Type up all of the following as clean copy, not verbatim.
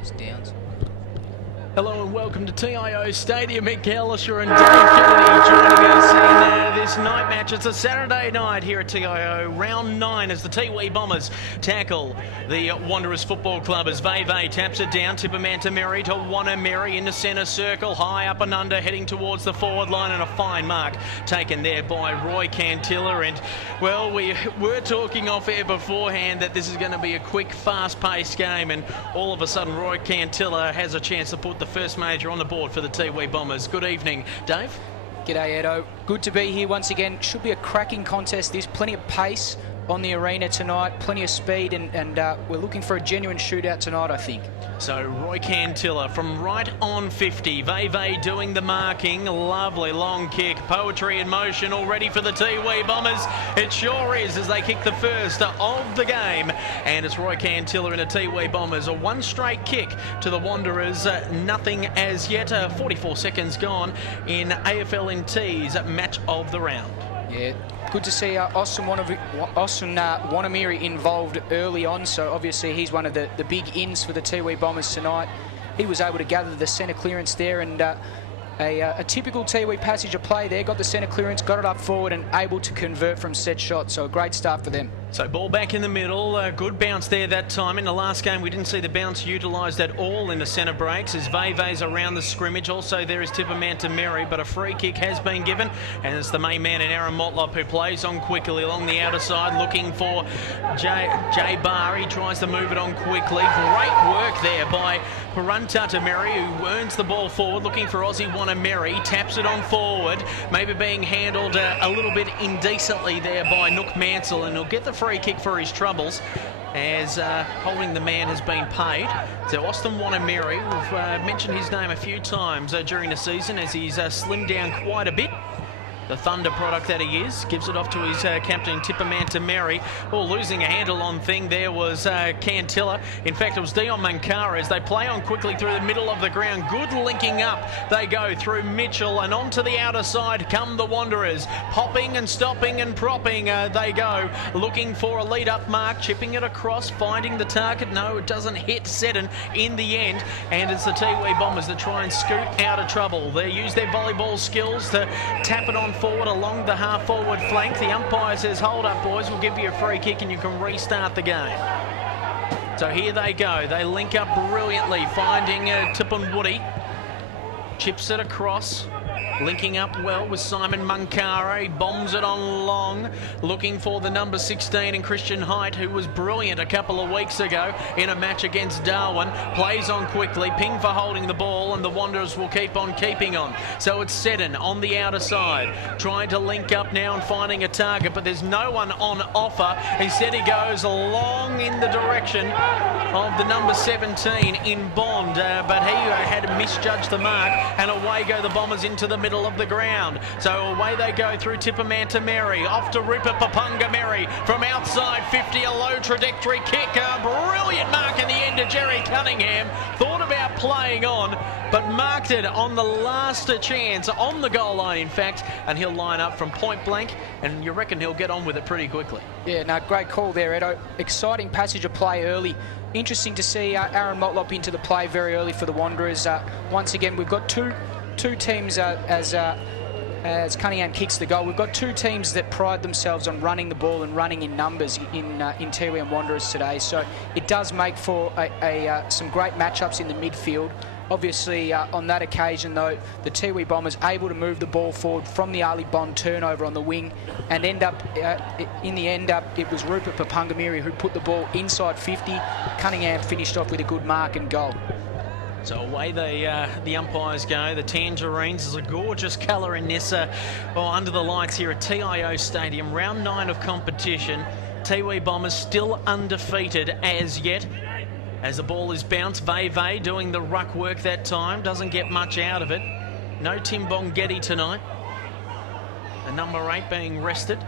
It's Downs. Hello and welcome to TIO Stadium. Mick Ellisher and Dave Kennedy joining us in this night match. It's a Saturday night here at TIO, round 9 as the Twi Bombers tackle the Wanderers Football Club as Veve taps it down. Tipperman to Mary to Wanameri in the centre circle, high up and under, heading towards the forward line, and a fine mark taken there by Roy Cantilla. And well, we were talking off air beforehand that this is going to be a quick, fast-paced game, and all of a sudden Roy Cantilla has a chance to put the first major on the board for the Twi Bombers. Good evening, Dave. G'day, Edo. Good to be here once again. Should be a cracking contest. There's plenty of pace on the arena tonight, plenty of speed, and we're looking for a genuine shootout tonight, I think. So Roy Cantilla from right on 50. Veve doing the marking. Lovely long kick. Poetry in motion already for the Twi Bombers. It sure is, as they kick the first of the game. And it's Roy Cantilla and the Twi Bombers. A one straight kick to the Wanderers. Nothing as yet. 44 seconds gone in AFLNT's match of the round. Yeah, good to see Austin Wanameri involved early on, so obviously he's one of the big ins for the Tiwi Bombers tonight. He was able to gather the centre clearance there, and a typical Tiwi passage of play there. Got the centre clearance, got it up forward, and able to convert from set shot, so a great start for them. So ball back in the middle, good bounce there that time. In the last game we didn't see the bounce utilised at all in the centre breaks as Veve's around the scrimmage. Also there is Tipperman to Mary, but a free kick has been given, and it's the main man in Aaron Motlop who plays on quickly along the outer side looking for Jay Barr. He tries to move it on quickly. Great work there by Parunta to Mary, who earns the ball forward looking for Aussie Wanameri. Taps it on forward, maybe being handled a little bit indecently there by Nook Mansell, and he'll get the free kick for his troubles as holding the man has been paid. So Austin Wanameri, we've mentioned his name a few times during the season as he's slimmed down quite a bit. The Thunder product that he is, gives it off to his captain Tipperman to Mary. Oh, losing a handle on thing there was Cantilla. In fact, it was Dion Mankara as they play on quickly through the middle of the ground. Good linking up. They go through Mitchell and onto the outer side come the Wanderers. Popping and stopping and propping they go. Looking for a lead-up mark, chipping it across, finding the target. No, it doesn't hit Seddon in the end. And it's the Twi Bombers that try and scoot out of trouble. They use their volleyball skills to tap it on forward along the half forward flank. The umpire says, hold up boys, we'll give you a free kick and you can restart the game. So here they go, they link up brilliantly, finding Tippon Woody, chips it across, linking up well with Simon Mankara. He bombs it on long, looking for the number 16 in Christian Height, who was brilliant a couple of weeks ago in a match against Darwin. Plays on quickly, Ping for holding the ball, and the Wanderers will keep on keeping on. So it's Seddon on the outer side, trying to link up now and finding a target, but there's no one on offer. Instead he goes long in the direction of the number 17 in Bond, but he had misjudged the mark, and away go the Bombers into the middle of the ground. So away they go through Tipperman to Mary, off to Rupert Papunga Mary from outside 50, a low trajectory kick, a brilliant mark in the end to Jerry Cunningham. Thought about playing on, but marked it on the last chance, on the goal line in fact, and he'll line up from point blank, and you reckon he'll get on with it pretty quickly. Yeah, no, great call there, Edo. Exciting passage of play early. Interesting to see Aaron Motlop into the play very early for the Wanderers. Once again, we've got two teams as Cunningham kicks the goal. We've got two teams that pride themselves on running the ball and running in numbers in Tiwi and Wanderers today. So it does make for some great matchups in the midfield. Obviously, on that occasion, though, the Tiwi Bombers able to move the ball forward from the Ali Bond turnover on the wing, and end up, in the end, it was Rupert Papungamiri who put the ball inside 50. Cunningham finished off with a good mark and goal. So away the umpires go. The tangerines is a gorgeous colour in this under the lights here at TIO Stadium. Round 9 of competition. Tiwi Bombers still undefeated as yet. As the ball is bounced, Veve doing the ruck work that time. Doesn't get much out of it. No Tim Bongeti tonight. The number 8 being rested.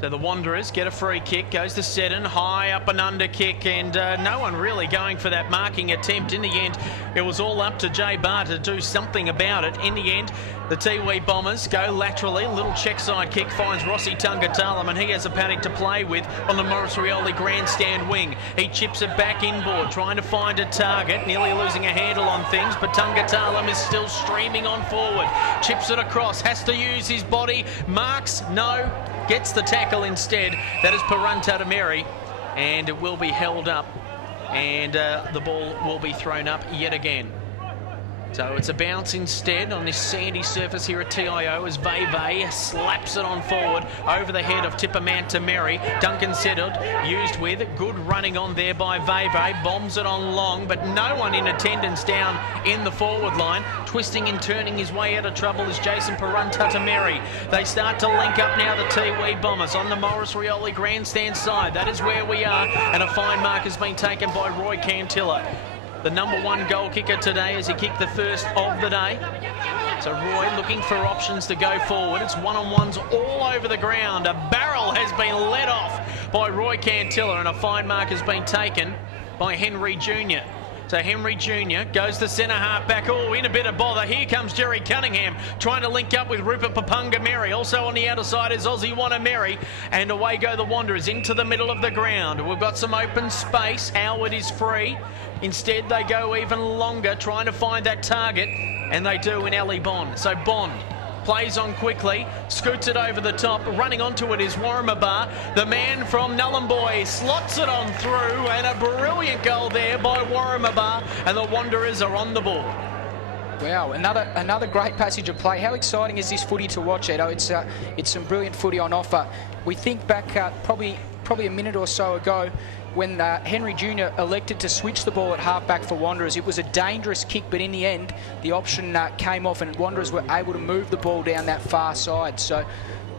So the Wanderers get a free kick, goes to Seddon, high up and under kick, and no one really going for that marking attempt. In the end, it was all up to Jay Barr to do something about it. In the end, the Tiwi Bombers go laterally, a little check side kick finds Rossi Tungatalam, and he has a paddock to play with on the Morris Rioli grandstand wing. He chips it back inboard, trying to find a target, nearly losing a handle on things, but Tungatalam is still streaming on forward. Chips it across, has to use his body, marks, no, gets the tackle instead. That is Paruntatameri, and it will be held up, and the ball will be thrown up yet again. So it's a bounce instead on this sandy surface here at TIO as Veve slaps it on forward over the head of Tipamantameri. Duncan settled, used with good running on there by Veve, bombs it on long, but no one in attendance down in the forward line. Twisting and turning his way out of trouble is Jason Paruntatameri. They start to link up now, the Tiwi Bombers on the Morris Rioli grandstand side. That is where we are, and a fine mark has been taken by Roy Cantilla, the #1 goal kicker today, as he kicked the first of the day. So Roy looking for options to go forward. It's one-on-ones all over the ground. A barrel has been let off by Roy Cantilla, and a fine mark has been taken by Henry Jr. So Henry Jr. goes to centre half back. Oh, in a bit of bother. Here comes Jerry Cunningham trying to link up with Rupert Papungameri. Also on the outer side is Aussie Wanameri. And away go the Wanderers into the middle of the ground. We've got some open space. Howard is free. Instead, they go even longer trying to find that target. And they do in Ali Bond. So Bond plays on quickly, scoots it over the top. Running onto it is Warramabar. The man from Nullumboy slots it on through, and a brilliant goal there by Warramabar, and the Wanderers are on the ball. Wow, another great passage of play. How exciting is this footy to watch, Edo? It's some brilliant footy on offer. We think back probably a minute or so ago, when Henry Jr. elected to switch the ball at halfback for Wanderers. It was a dangerous kick, but in the end, the option came off, and Wanderers were able to move the ball down that far side. So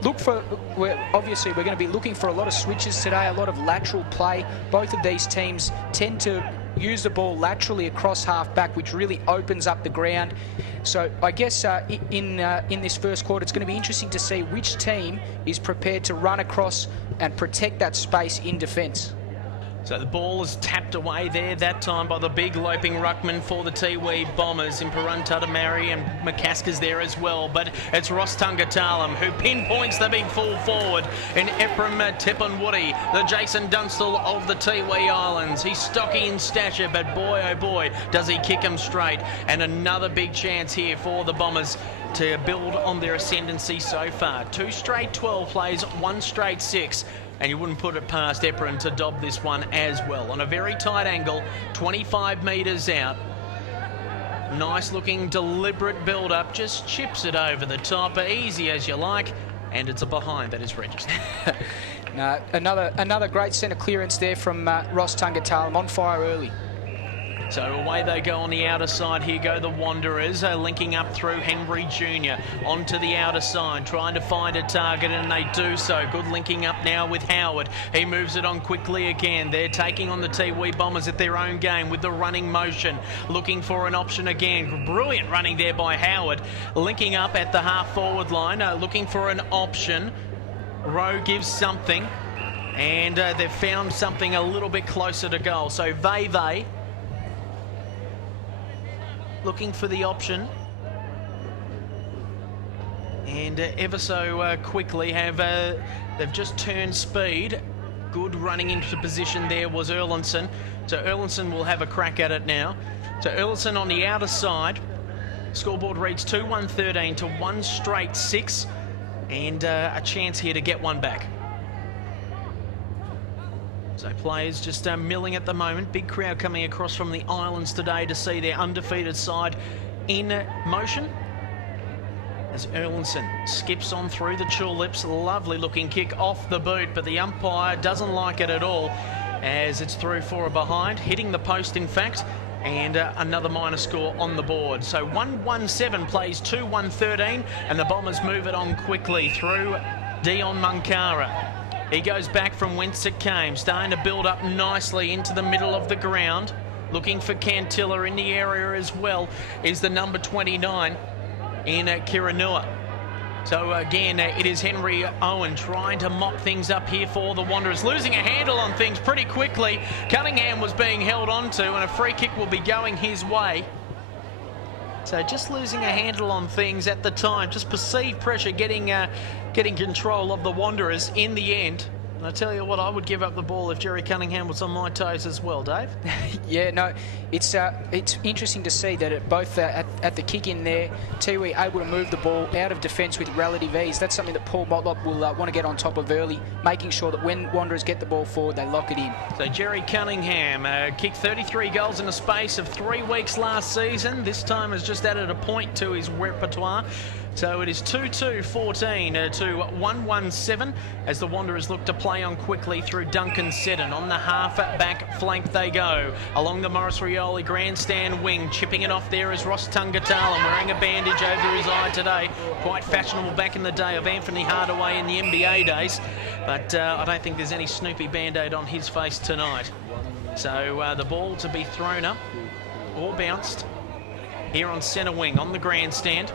obviously we're going to be looking for a lot of switches today, a lot of lateral play. Both of these teams tend to use the ball laterally across half-back, which really opens up the ground. So I guess in this first quarter, it's going to be interesting to see which team is prepared to run across and protect that space in defence. So the ball is tapped away there that time by the big loping ruckman for the Tiwi Bombers in Paruntatameri, and McCaskers there as well. But it's Ross Tungatalam who pinpoints the big full forward in Ephraim Tippunwoody, the Jason Dunstall of the Tiwi Islands. He's stocky in stature, but boy oh boy does he kick him straight. And another big chance here for the Bombers to build on their ascendancy so far. 2 straight 12 plays, 1 straight 6. And you wouldn't put it past Ephraim to dob this one as well. On a very tight angle, 25 metres out. Nice looking deliberate build up, just chips it over the top, easy as you like, and it's a behind that is registered. No, another great centre clearance there from Ross Tungatalam, on fire early. So away they go on the outer side. Here go the Wanderers, linking up through Henry Jr. onto the outer side, trying to find a target, and they do so. Good linking up now with Howard. He moves it on quickly again. They're taking on the Tiwi Bombers at their own game with the running motion, looking for an option again. Brilliant running there by Howard, linking up at the half-forward line, looking for an option. Rowe gives something, and they've found something a little bit closer to goal. So Veve looking for the option, and ever so quickly they've just turned speed. Good running into position there was Erlinson. So Erlinson will have a crack at it now. So Erlinson on the outer side. Scoreboard reads 2-1-13 to 1 straight 6, and a chance here to get one back. So players just milling at the moment. Big crowd coming across from the islands today to see their undefeated side in motion. As Erlinson skips on through the tulips. Lovely looking kick off the boot, but the umpire doesn't like it at all as it's through for a behind. Hitting the post, in fact, and another minor score on the board. So 1-1-7 plays 2-1-13, and the Bombers move it on quickly through Dion Munkara. He goes back from whence it came, starting to build up nicely into the middle of the ground. Looking for Cantilla in the area as well is the number 29 in Kiranua. So again, it is Henry Owen trying to mop things up here for the Wanderers, losing a handle on things pretty quickly. Cunningham was being held onto, and a free kick will be going his way. So just losing a handle on things at the time, just perceived pressure getting control of the Wanderers in the end. And I tell you what, I would give up the ball if Jerry Cunningham was on my toes as well, Dave. Yeah, no, it's interesting to see that at the kick in there, Tiwi able to move the ball out of defence with relative ease. That's something that Paul Motlop will want to get on top of early, making sure that when Wanderers get the ball forward, they lock it in. So Jerry Cunningham kicked 33 goals in the space of 3 weeks last season. This time has just added a point to his repertoire. So it is 2-2-14 to 1-1-7 as the Wanderers look to play on quickly through Duncan Seddon. On the half-back flank they go. Along the Morris Rioli grandstand wing, chipping it off there is Ross Tungatalam, wearing a bandage over his eye today. Quite fashionable back in the day of Anthony Hardaway in the NBA days. But I don't think there's any Snoopy Band-Aid on his face tonight. So the ball to be thrown up or bounced here on centre wing on the grandstand.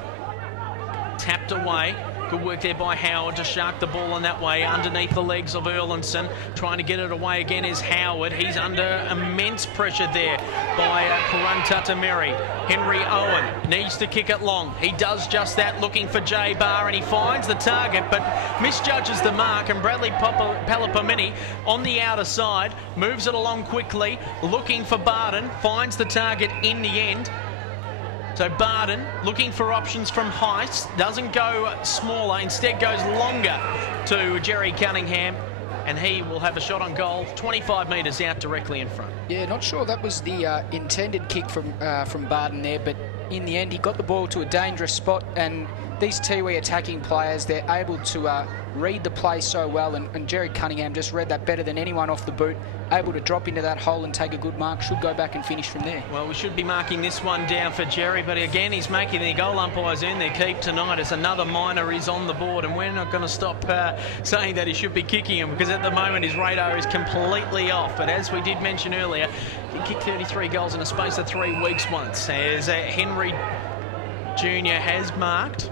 Tapped away. Good work there by Howard to shark the ball in that way underneath the legs of Erlinson. Trying to get it away again is Howard. He's under immense pressure there by Kuruntatameri. Henry Owen needs to kick it long. He does just that, looking for Jay Barr, and he finds the target but misjudges the mark, and Bradley Palapamini on the outer side moves it along quickly, looking for Barden, finds the target in the end. So Barden looking for options from heights, doesn't go smaller, instead goes longer to Jerry Cunningham, and he will have a shot on goal 25 metres out directly in front. Yeah, not sure that was the intended kick from Barden there, but in the end he got the ball to a dangerous spot, and these Tiwi attacking players, they're able to read the play so well, and Jerry Cunningham just read that better than anyone off the boot, able to drop into that hole and take a good mark, should go back and finish from there. Well, we should be marking this one down for Jerry, but again, he's making the goal umpires earn their keep tonight as another minor is on the board, and we're not going to stop saying that he should be kicking him, because at the moment his radar is completely off. But as we did mention earlier, he kicked 33 goals in a space of 3 weeks once, as Henry Jr. has marked.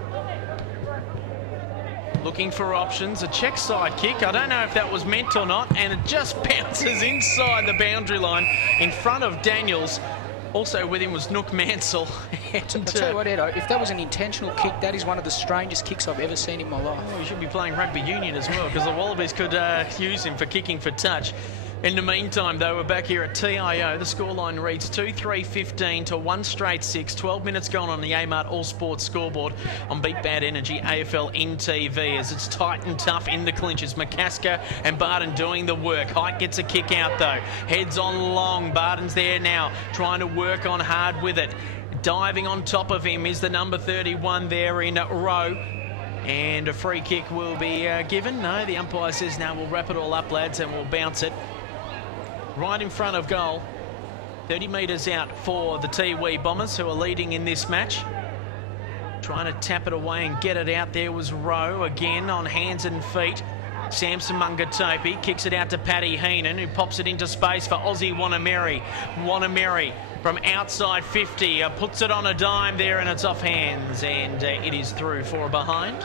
Looking for options, a check side kick. I don't know if that was meant or not, and it just bounces inside the boundary line in front of Daniels. Also with him was Nook Mansell. I'll tell you what, Edo, if that was an intentional kick, that is one of the strangest kicks I've ever seen in my life. Well, we should be playing rugby union as well, because the Wallabies could use him for kicking for touch. In the meantime, though, we're back here at TIO. The scoreline reads 2-3-15 to 1 straight 6. 12 minutes gone on the Amart All Sports scoreboard on Beat Bad Energy AFLNTv as it's tight and tough in the clinches. McCasker and Barden doing the work. Height gets a kick out, though. Heads on long. Barden's there now, trying to work on hard with it. Diving on top of him is the number 31 there in Rowe. And a free kick will be given. No, the umpire says, no, we'll wrap it all up, lads, and we'll bounce it right in front of goal. 30 metres out for the Twi Bombers, who are leading in this match. Trying to tap it away and get it out. There was Rowe again on hands and feet. Samson Mungatopi kicks it out to Paddy Heenan, who pops it into space for Aussie Wanameri. Wanameri from outside 50 puts it on a dime there, and it's off hands, and it is through for a behind.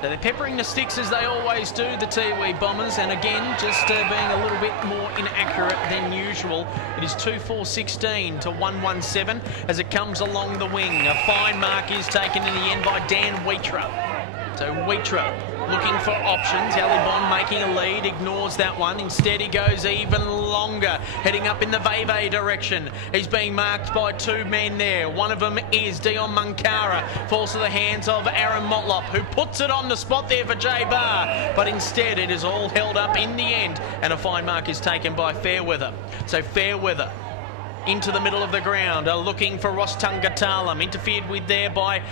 So they're peppering the sticks as they always do, the Tiwi Bombers, and again, just being a little bit more inaccurate than usual. It is 2-4-16 to 1-1-7 as it comes along the wing. A fine mark is taken in the end by Dan Wheatra. So Wheatra looking for options. Ali Bond making a lead, ignores that one. Instead he goes even longer, heading up in the Veve direction. He's being marked by 2 men there. One of them is Dion Munkara. Falls to the hands of Aaron Motlop, who puts it on the spot there for Jay Barr. But instead it is all held up in the end, and a fine mark is taken by Fairweather. So Fairweather into the middle of the ground, looking for Ross Tungatalam, interfered with there by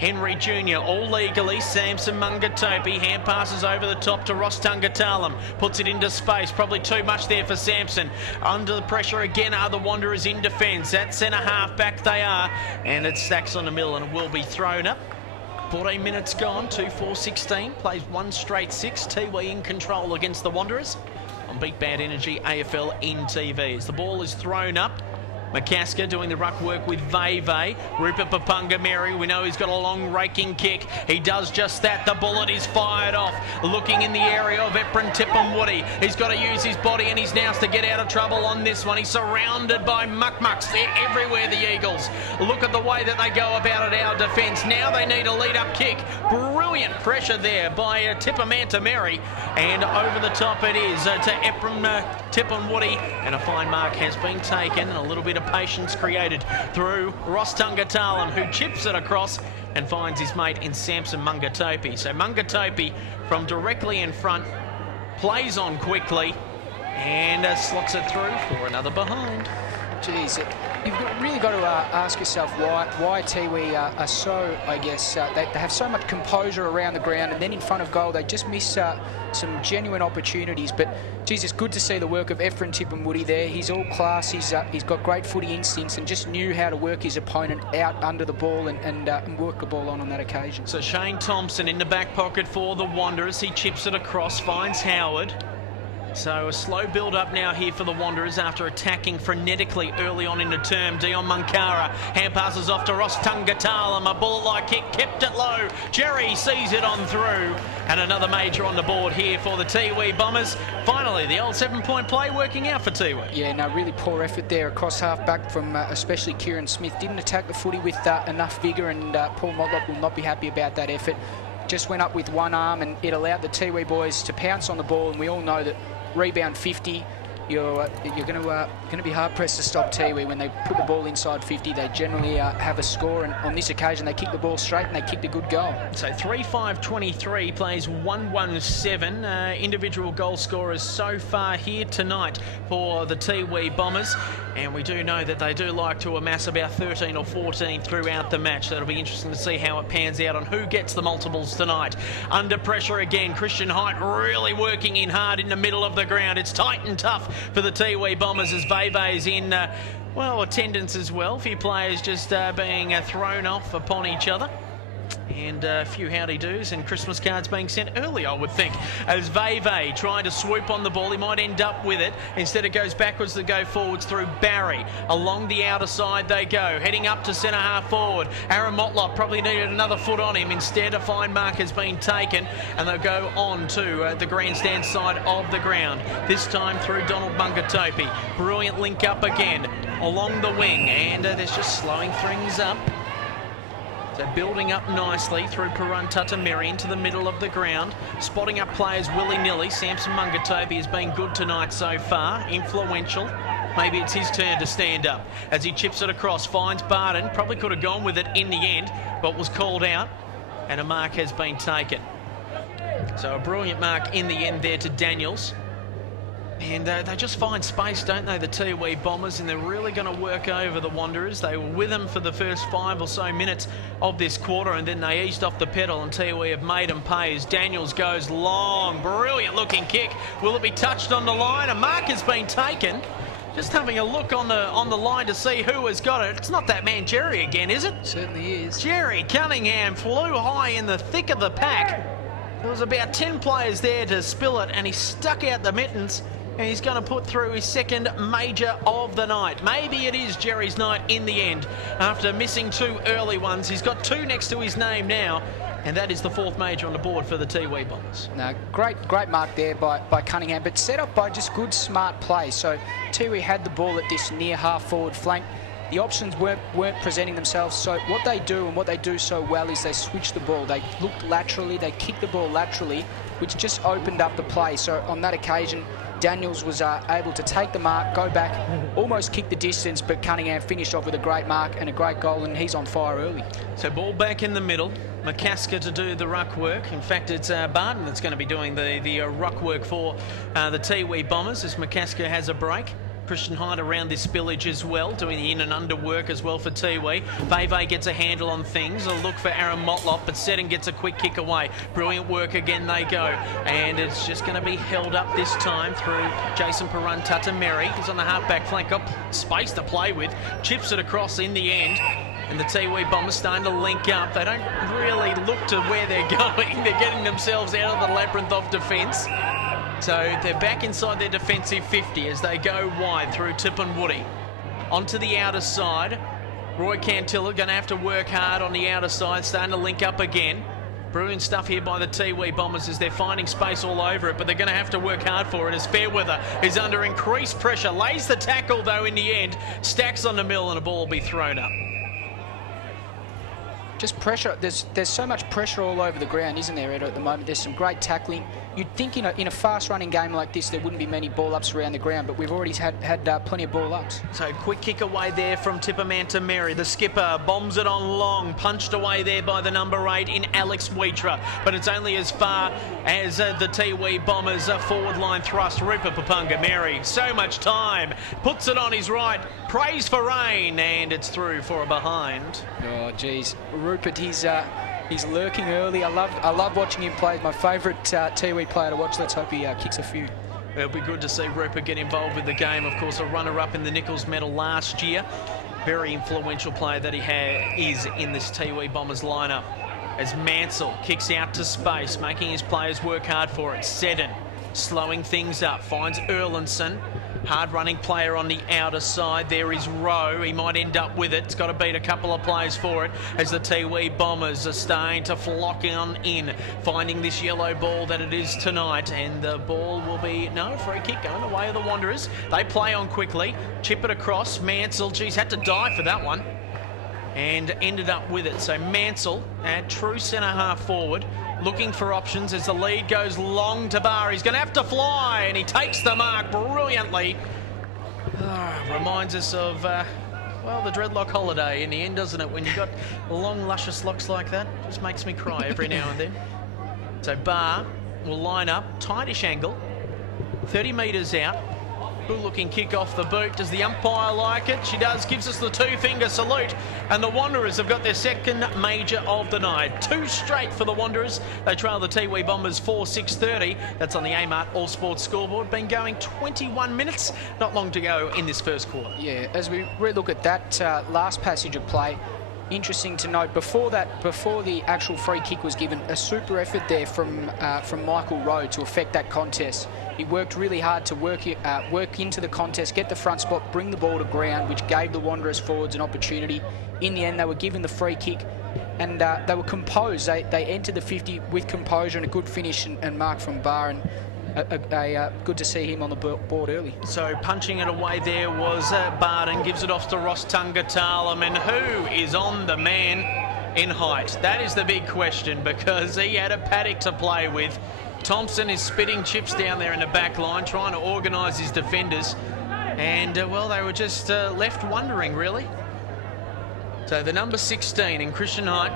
Henry Jr. all legally. Samson Mungatopi hand passes over the top to Ross Tungatalam, puts it into space, probably too much there for Samson. Under the pressure again are the Wanderers in defence. At centre half back they are, and it stacks on the middle and it will be thrown up. 14 minutes gone, 2-4-16, plays 1 straight 6. Tiwi in control against the Wanderers on Beat Bad Energy AFLNTv. As the ball is thrown up, McCasker doing the ruck work with Veve. Rupert Papunga-Mary, we know he's got a long raking kick. He does just that. The bullet is fired off. Looking in the area of AFLNTv. He's got to use his body and his nous to get out of trouble on this one. He's surrounded by muck-mucks. They're everywhere, the Eagles. Look at the way that they go about it, our defence. Now they need a lead-up kick. Brilliant pressure there by Mary. And over the top it is to AFLNTv. And a fine mark has been taken. A little bit of patience created through Ross Tungatalam, who chips it across and finds his mate in Samson Mungatopi. So Mungatopi from directly in front plays on quickly and slots it through for another behind. Geez, you've really got to ask yourself why Tiwi are so, I guess, they have so much composure around the ground, and then in front of goal they just miss some genuine opportunities. But geez, it's good to see the work of AFLNTv there. He's all class. He's got great footy instincts and just knew how to work his opponent out under the ball and work the ball on that occasion. So Shane Thompson in the back pocket for the Wanderers. He chips it across, finds Howard. So a slow build-up now here for the Wanderers after attacking frenetically early on in the term. Dion Munkara hand passes off to Ross Tungatalam. A bullet-like kick, kept it low. Jerry sees it on through. And another major on the board here for the Twi Bombers. Finally, the old 7-point play working out for Tiwi. Yeah, no, really poor effort there across half-back from especially Kieran Smith. Didn't attack the footy with enough vigour, and Paul Motlop will not be happy about that effort. Just went up with one arm, and it allowed the Tiwi boys to pounce on the ball, and we all know that rebound 50, you're going to be hard pressed to stop Tiwi. When they put the ball inside 50, they generally have a score, and on this occasion they kicked the ball straight and they kicked a good goal. So 3-5-23 plays 1-1-7 individual goal scorers so far here tonight for the Tiwi Bombers, and we do know that they do like to amass about 13 or 14 throughout the match. That'll be interesting to see how it pans out on who gets the multiples tonight. Under pressure again, Christian Height really working in hard in the middle of the ground. It's tight and tough for the Tiwi Bombers as Veve is in, well, attendance as well. A few players just being thrown off upon each other. And a few howdy-doos and Christmas cards being sent early, I would think. As Veve trying to swoop on the ball, he might end up with it. Instead it goes backwards to go forwards through Barry. Along the outer side they go, heading up to centre half forward. Aaron Motlop probably needed another foot on him. Instead a fine mark has been taken, and they'll go on to the grandstand side of the ground. This time through Donald Mungatopi. Brilliant link up again along the wing, and there's just slowing things up. So building up nicely through Papunga-Mary into the middle of the ground, spotting up players willy-nilly. Samson Mungatopi has been good tonight so far, influential. Maybe it's his turn to stand up as he chips it across, finds Barton. Probably could have gone with it in the end, but was called out, and a mark has been taken. So a brilliant mark in the end there to Daniels. And they just find space, don't they, the Tiwi Bombers, and they're really going to work over the Wanderers. They were with them for the first 5 or so minutes of this quarter, and then they eased off the pedal, and Tiwi have made them pay as Daniels goes long. Brilliant looking kick. Will it be touched on the line? A mark has been taken. Just having a look on the line to see who has got it. It's not that man Jerry again, is it? Certainly is. Jerry Cunningham flew high in the thick of the pack. There was about 10 players there to spill it, and he stuck out the mittens. And he's going to put through his second major of the night. Maybe it is Jerry's night in the end. After missing 2 early ones, he's got 2 next to his name now. And that is the 4th major on the board for the Tiwi Bombers. No, great mark there by Cunningham, but set up by just good, smart play. So Tiwi had the ball at this near half-forward flank. The options weren't presenting themselves, so what they do and what they do so well is they switch the ball. They looked laterally, they kicked the ball laterally, which just opened up the play. So on that occasion, Daniels was able to take the mark, go back, almost kick the distance, but Cunningham finished off with a great mark and a great goal, and he's on fire early. So ball back in the middle. McCasker to do the ruck work. In fact, it's Barton that's going to be doing the ruck work for the Tiwi Bombers as McCasker has a break. Christian Hyde around this spillage as well, doing the in and under work as well for Tiwi. Veve gets a handle on things. A look for Aaron Motlop, but Seddon gets a quick kick away. Brilliant work again they go. And it's just going to be held up this time through Jason Papunga-Mary. He's on the half-back flank, got space to play with. Chips it across in the end. And the Tiwi Bombers starting to link up. They don't really look to where they're going. They're getting themselves out of the labyrinth of defence. So they're back inside their defensive 50 as they go wide through Tip and Woody. onto the outer side. Roy Cantilla going to have to work hard on the outer side, starting to link up again. Brilliant stuff here by the Tiwi Bombers as they're finding space all over it, but they're going to have to work hard for it as Fairweather is under increased pressure. Lays the tackle, though, in the end. Stacks on the mill and a ball will be thrown up. Just pressure. There's so much pressure all over the ground, isn't there, Ed, at the moment? There's some great tackling. You'd think in a fast-running game like this there wouldn't be many ball-ups around the ground, but we've already had plenty of ball-ups. So quick kick away there from Tipperman Mary. The skipper bombs it on long, punched away there by the number 8 in Alex Wheatra, but it's only as far as the Tiwi Bombers forward line thrust. Rupert Papunga Mary, so much time, puts it on his right, prays for rain, and it's through for a behind. Oh, geez. Rupert, he's lurking early. I love watching him play. He's my favourite Tiwi player to watch. Let's hope he kicks a few. It'll be good to see Rupert get involved with the game. Of course, a runner-up in the Nichols medal last year. Very influential player that he is in this Tiwi Bombers lineup. As Mansell kicks out to space, making his players work hard for it. Seddon slowing things up, finds Erlinson. Hard-running player on the outer side. There is Rowe. He might end up with it. It's got to beat a couple of players for it as the Tiwi Bombers are starting to flock on in, finding this yellow ball that it is tonight. And the ball will be, no, free kick going the way of the Wanderers. They play on quickly. Chip it across. Mansell, geez, had to die for that one. And ended up with it. So Mansell at true centre-half forward, looking for options as the lead goes long to Barr. He's going to have to fly, and he takes the mark brilliantly. Reminds us of, well, the dreadlock holiday in the end, doesn't it? When you've got long, luscious locks like that, just makes me cry every now and then. So Barr will line up, tightish angle, 30 metres out. Good looking kick off the boot. Does the umpire like it? She does. Gives us the two-finger salute. And the Wanderers have got their second major of the night. 2 straight for the Wanderers. They trail the Tiwi Bombers 4-6-30. That's on the Amart All Sports scoreboard. Been going 21 minutes. Not long to go in this first quarter. Yeah, as we relook at that last passage of play, interesting to note, before the actual free kick was given, a super effort there from Michael Rowe to affect that contest. He worked really hard to work into the contest, get the front spot, bring the ball to ground, which gave the Wanderers forwards an opportunity. In the end, they were given the free kick, and they were composed. They entered the 50 with composure and a good finish and mark from Barr, and good to see him on the board early. So punching it away there was Barden, gives it off to Ross Tungatala, and who is on the man in height? That is the big question, because he had a paddock to play with. Thompson is spitting chips down there in the back line, trying to organise his defenders. And, well, they were just left wondering, really. So the number 16 in Christian Height.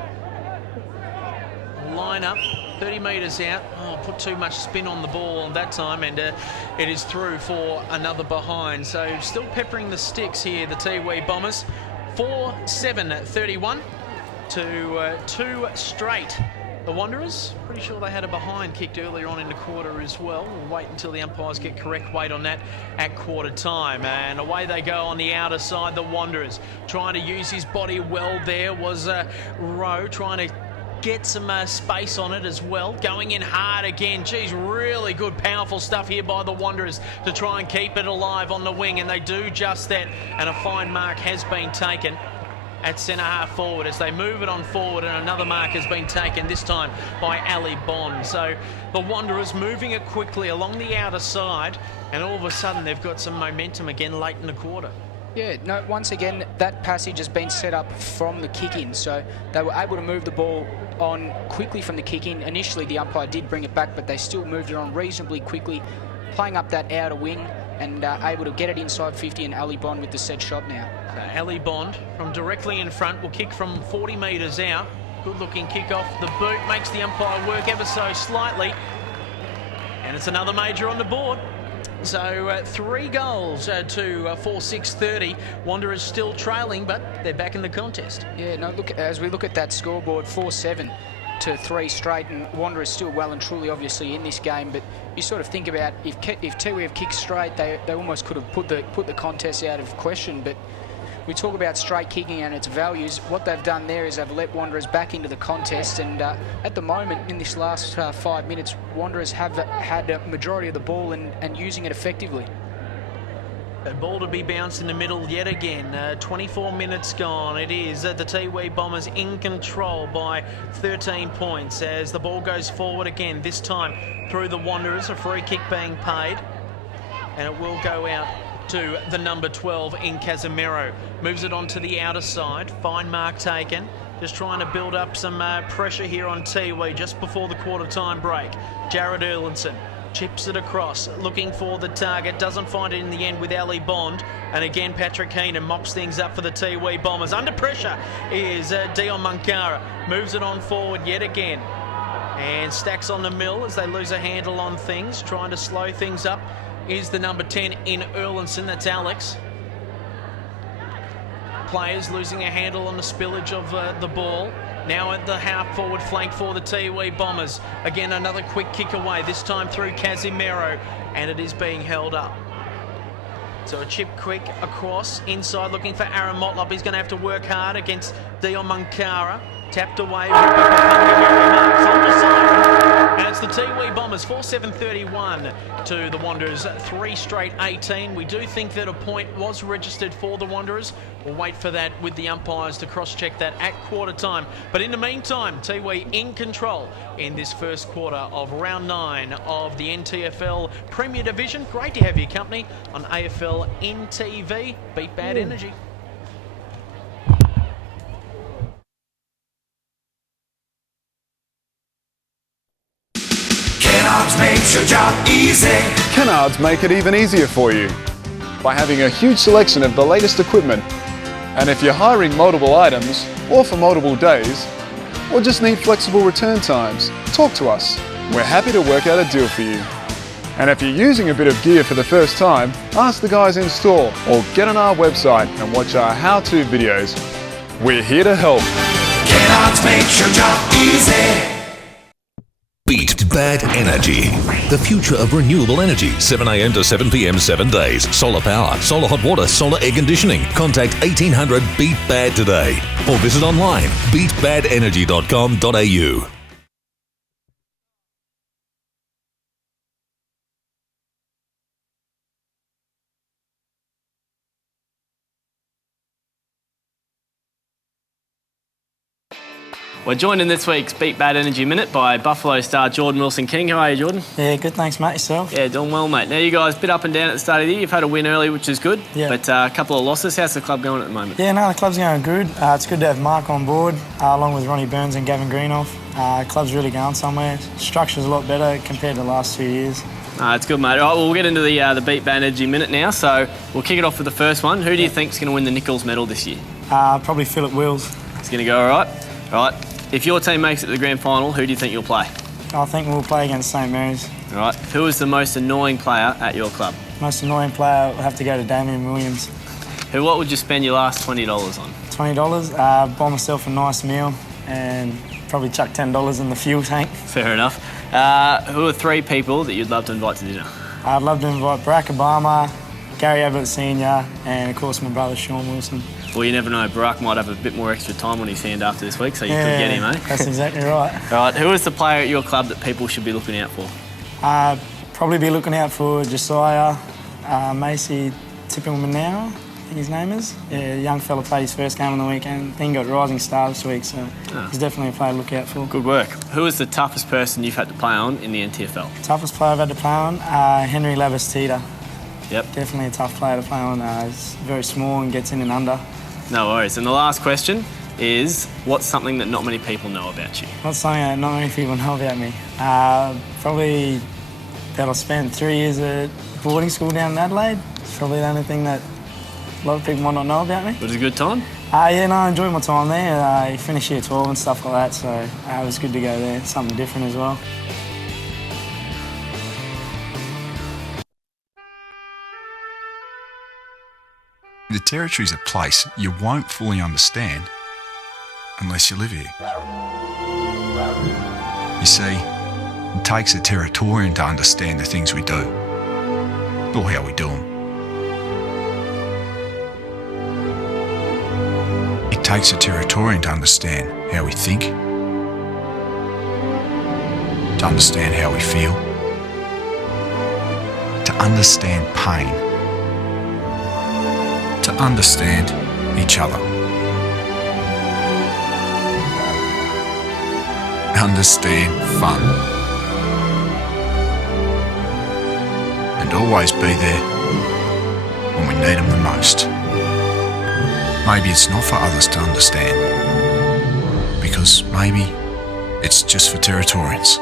Line up, 30 metres out. Oh, put too much spin on the ball on that time, and it is through for another behind. So still peppering the sticks here, the Tiwi Bombers. 4-7-31 to 2 straight. The Wanderers, pretty sure they had a behind kicked earlier on in the quarter as well. We'll wait until the umpires get correct weight on that at quarter time. And away they go on the outer side, the Wanderers. Trying to use his body well there was Rowe, trying to get some space on it as well. Going in hard again. Geez, really good, powerful stuff here by the Wanderers to try and keep it alive on the wing. And they do just that. And a fine mark has been taken at centre-half forward as they move it on forward, and another mark has been taken, this time by Ali Bond. So the Wanderers moving it quickly along the outer side, and all of a sudden they've got some momentum again late in the quarter. Yeah, no, once again, that passage has been set up from the kick-in, so they were able to move the ball on quickly from the kick-in. Initially, the umpire did bring it back, but they still moved it on reasonably quickly, playing up that outer wing, and able to get it inside 50, and Ali Bond with the set shot now. So Ali Bond from directly in front will kick from 40 metres out. Good looking kick off the boot, makes the umpire work ever so slightly. And it's another major on the board. So 3 goals to 4-6-30. Wanderers still trailing, but they're back in the contest. Yeah, no, look, as we look at that scoreboard, 4-7 to 3 straight, and Wanderers still well and truly obviously in this game, but you sort of think about if Tiwi have kicked straight, they almost could have put the contest out of question. But we talk about straight kicking and its values. What they've done there is they've let Wanderers back into the contest, and at the moment in this last 5 minutes, Wanderers have had a majority of the ball and using it effectively. A ball to be bounced in the middle yet again. 24 minutes gone. It is the Tiwi Bombers in control by 13 points as the ball goes forward again, this time through the Wanderers. A free kick being paid, and it will go out to the number 12 in Casemiro. Moves it on to the outer side. Fine mark taken. Just trying to build up some pressure here on Tiwi just before the quarter-time break. Jared Erlinson chips it across, looking for the target, doesn't find it in the end with Ali Bond, and again Patrick Heenan mops things up for the Tiwi Bombers. Under pressure is Dion Munkara, moves it on forward yet again, and stacks on the mill as they lose a handle on things, trying to slow things up is the number 10 in Erlinson, that's Alex. Players losing a handle on the spillage of the ball. Now at the half-forward flank for the Tiwi Bombers. Again, another quick kick away, this time through Casemiro, and it is being held up. So a chip quick across, inside looking for Aaron Motlop. He's going to have to work hard against Dion Munkara. Tapped away with marks on the side. And it's the Tiwi Bombers, 4-7-31 to the Wanderers, 3 straight 18. We do think that a point was registered for the Wanderers. We'll wait for that with the umpires to cross-check that at quarter time. But in the meantime, Tiwi in control in this first quarter of round 9 of the NTFL Premier Division. Great to have your company on AFLNTv. Beat Bad Energy. Kennards makes your job easy. Kennards make it even easier for you by having a huge selection of the latest equipment. And if you're hiring multiple items, or for multiple days, or just need flexible return times, talk to us. We're happy to work out a deal for you. And if you're using a bit of gear for the first time, ask the guys in store or get on our website and watch our how-to videos. We're here to help. Kennards makes your job easy. Beat Bad Energy. The future of renewable energy. 7 a.m. to 7 p.m. 7 days. Solar power, solar hot water, solar air conditioning. Contact 1800 Beat Bad today or visit online beatbadenergy.com.au. We're joined in this week's Beat Bad Energy Minute by Buffalo star Jordan Wilson-King. How are you, Jordan? Yeah, good, thanks, mate. Yourself? Yeah, doing well, mate. Now, you guys a bit up and down at the start of the year. You've had a win early, which is good, but a couple of losses. How's the club going at the moment? Yeah, no, the club's going good. It's good to have Mark on board, along with Ronnie Burns and Gavin Greenoff. The club's really going somewhere. Structure's a lot better compared to the last 2 years. It's good, mate. All right, well, we'll get into the Beat Bad Energy Minute now. So we'll kick it off with the first one. Who do you think's going to win the Nichols medal this year? Probably Philip Wills. It's going to go all right? All right. If your team makes it to the grand final, who do you think you'll play? I think we'll play against St Mary's. All right. Who is the most annoying player at your club? Most annoying player will have to go to Damien Williams. What would you spend your last $20 on? $20? Buy myself a nice meal and probably chuck $10 in the fuel tank. Fair enough. Who are 3 people that you'd love to invite to dinner? I'd love to invite Barack Obama, Gary Ablett Sr. and, of course, my brother Sean Wilson. Well, you never know. Barack might have a bit more extra time on his hand after this week, so you could get him, eh? That's exactly right. All right, who is the player at your club that people should be looking out for? Probably be looking out for Josiah Macy Tippelmanow, I think his name is. Yeah, young fella played his first game on the weekend. I think he got Rising Star this week, so he's definitely a player to look out for. Good work. Who is the toughest person you've had to play on in the NTFL? Toughest player I've had to play on? Henry Labastida. Yep. Definitely a tough player to play on. He's very small and gets in and under. No worries. And the last question is, what's something that not many people know about you? What's something that not many people know about me? Probably that I spent 3 years at boarding school down in Adelaide. It's probably the only thing that a lot of people might not know about me. Was it a good time? Yeah, no, I enjoyed my time there. I finished year 12 and stuff like that, so it was good to go there. Something different as well. The Territory's a place you won't fully understand unless you live here. You see, it takes a Territorian to understand the things we do, or how we do them. It takes a Territorian to understand how we think, to understand how we feel, to understand pain, to understand each other. Understand fun. And always be there when we need them the most. Maybe it's not for others to understand, because maybe it's just for Territorians.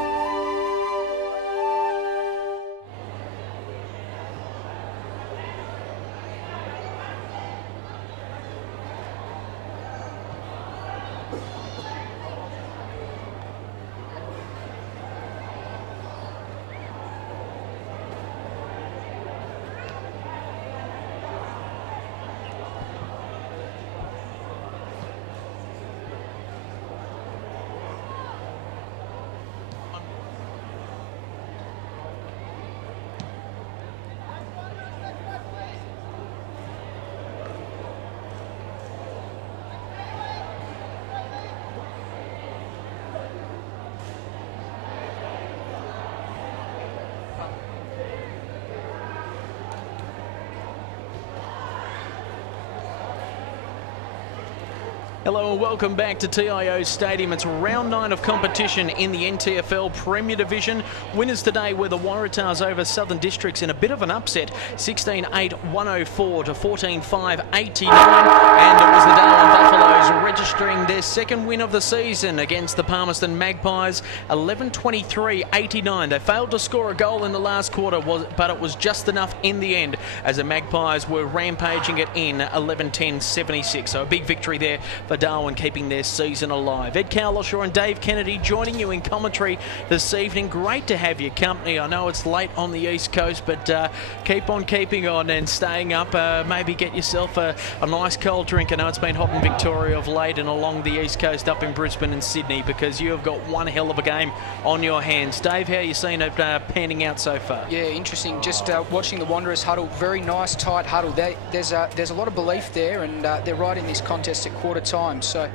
Hello and welcome back to TIO Stadium. It's round 9 of competition in the NTFL Premier Division. Winners today were the Waratahs over Southern Districts in a bit of an upset, 16-8-104 to 14-5-89. And it was the Darwin Buffaloes registering their second win of the season against the Palmerston Magpies, 11-23-89. They failed to score a goal in the last quarter, but it was just enough in the end as the Magpies were rampaging it in 11-10-76. So a big victory there for Darwin, keeping their season alive. Ed Cowlishaw and Dave Kennedy joining you in commentary this evening. Great to have your company. I know it's late on the East Coast, but keep on keeping on and staying up. Maybe get yourself a nice cold drink. I know it's been hot in Victoria of late and along the East Coast up in Brisbane and Sydney, because you have got one hell of a game on your hands. Dave, how are you seeing it panning out so far? Yeah, interesting. Just watching the Wanderers huddle. Very nice, tight huddle. There's a lot of belief there, and they're right in this contest at quarter time. So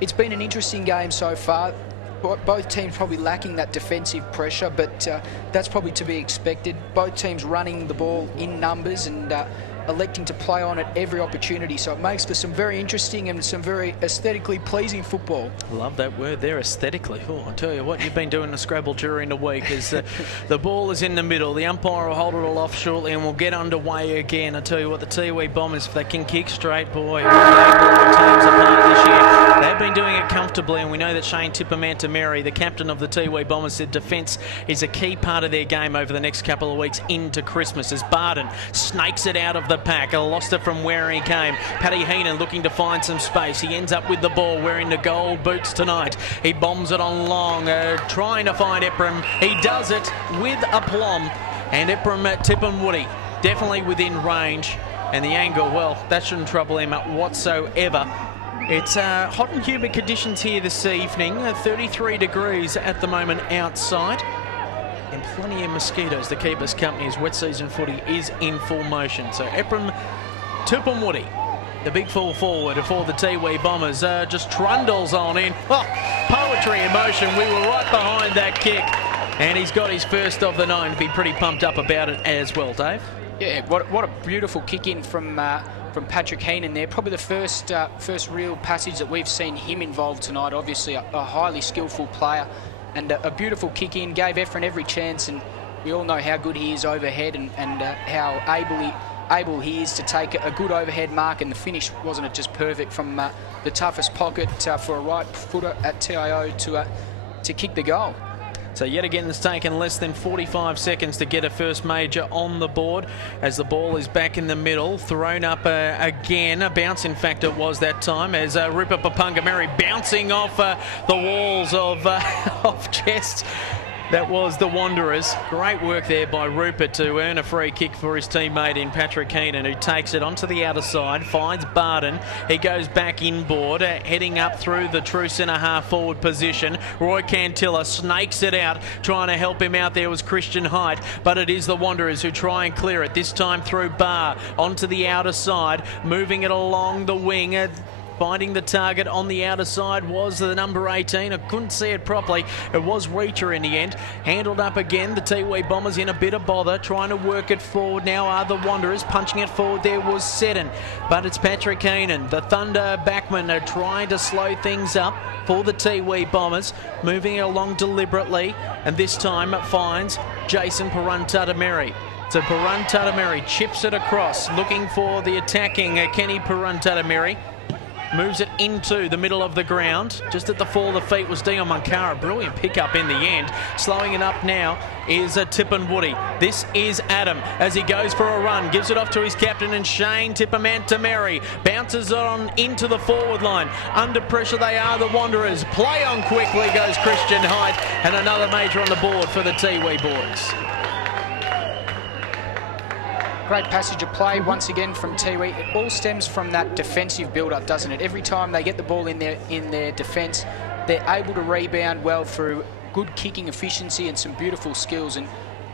it's been an interesting game so far. Both teams probably lacking that defensive pressure, but that's probably to be expected. Both teams running the ball in numbers and electing to play on it every opportunity. So it makes for some very interesting and some very aesthetically pleasing football. Love that word there, aesthetically. Oh, I tell you what, you've been doing the Scrabble during the week. As the ball is in the middle, the umpire will hold it all off shortly and we'll get underway again. I tell you what, the Tiwi Bombers, if they can kick straight, boy, will they blow teams apart this year. They've been doing it comfortably, and we know that Shane Tippermantameri, the captain of the Tiwi Bombers, said defence is a key part of their game over the next couple of weeks into Christmas, as Barden snakes it out of the pack. Lost it from where he came. Paddy Heenan looking to find some space. He ends up with the ball, wearing the gold boots tonight. He bombs it on long, trying to find Ephraim. He does it with aplomb, and Ephraim Tipperwoody definitely within range. And the angle, well, that shouldn't trouble him whatsoever. It's hot and humid conditions here this evening, 33 degrees at the moment outside, and plenty of mosquitoes to keep us company as wet season footy is in full motion. So Ephraim Tipperwoody, the big full forward for the Tiwi Bombers, just trundles on in. Oh, poetry in motion. We were right behind that kick, and he's got his first of the 9. Be pretty pumped up about it as well, Dave. Yeah, what a beautiful kick in from Patrick Heenan there. Probably the first real passage that we've seen him involved tonight. Obviously a highly skillful player, and a beautiful kick in. Gave Ephraim every chance, and we all know how good he is overhead and how able he is to take a good overhead mark, and the finish, wasn't it just perfect from the toughest pocket for a right footer at TIO to kick the goal. So yet again, it's taken less than 45 seconds to get a first major on the board as the ball is back in the middle, thrown up again. A bounce, in fact, it was that time, as Rupert Papungameri bouncing off the walls of chests. That was the Wanderers. Great work there by Rupert to earn a free kick for his teammate in Patrick Heenan, who takes it onto the outer side, finds Barden. He goes back inboard, heading up through the true centre half forward position. Roy Cantilla snakes it out. Trying to help him out there was Christian Height, but it is the Wanderers who try and clear it, this time through Barr onto the outer side, moving it along the wing. Finding the target on the outer side was the number 18. I couldn't see it properly. It was Reacher in the end. Handled up again. The Tiwi Bombers in a bit of bother, trying to work it forward. Now are the Wanderers. Punching it forward there was Seddon. But it's Patrick Keenan. The Thunder backmen are trying to slow things up for the Tiwi Bombers. Moving it along deliberately. And this time it finds Jason Peruntatameri. So Peruntatameri chips it across, looking for the attacking Kenny Peruntatameri. Moves it into the middle of the ground. Just at the fall of the feet was Dion Munkara. Brilliant pickup in the end. Slowing it up now is Tippin Woody. This is Adam as he goes for a run. Gives it off to his captain and Shane Tippermantameri. Bounces on into the forward line. Under pressure they are the Wanderers. Play on quickly goes Christian Hyde. And another major on the board for the Tiwi boys. Great passage of play once again from Tiwi. It all stems from that defensive build-up, doesn't it? Every time they get the ball in their defence, they're able to rebound well through good kicking efficiency and some beautiful skills. And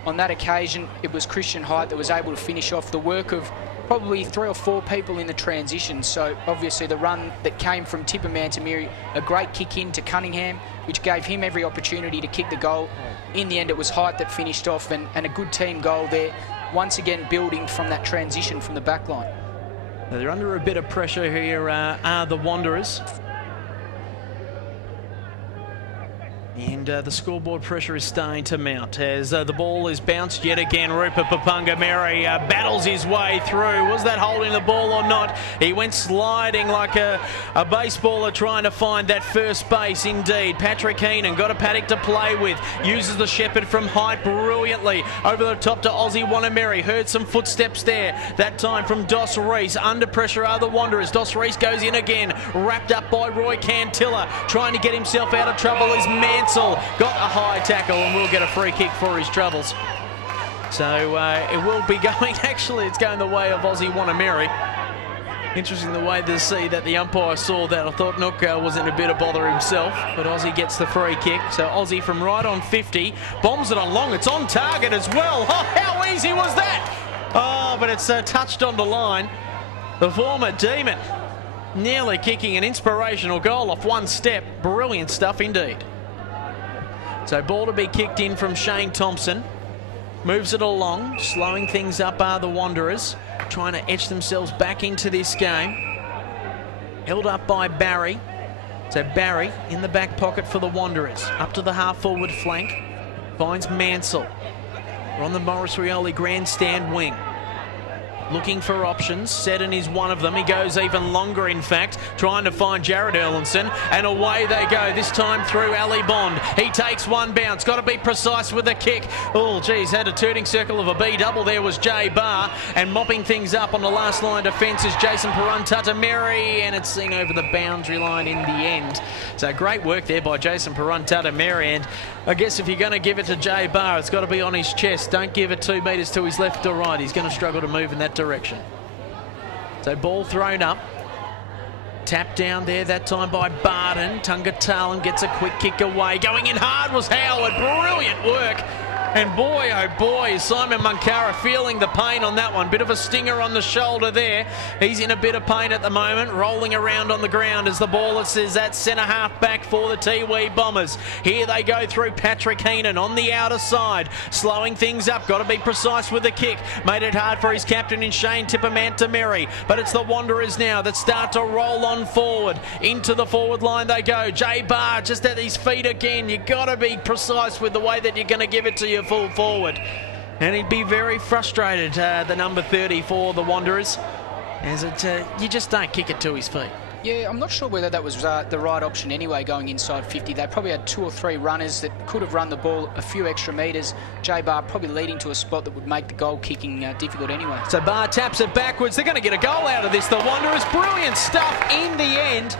on that occasion, it was Christian Hyde that was able to finish off the work of probably 3 or 4 people in the transition. So obviously the run that came from Tippermantameri, a great kick in to Cunningham, which gave him every opportunity to kick the goal. In the end, it was Hyde that finished off, and a good team goal there. Once again, building from that transition from the back line. Now they're under a bit of pressure here, are the Wanderers. And the scoreboard pressure is starting to mount as the ball is bounced yet again. Rupert Papungameri battles his way through. Was that holding the ball or not? He went sliding like a baseballer trying to find that first base indeed. Patrick Heenan got a paddock to play with. Uses the shepherd from height brilliantly. Over the top to Aussie Wanameri. Heard some footsteps there. That time from Dos Reese. Under pressure are the Wanderers. Dos Reese goes in again. Wrapped up by Roy Cantilla. Trying to get himself out of trouble is Mansell. Got a high tackle and will get a free kick for his troubles. So it will be going, actually it's going the way of Aussie Wanameri. Interesting the way to see that the umpire saw that. I thought Nook was in a bit of bother himself, but Aussie gets the free kick. So Aussie from right on 50, bombs it on long. It's on target as well. Oh, how easy was that? Oh, but it's touched on the line. The former Demon nearly kicking an inspirational goal off one step. Brilliant stuff indeed. So ball to be kicked in from Shane Thompson. Moves it along, slowing things up are the Wanderers. Trying to etch themselves back into this game. Held up by Barry. So Barry in the back pocket for the Wanderers. Up to the half forward flank. Finds Mansell. We're on the Morris Rioli grandstand wing. Looking for options. Seddon is one of them. He goes even longer, in fact, trying to find Jared Erlinson. And away they go, this time through Ali Bond. He takes one bounce. Got to be precise with the kick. Oh, geez, had a turning circle of a B double. There was Jay Barr. And mopping things up on the last line defence is Jason Peruntatameri. And it's seen over the boundary line in the end. So great work there by Jason Peruntatameri. And I guess if you're going to give it to Jay Barr, it's got to be on his chest. Don't give it 2 metres to his left or right. He's going to struggle to move in that direction. So ball thrown up. Tap down there that time by Barton. Tungatalan gets a quick kick away. Going in hard was Howard. Brilliant work. And boy, oh boy, Simon Munkara feeling the pain on that one. Bit of a stinger on the shoulder there. He's in a bit of pain at the moment, rolling around on the ground as the ball is at centre half back for the Tiwi Bombers. Here they go through Patrick Heenan on the outer side, slowing things up. Got to be precise with the kick. Made it hard for his captain in Shane Tippermantameri. But it's the Wanderers now that start to roll on forward. Into the forward line they go. Jay Barr just at his feet again. You got to be precise with the way that you're going to give it to your full forward. And he'd be very frustrated, the number 30 for the Wanderers, as you just don't kick it to his feet. Yeah, I'm not sure whether that was the right option anyway, going inside 50. They probably had 2 or 3 runners that could have run the ball a few extra metres. Jay Barr probably leading to a spot that would make the goal kicking difficult anyway. So Barr taps it backwards. They're going to get a goal out of this, the Wanderers. Brilliant stuff in the end.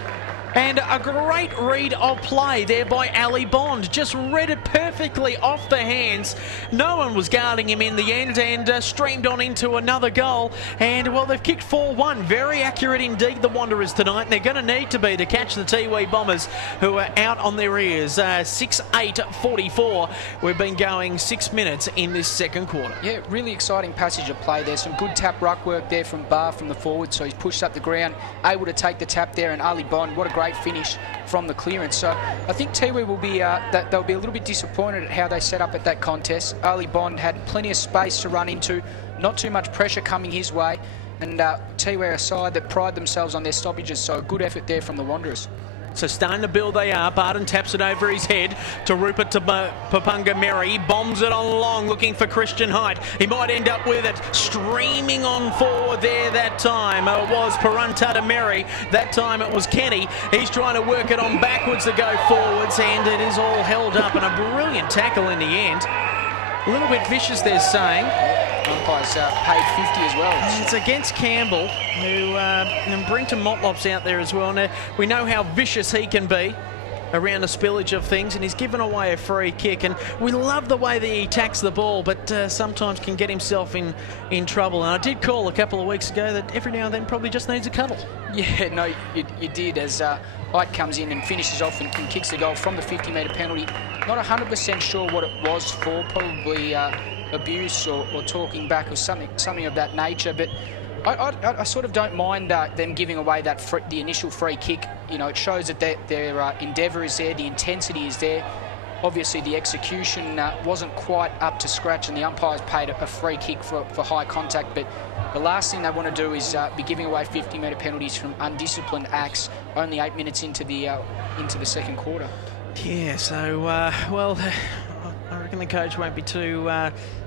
And a great read of play there by Ali Bond. Just read it perfectly off the hands. No one was guarding him in the end, and streamed on into another goal. And, well, they've kicked 4-1. Very accurate indeed, the Wanderers tonight. And they're going to need to be to catch the Tiwi Bombers, who are out on their ears. 6-8-44. We've been going 6 minutes in this second quarter. Yeah, really exciting passage of play there. Some good tap ruck work there from Barr from the forward. So he's pushed up the ground, able to take the tap there. And Ali Bond, what a great finish from the clearance. So I think Tiwi will be they'll be a little bit disappointed at how they set up at that contest. Ali Bond had plenty of space to run into, not too much pressure coming his way, and Tiwi are a side that pride themselves on their stoppages. So a good effort there from the Wanderers. So starting to build they are. Barton taps it over his head to Rupert to Papunga Mary. He bombs it on long, looking for Christian Height. He might end up with it. Streaming on forward there that time. It was Parunta to Mary. That time it was Kenny. He's trying to work it on backwards to go forwards, and it is all held up, and a brilliant tackle in the end. A little bit vicious, they're saying. Umpires paid 50 as well. It's against Campbell, who and Brenton Motlop's out there as well. Now, we know how vicious he can be around the spillage of things, and he's given away a free kick. And we love the way that he attacks the ball, but sometimes can get himself in trouble. And I did call a couple of weeks ago that every now and then probably just needs a cuddle. Yeah, no, you did, as Height comes in and finishes off and kicks the goal from the 50-metre penalty. Not 100% sure what it was for, probably abuse or talking back or something of that nature, but I sort of don't mind them giving away the initial free kick. You know, it shows that their endeavour is there, the intensity is there. Obviously, the execution wasn't quite up to scratch, and the umpires paid a free kick for high contact. But the last thing they want to do is be giving away 50-metre penalties from undisciplined acts only 8 minutes into the second quarter. Yeah, so, well, I reckon the coach won't be too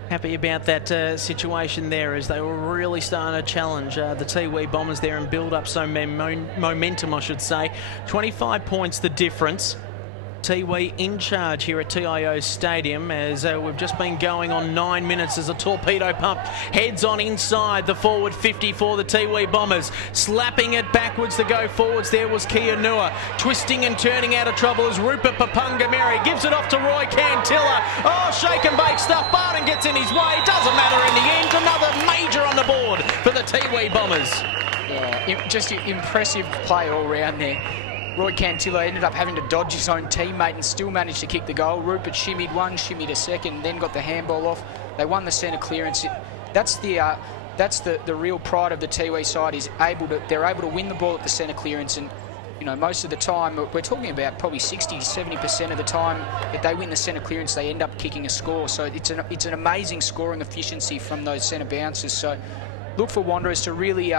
happy about that situation there, as they were really starting to challenge the Twi Bombers there and build up some momentum, I should say. 25 points the difference. Tiwi in charge here at TIO Stadium, as we've just been going on 9 minutes as a torpedo pump heads on inside the forward 50 for the Tiwi Bombers. Slapping it backwards to go forwards there was Kianua. Twisting and turning out of trouble as Rupert Papungameri gives it off to Roy Cantilla. Oh, shake and bake stuff. Barton gets in his way. Doesn't matter in the end. Another major on the board for the Tiwi Bombers. Yeah, just impressive play all round there. Roy Cantilla ended up having to dodge his own teammate and still managed to kick the goal. Rupert shimmied one, shimmied a second, then got the handball off. They won the centre clearance. That's the real pride of the Tiwi side, is they're able to win the ball at the centre clearance. And you know, most of the time, we're talking about probably 60-70% of the time that they win the centre clearance, they end up kicking a score. So it's an amazing scoring efficiency from those centre bounces. So look for Wanderers to really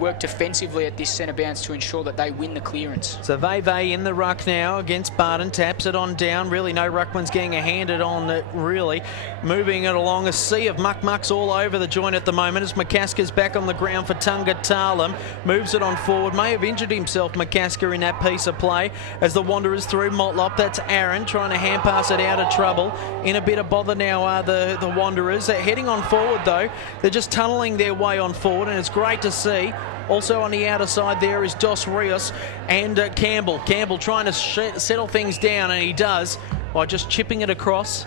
work defensively at this centre bounce to ensure that they win the clearance. So Veve in the ruck now against Barton, taps it on down. Really no ruckman's getting a handed on it, really. Moving it along, a sea of mucks all over the joint at the moment as McCaskill's back on the ground for Tunga Talam. Moves it on forward, may have injured himself, McCaskill, in that piece of play as the Wanderers through Motlop. That's Aaron trying to hand pass it out of trouble. In a bit of bother now are the Wanderers. They're heading on forward though. They're just tunnelling their way on forward, and it's great to see. Also on the outer side there is Dos Rios and Campbell. Campbell trying to settle things down, and he does by just chipping it across.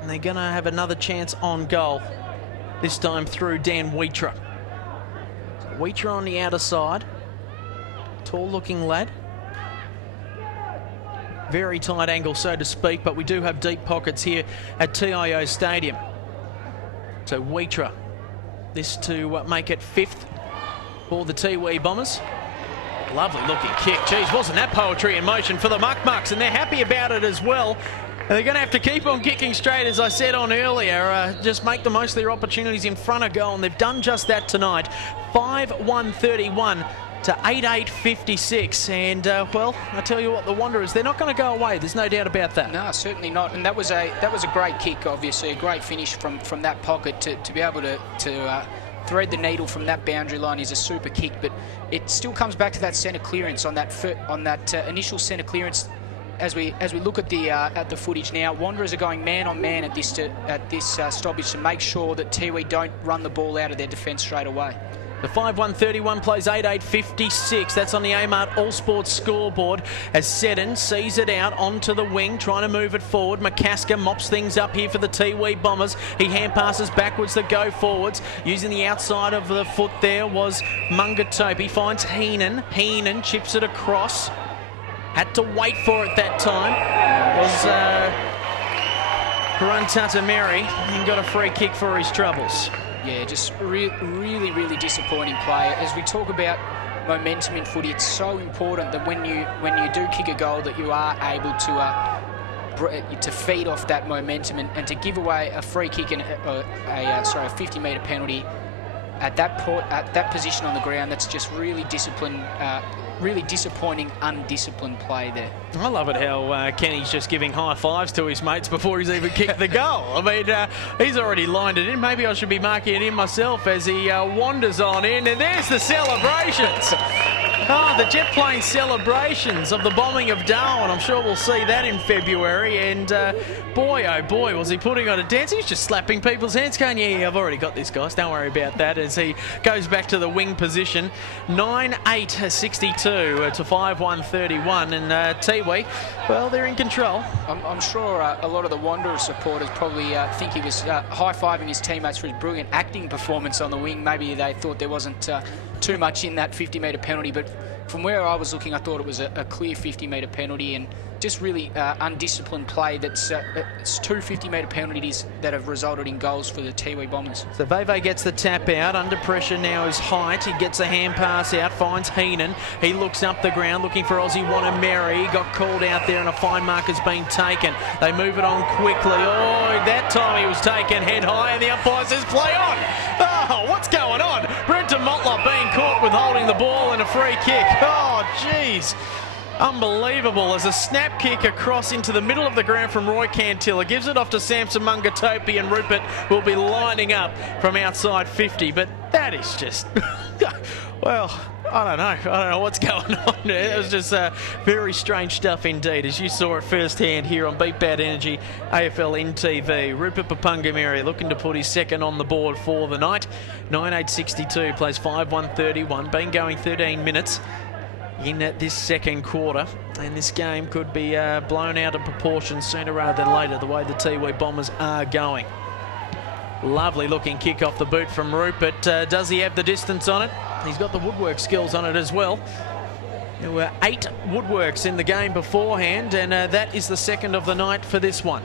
And they're going to have another chance on goal, this time through Dan Wheatra. So Wheatra on the outer side. Tall looking lad. Very tight angle, so to speak, but we do have deep pockets here at TIO Stadium. So Wheatra, this to make it 5th for the Tiwi Bombers. Lovely looking kick. Geez, wasn't that poetry in motion for the Mucks, and they're happy about it as well. And they're going to have to keep on kicking straight, as I said on earlier. Just make the most of their opportunities in front of goal, and they've done just that tonight. 5-1-31 to 8-8-56. And, well, I tell you what, the Wanderers, they're not going to go away. There's no doubt about that. No, certainly not. And that was a great kick, obviously. A great finish from that pocket to be able to thread the needle from that boundary line is a super kick, but it still comes back to that centre clearance on that initial centre clearance. As we look at the footage now, Wanderers are going man on man at this stoppage to make sure that Tiwi don't run the ball out of their defence straight away. The 5-1-31 plays 8-8-56. That's on the Amart All Sports scoreboard as Seddon sees it out onto the wing, trying to move it forward. McCasker mops things up here for the Tiwi Bombers. He hand passes backwards to go forwards. Using the outside of the foot there was Mungatopi. Finds Heenan. Heenan chips it across. Had to wait for it that time. Was Mary and got a free kick for his troubles. Yeah, just really disappointing play. As we talk about momentum in footy, it's so important that when you do kick a goal that you are able to feed off that momentum and to give away a free kick and a 50-metre penalty at that position on the ground. That's just really disappointing, undisciplined play there. I love it how Kenny's just giving high fives to his mates before he's even kicked the goal. I mean, he's already lined it in. Maybe I should be marking it in myself as he wanders on in. And there's the celebrations. Oh, the jet plane celebrations of the bombing of Darwin. I'm sure we'll see that in February. And boy, oh boy, was he putting on a dance. He's just slapping people's hands going, yeah, I've already got this, guys. Don't worry about that, as he goes back to the wing position. 9-8-62 to 5-1-31. And Tiwi, well, they're in control. I'm sure a lot of the Wanderers supporters probably think he was high-fiving his teammates for his brilliant acting performance on the wing. Maybe they thought there wasn't too much in that 50-metre penalty, but from where I was looking, I thought it was a clear 50-metre penalty, and just really undisciplined play. It's two 50-metre penalties that have resulted in goals for the Tiwi Bombers. So Veve gets the tap out. Under pressure now is Height. He gets a hand pass out, finds Heenan. He looks up the ground looking for Aussie Wanameri. He got called out there and a fine mark has been taken. They move it on quickly. Oh, that time he was taken head high and the umpire says play on. Oh, what's going on? Brenton Motlop being caught with holding the ball and a free kick. Oh, jeez. Unbelievable, as a snap kick across into the middle of the ground from Roy Cantilla. Gives it off to Samson Mungatopi, and Rupert will be lining up from outside 50. But that is just, well, I don't know what's going on. It was just very strange stuff indeed, as you saw it firsthand here on Beat Bad Energy, AFLNTv. Rupert Papungamiri looking to put his second on the board for the night. 9-8-62, plays 5-1-31, been going 13 minutes in this second quarter, and this game could be blown out of proportion sooner rather than later, the way the Tiwi Bombers are going. Lovely looking kick off the boot from Rupert. Does he have the distance on it? He's got the woodwork skills on it as well. There were 8 woodworks in the game beforehand, and that is the second of the night for this one.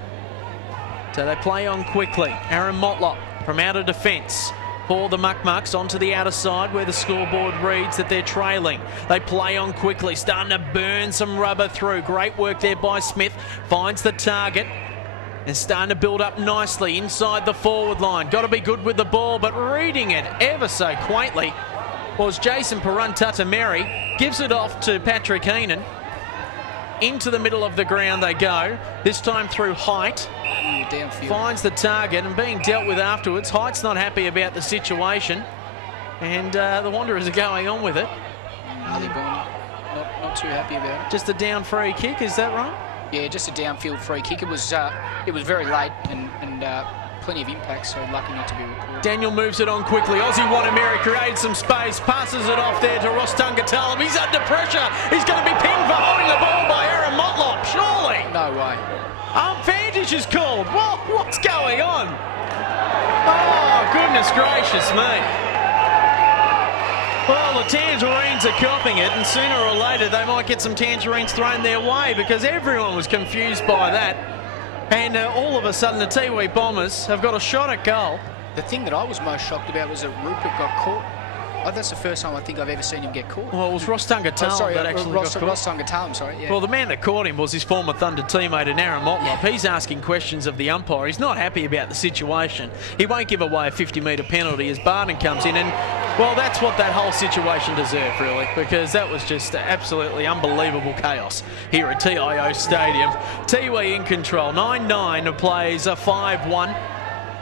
So they play on quickly. Aaron Motlop from out of defence for the Muck-Mucks onto the outer side where the scoreboard reads that they're trailing. They play on quickly, starting to burn some rubber through. Great work there by Smith. Finds the target and starting to build up nicely inside the forward line. Got to be good with the ball, but reading it ever so quaintly was Jason Peruntatameri. Gives it off to Patrick Heenan. Into the middle of the ground they go, this time through Height. Downfield. Finds the target and being dealt with afterwards. Height's not happy about the situation, and the Wanderers are going on with it. They're not too happy about it. Just a down free kick, is that right? Yeah, just a downfield free kick. It was very late and plenty of impact, so lucky not to be recorded. Daniel moves it on quickly. Aussie Wanameri created some space, passes it off there to Ross Tungatalum. He's under pressure. He's going to be pinged for holding the ball by Aaron Motlop, surely. No way. Advantage is called. What's going on? Oh, goodness gracious me. Well, the Tangerines are copying it, and sooner or later they might get some Tangerines thrown their way, because everyone was confused by that. And all of a sudden the Tiwi Bombers have got a shot at goal. The thing that I was most shocked about was that Rupert got caught. Oh, that's the first time I think I've ever seen him get caught. Well, it was Ross Tungatalum that actually got caught. Ross Tungatalum, sorry, yeah. Well, the man that caught him was his former Thunder teammate, Aaron Motlop. Yeah. He's asking questions of the umpire. He's not happy about the situation. He won't give away a 50-metre penalty as Barton comes in, and, well, that's what that whole situation deserved, really, because that was just absolutely unbelievable chaos here at TIO Stadium. Tiwi in control. 9-9 plays a 5-1.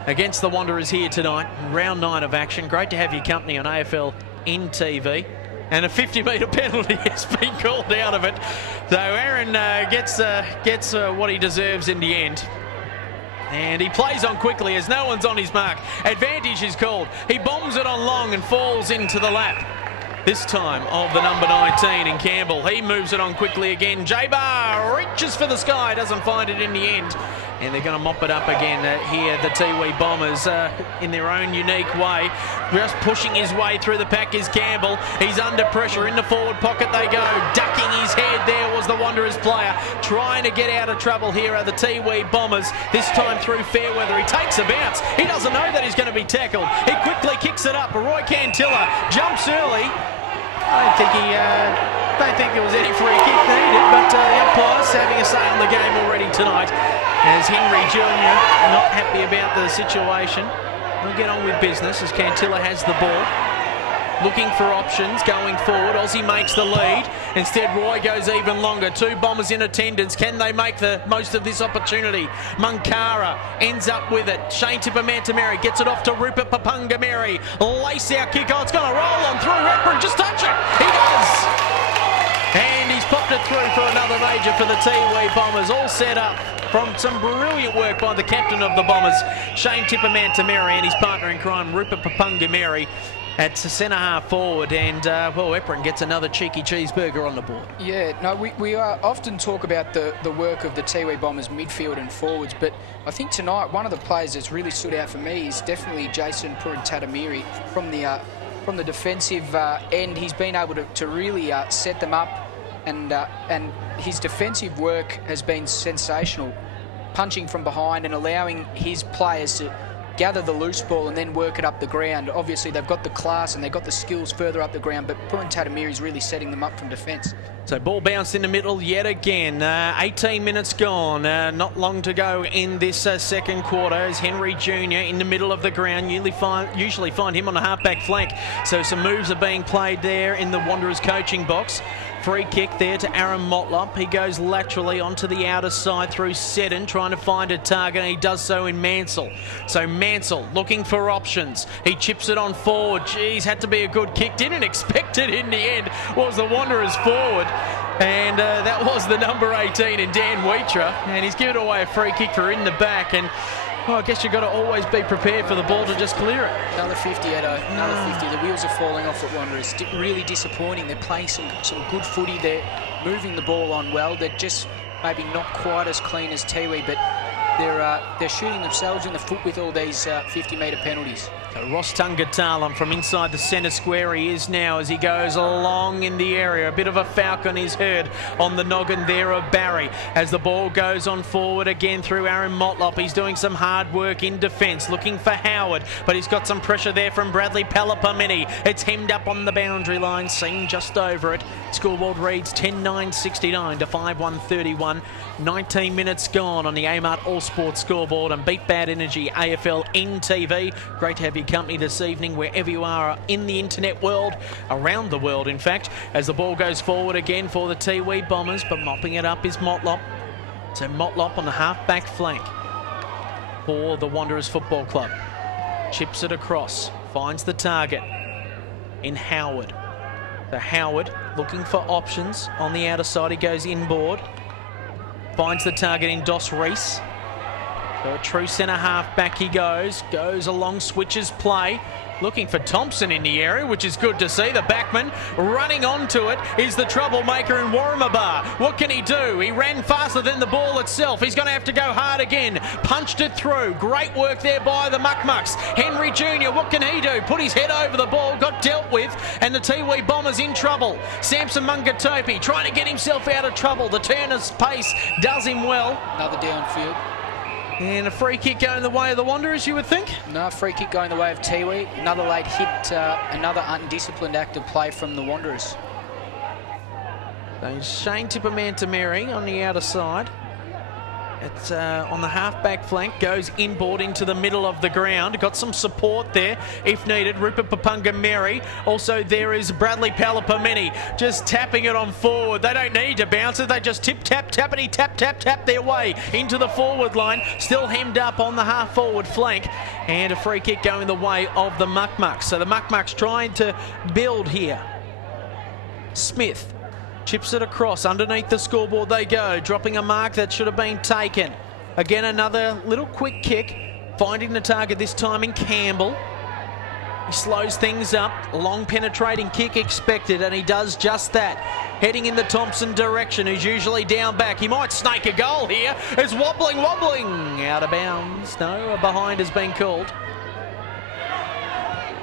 Against the Wanderers here tonight, round 9 of action. Great to have your company on AFLNTv. And a 50-metre penalty has been called out of it. So Aaron gets what he deserves in the end. And he plays on quickly as no one's on his mark. Advantage is called. He bombs it on long and falls into the lap. This time of the number 19 in Campbell. He moves it on quickly again. J-Bar reaches for the sky, doesn't find it in the end. And they're going to mop it up again here, the Tiwi Bombers, in their own unique way. Just pushing his way through the pack is Campbell. He's under pressure. In the forward pocket they go. Ducking his head there was the Wanderers player. Trying to get out of trouble here are the Tiwi Bombers. This time through Fairweather. He takes a bounce. He doesn't know that he's going to be tackled. He quickly kicks it up. Roy Cantilla jumps early. I don't think there was any free kick needed, but the umpire's having a say on the game already tonight. As Henry Jr. not happy about the situation. We'll get on with business as Cantilla has the ball. Looking for options going forward. Aussie makes the lead. Instead, Roy goes even longer. 2 Bombers in attendance. Can they make the most of this opportunity? Munkara ends up with it. Shane Tippermantameri gets it off to Rupert Papungameri. Lace out kick. Oh, it's going to roll on through. Redfern just touch it. He does. And he's popped it through for another major for the Tiwi Bombers. All set up from some brilliant work by the captain of the Bombers, Shane Tippermantameri, and his partner in crime, Rupert Papungameri, at centre half forward. And, well, Epron gets another cheeky cheeseburger on the board. Yeah, no, we often talk about the work of the Tiwi Bombers midfield and forwards, but I think tonight one of the players that's really stood out for me is definitely Jason Purintatamiri from the defensive end. He's been able to really set them up, and his defensive work has been sensational, punching from behind and allowing his players to gather the loose ball and then work it up the ground. Obviously, they've got the class and they've got the skills further up the ground, but Purintatamiri is really setting them up from defence. So ball bounced in the middle yet again. 18 minutes gone. Not long to go in this second quarter as Henry Jr. in the middle of the ground. Usually find him on the halfback flank. So some moves are being played there in the Wanderers coaching box. Free kick there to Aaron Motlop. He goes laterally onto the outer side through Seddon, trying to find a target, and he does so in Mansell. So Mansell looking for options. He chips it on forward. Geez, had to be a good kick. Didn't expect it in the end. Was the Wanderers forward. And that was the number 18 in Dan Wheatra. And he's given away a free kick for in the back. And well, I guess you've got to always be prepared for the ball to just clear it. Another 50, Edo. Another 50. The wheels are falling off at Wanderers. Really disappointing. They're playing some good footy. They're moving the ball on well. They're just maybe not quite as clean as Tiwi, but they're shooting themselves in the foot with all these 50-metre penalties. So Ross Tungatalam from inside the centre square he is now as he goes along in the area. A bit of a falcon is heard on the noggin there of Barry as the ball goes on forward again through Aaron Motlop. He's doing some hard work in defence, looking for Howard, but he's got some pressure there from Bradley Palapamini. It's hemmed up on the boundary line, seen just over it. Scoreboard reads 10-9-69 to 5-1-31. 19 minutes gone on the Amart All Sports scoreboard and Beat Bad Energy AFLNTv. Great to have your company this evening wherever you are in the internet world, around the world in fact, as the ball goes forward again for the Tiwi Bombers, but mopping it up is Motlop. So Motlop on the half-back flank for the Wanderers Football Club. Chips it across, finds the target in Howard. So Howard looking for options on the outer side. He goes inboard. Finds the target in Dos Reese. So a true centre half back he goes along, switches play. Looking for Thompson in the area, which is good to see. The backman running onto it is the troublemaker in Warramabar. What can he do? He ran faster than the ball itself. He's going to have to go hard again. Punched it through. Great work there by the Muckmucks. Henry Jr., what can he do? Put his head over the ball, got dealt with, and the Tiwi Bombers in trouble. Samson Mungatopi trying to get himself out of trouble. The turner's pace does him well. Another downfield. And a free kick going the way of the Wanderers, you would think? No, free kick going the way of Tiwi. Another late hit, another undisciplined act of play from the Wanderers. So Shane Tippermantameri on the outer side. It's on the half-back flank, goes inboard into the middle of the ground. Got some support there, if needed. Rupert Papungameri. Also, there is Bradley Palapamini just tapping it on forward. They don't need to bounce it. They just tap their way into the forward line. Still hemmed up on the half-forward flank. And a free kick going the way of the Muckmucks. So the Muckmucks trying to build here. Smith chips it across. Underneath the scoreboard they go, dropping a mark that should have been taken. Again, another little quick kick, finding the target this time in Campbell. He slows things up, long penetrating kick expected, and he does just that. Heading in the Thompson direction, who's usually down back. He might snake a goal here. It's wobbling, out of bounds. No, a behind has been called.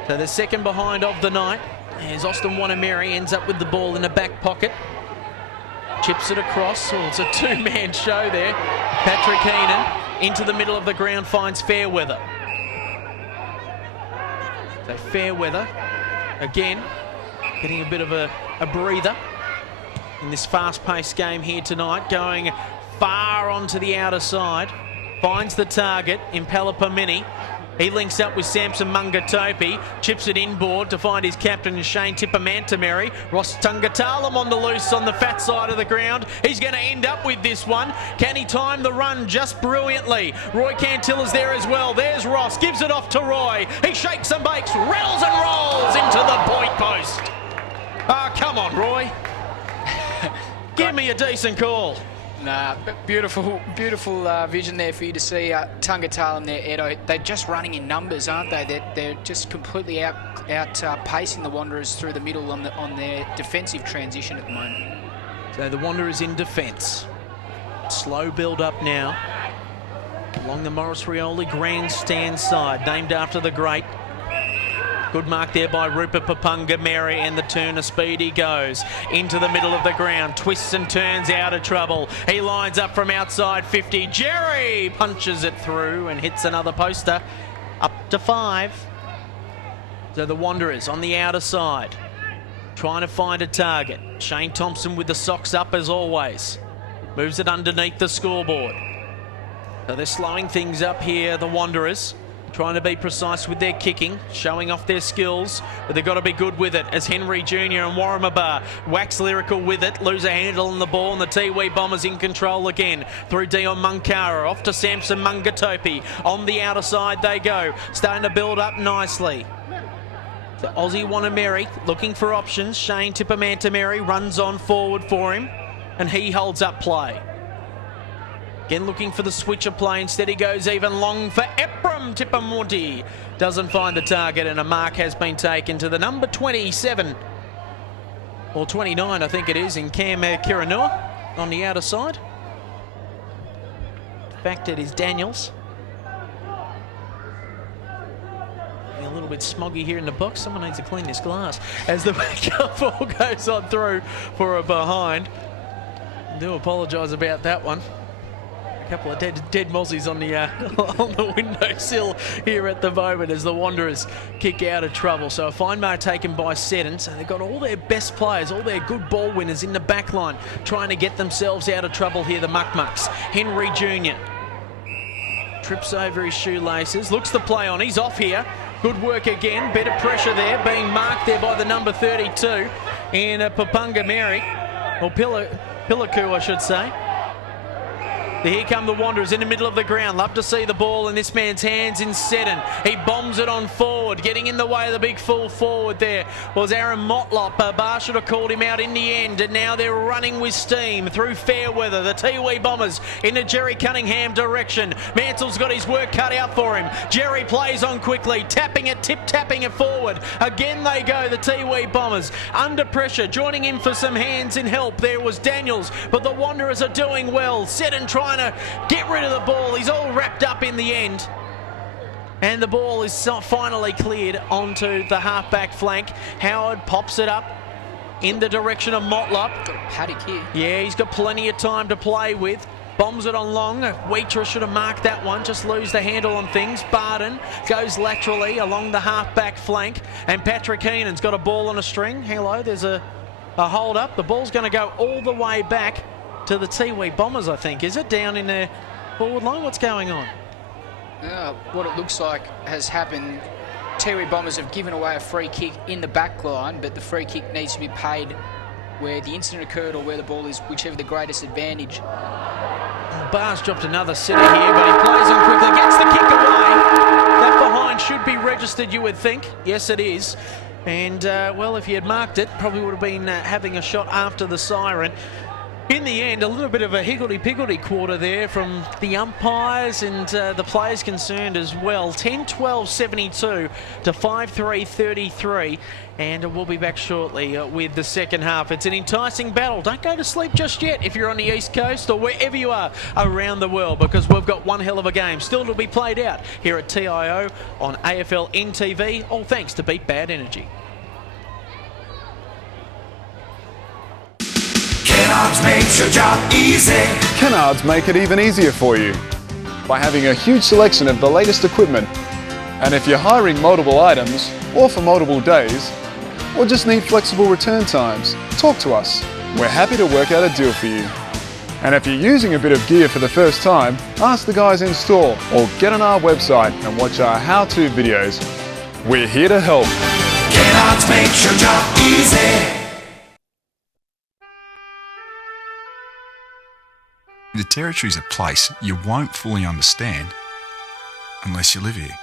So the second behind of the night, as Austin Wanameri ends up with the ball in the back pocket. Chips it across. Oh, it's a two-man show there. Patrick Heenan into the middle of the ground finds Fairweather. So Fairweather, again, getting a bit of a breather in this fast-paced game here tonight, going far onto the outer side. Finds the target in Palapamini. He links up with Samson Mungatopi, chips it inboard to find his captain Shane Tippamantameri. Ross Tungatalam on the loose on the fat side of the ground. He's going to end up with this one. Can he time the run just brilliantly? Roy Cantilla's there as well. There's Ross, gives it off to Roy. He shakes and bakes, rattles and rolls into the point post. Ah, come on, Roy. Give me a decent call. Nah, beautiful vision there for you to see Tungatalam there, Edo. They're just running in numbers, aren't they? They're just completely pacing the Wanderers through the middle on their defensive transition at the moment. So the Wanderers in defence. Slow build up now along the Morris Rioli grandstand side, named after the great. Good mark there by Rupert Papunga-Mary, and the turn of speed he goes into the middle of the ground, twists and turns out of trouble. He lines up from outside 50. Jerry punches it through and hits another poster. Up to 5. So the Wanderers on the outer side, trying to find a target. Shane Thompson with the socks up as always. Moves it underneath the scoreboard. So they're slowing things up here, the Wanderers. Trying to be precise with their kicking, showing off their skills, but they've got to be good with it. As Henry Jr. and Warramaba wax lyrical with it, lose a handle on the ball, and the Tiwi Bombers in control again. Through Dion Munkara, off to Samson Mungatopi. On the outer side they go, starting to build up nicely. So Aussie Wanameri looking for options. Shane Tippamantameri runs on forward for him, and he holds up play. Again looking for the switcher play, instead he goes even long for Epram Tippamunti. Doesn't find the target, and a mark has been taken to the number 27, or 29 I think it is, in Cam Kiranua on the outer side. In fact, it is Daniels. A little bit smoggy here in the box. Someone needs to clean this glass. As the ball goes on through for a behind. I do apologise about that one. A couple of dead mozzies on the windowsill here at the moment as the Wanderers kick out of trouble. So a fine mark taken by Seddon. So they've got all their best players, all their good ball winners in the back line, trying to get themselves out of trouble here, the Muck-Mucks. Henry Jr. trips over his shoelaces, looks the play on, he's off here. Good work again, better pressure there, being marked there by the number 32 in Papunga-Mary, or Pilaku I should say. Here come the Wanderers in the middle of the ground. Love to see the ball in this man's hands in Seddon. He bombs it on forward. Getting in the way of the big full forward there was Aaron Motlop. Bar should have called him out in the end. And now they're running with steam through Fairweather. The Tiwi Bombers into Jerry Cunningham direction. Mansell's got his work cut out for him. Jerry plays on quickly. Tapping it, tapping it forward. Again they go, the Tiwi Bombers. Under pressure, joining in for some hands in help. There was Daniels, but the Wanderers are doing well. Seddon trying to get rid of the ball. He's all wrapped up in the end. And the ball is finally cleared onto the half-back flank. Howard pops it up in the direction of Motlop. Got a paddock here. Yeah, he's got plenty of time to play with. Bombs it on long. Wheater should have marked that one. Just lose the handle on things. Barden goes laterally along the half-back flank. And Patrick Heenan's got a ball on a string. Hello, there's a hold up. The ball's going to go all the way back to the Tiwi Bombers, I think. Is it down in their forward line? What's going on? What it looks like has happened. Tiwi Bombers have given away a free kick in the back line, but the free kick needs to be paid where the incident occurred or where the ball is, whichever the greatest advantage. Bar's dropped another sitter here, but he plays on quickly, gets the kick away. That behind should be registered, you would think. Yes, it is. And, well, if he had marked it, probably would have been having a shot after the siren. In the end, a little bit of a higgledy-piggledy quarter there from the umpires and the players concerned as well. 10-12-72 to 5-3-33. And we'll be back shortly with the second half. It's an enticing battle. Don't go to sleep just yet if you're on the East Coast or wherever you are around the world, because we've got one hell of a game still to be played out here at TIO on AFLNTv, all thanks to Beat Bad Energy. Kennards makes your job easy. Kennards make it even easier for you by having a huge selection of the latest equipment. And if you're hiring multiple items or for multiple days, or just need flexible return times, talk to us. We're happy to work out a deal for you. And if you're using a bit of gear for the first time, ask the guys in store or get on our website and watch our how-to videos. We're here to help. Kennards makes your job easy. The Territory's a place you won't fully understand unless you live here.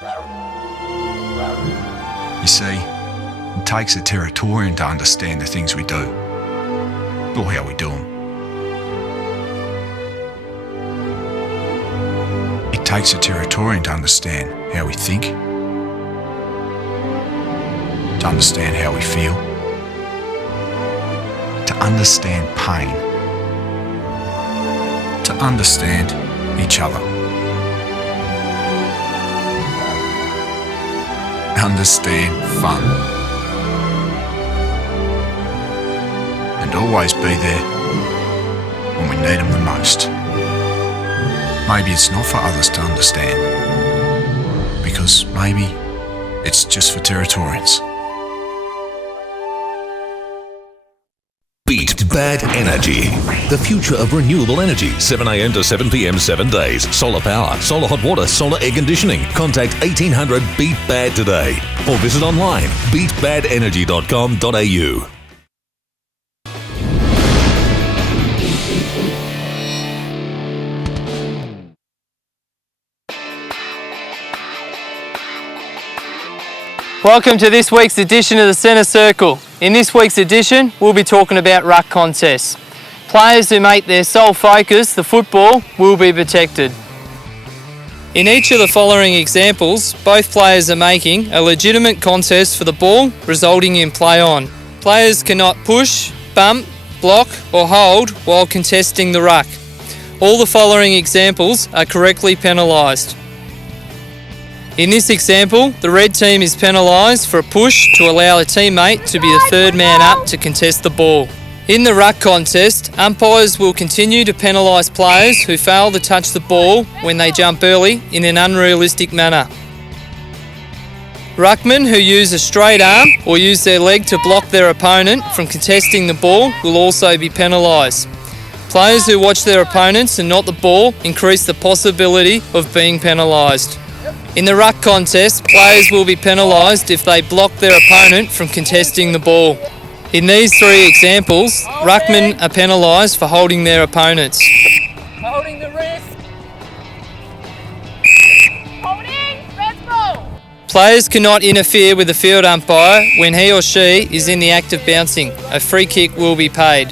You see, it takes a Territorian to understand the things we do, or how we do them. It takes a Territorian to understand how we think, to understand how we feel, to understand pain, to understand each other. Understand fun. And always be there when we need them the most. Maybe it's not for others to understand, because maybe it's just for Territorians. Beat Bad Energy. The future of renewable energy. 7 a.m. to 7 p.m. 7 days. Solar power, solar hot water, solar air conditioning. Contact 1800 Beat Bad today or visit online beatbadenergy.com.au. Welcome to this week's edition of the Centre Circle. In this week's edition, we'll be talking about ruck contests. Players who make their sole focus the football will be protected. In each of the following examples, both players are making a legitimate contest for the ball, resulting in play on. Players cannot push, bump, block or hold while contesting the ruck. All the following examples are correctly penalised. In this example, the red team is penalised for a push to allow a teammate to be the third man up to contest the ball. In the ruck contest, umpires will continue to penalise players who fail to touch the ball when they jump early in an unrealistic manner. Ruckmen who use a straight arm or use their leg to block their opponent from contesting the ball will also be penalised. Players who watch their opponents and not the ball increase the possibility of being penalised. In the ruck contest, players will be penalised if they block their opponent from contesting the ball. In these three examples, ruckmen are penalised for holding their opponents. Holding the wrist. Holding, red ball. Players cannot interfere with the field umpire when he or she is in the act of bouncing. A free kick will be paid.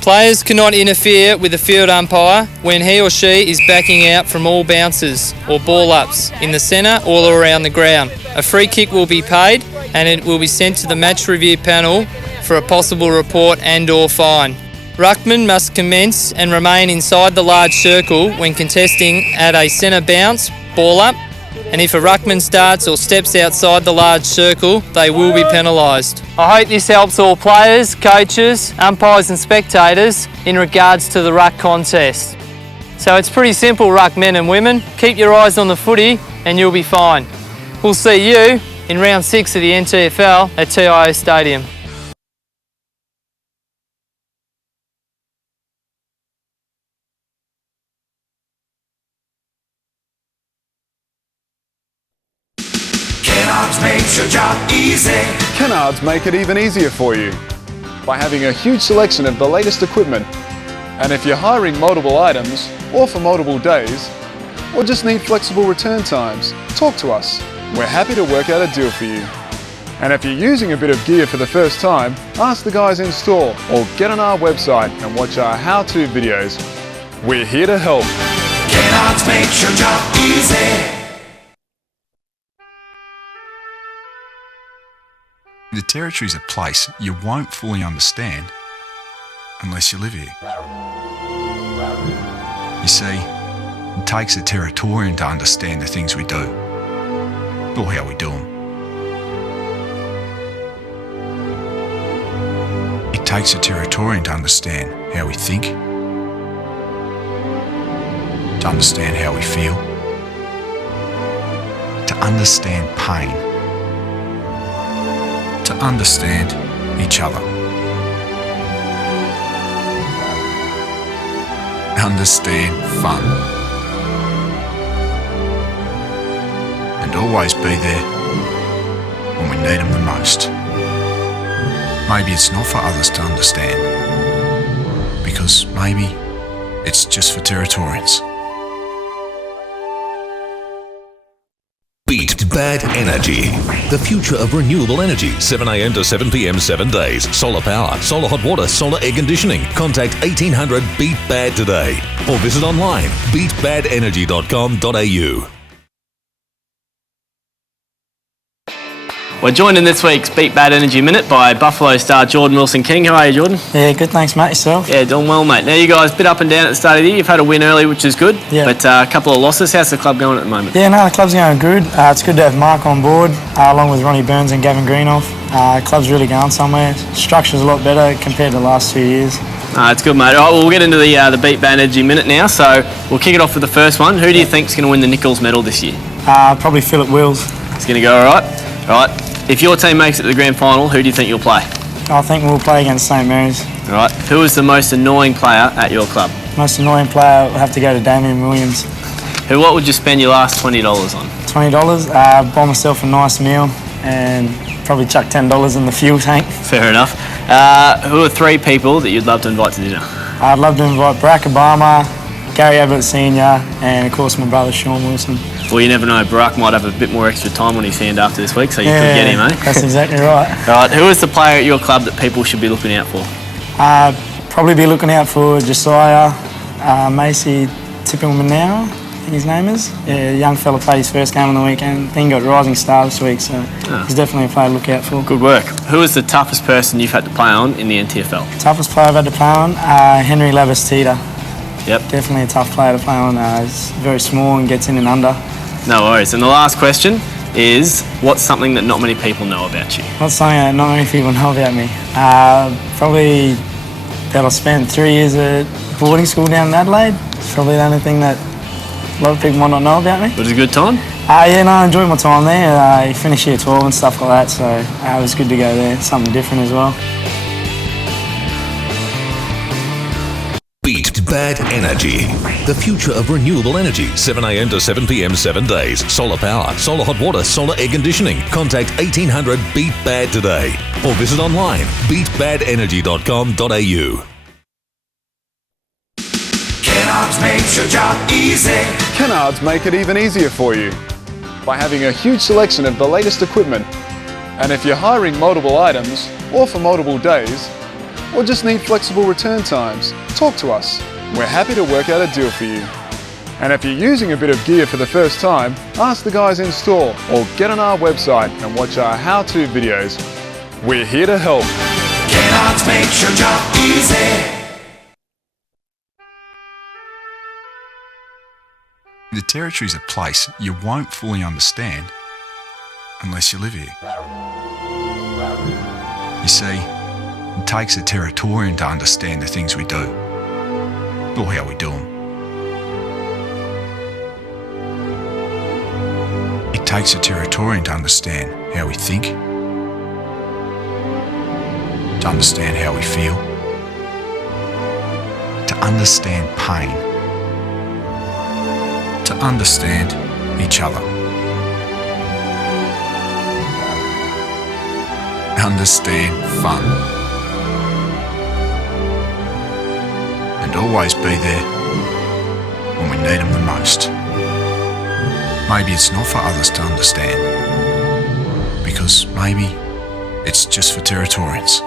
Players cannot interfere with the field umpire when he or she is backing out from all bounces or ball ups in the centre or around the ground. A free kick will be paid and it will be sent to the match review panel for a possible report and/or fine. Ruckmen must commence and remain inside the large circle when contesting at a centre bounce, ball up, and if a ruckman starts or steps outside the large circle, they will be penalised. I hope this helps all players, coaches, umpires and spectators in regards to the ruck contest. So it's pretty simple, ruck men and women. Keep your eyes on the footy and you'll be fine. We'll see you in round 6 of the NTFL at TIO Stadium. Kennards makes your job easy. Kennards make it even easier for you by having a huge selection of the latest equipment. And if you're hiring multiple items or for multiple days, or just need flexible return times, talk to us. We're happy to work out a deal for you. And if you're using a bit of gear for the first time, ask the guys in store or get on our website and watch our how-to videos. We're here to help. Kenards makes your job easy. The Territory's a place you won't fully understand unless you live here. You see, it takes a Territorian to understand the things we do, or how we do them. It takes a Territorian to understand how we think, to understand how we feel, to understand pain, to understand each other. Understand fun. And always be there when we need them the most. Maybe it's not for others to understand, because maybe it's just for Territorians. Beat bad energy. The future of renewable energy. 7am to 7pm 7 days. Solar power, solar hot water, solar air conditioning. Contact 1800 Beat Bad today or visit online beatbadenergy.com.au. We're joined in this week's Beat Bad Energy Minute by Buffalo star Jordan Wilson-King. How are you, Jordan? Yeah, good, thanks, mate. Yourself? Yeah, doing well, mate. Now, you guys, a bit up and down at the start of the year. You've had a win early, which is good, but a couple of losses. How's the club going at the moment? Yeah, no, the club's going good. It's good to have Mark on board, along with Ronnie Burns and Gavin Greenoff. The club's really going somewhere. Structure's a lot better compared to the last 2 years. It's good, mate. All right, well, we'll get into the Beat Bad Energy Minute now. So we'll kick it off with the first one. Who do you think's going to win the Nichols medal this year? Probably Philip Wills. It's going to go all right? All right. If your team makes it to the grand final, who do you think you'll play? I think we'll play against St Mary's. All right. Who is the most annoying player at your club? Most annoying player will have to go to Damien Williams. What would you spend your last $20 on? $20? Buy myself a nice meal and probably chuck $10 in the fuel tank. Fair enough. Who are 3 people that you'd love to invite to dinner? I'd love to invite Barack Obama, Gary Ablett Sr. and of course my brother Sean Wilson. Well, you never know, Barack might have a bit more extra time on his hand after this week, so you could get him, eh? That's exactly right. All right, who is the player at your club that people should be looking out for? Probably be looking out for Josiah Macy Tippingmanow, I think his name is. Yeah, young fella played his first game on the weekend. I think he got Rising Star this week, so he's definitely a player to look out for. Good work. Who is the toughest person you've had to play on in the NTFL? Toughest player I've had to play on? Henry Lavastida. Yep. Definitely a tough player to play on. He's very small and gets in and under. No worries. And the last question is, what's something that not many people know about you? What's something that not many people know about me? Probably that I spent 3 years at boarding school down in Adelaide. It's probably the only thing that a lot of people might not know about me. Was it a good time? Yeah, no, I enjoyed my time there. I finished year 12 and stuff like that, so it was good to go there. Something different as well. Beat bad energy. The future of renewable energy. 7am to 7pm 7 days. Solar power, solar hot water, solar air conditioning. Contact 1800 Beat Bad today or visit online beatbadenergy.com.au. Kenards makes your job easy. Kenards make it even easier for you by having a huge selection of the latest equipment. And if you're hiring multiple items or for multiple days, or just need flexible return times, talk to us. We're happy to work out a deal for you. And if you're using a bit of gear for the first time, ask the guys in store or get on our website and watch our how-to videos. We're here to help. Kenards makes your job easy. The Territory's a place you won't fully understand unless you live here. You see, it takes a Territorian to understand the things we do, or how we do them. It takes a Territorian to understand how we think, to understand how we feel, to understand pain, to understand each other. Understand fun. And always be there when we need them the most. Maybe it's not for others to understand, because maybe It's just for Territorians.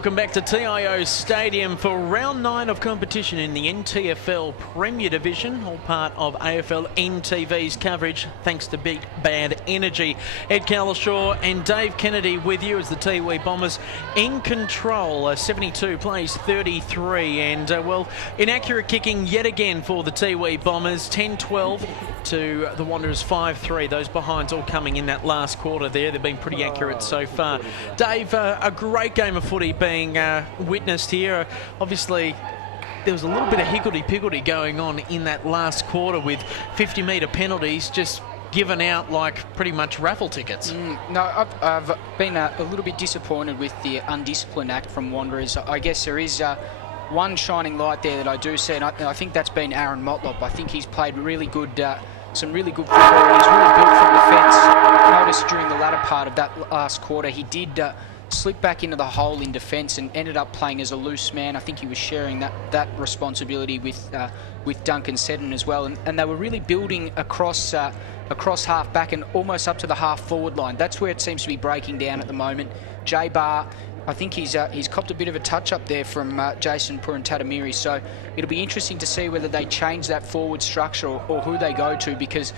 welcome back to TIO Stadium for round 9 of competition in the NTFL Premier Division, all part of AFLNTv's coverage, thanks to Beat Bad Energy. Ed Calishaw and Dave Kennedy with you as the Tiwi Bombers in control. 72 plays 33, and well, inaccurate kicking yet again for the Tiwi Bombers. 10-12 to the Wanderers 5-3. Those behinds all coming in that last quarter there. They've been pretty accurate so far. Dave, a great game of footy being witnessed here. Obviously, there was a little bit of higgledy-piggledy going on in that last quarter with 50-metre penalties just given out like pretty much raffle tickets. No, I've been a little bit disappointed with the undisciplined act from Wanderers. I guess there is one shining light there that I do see, and I think that's been Aaron Motlop. I think he's played really good, some really good football. He's really built from defence. Noticed during the latter part of that last quarter, he did slip back into the hole in defence and ended up playing as a loose man. I think he was sharing that responsibility with Duncan Seddon as well, and they were really building across half back and almost up to the half forward line. That's where it seems to be breaking down at the moment. J Bar, I think he's copped a bit of a touch up there from Jason Purantatamiri, so it'll be interesting to see whether they change that forward structure or who they go to, because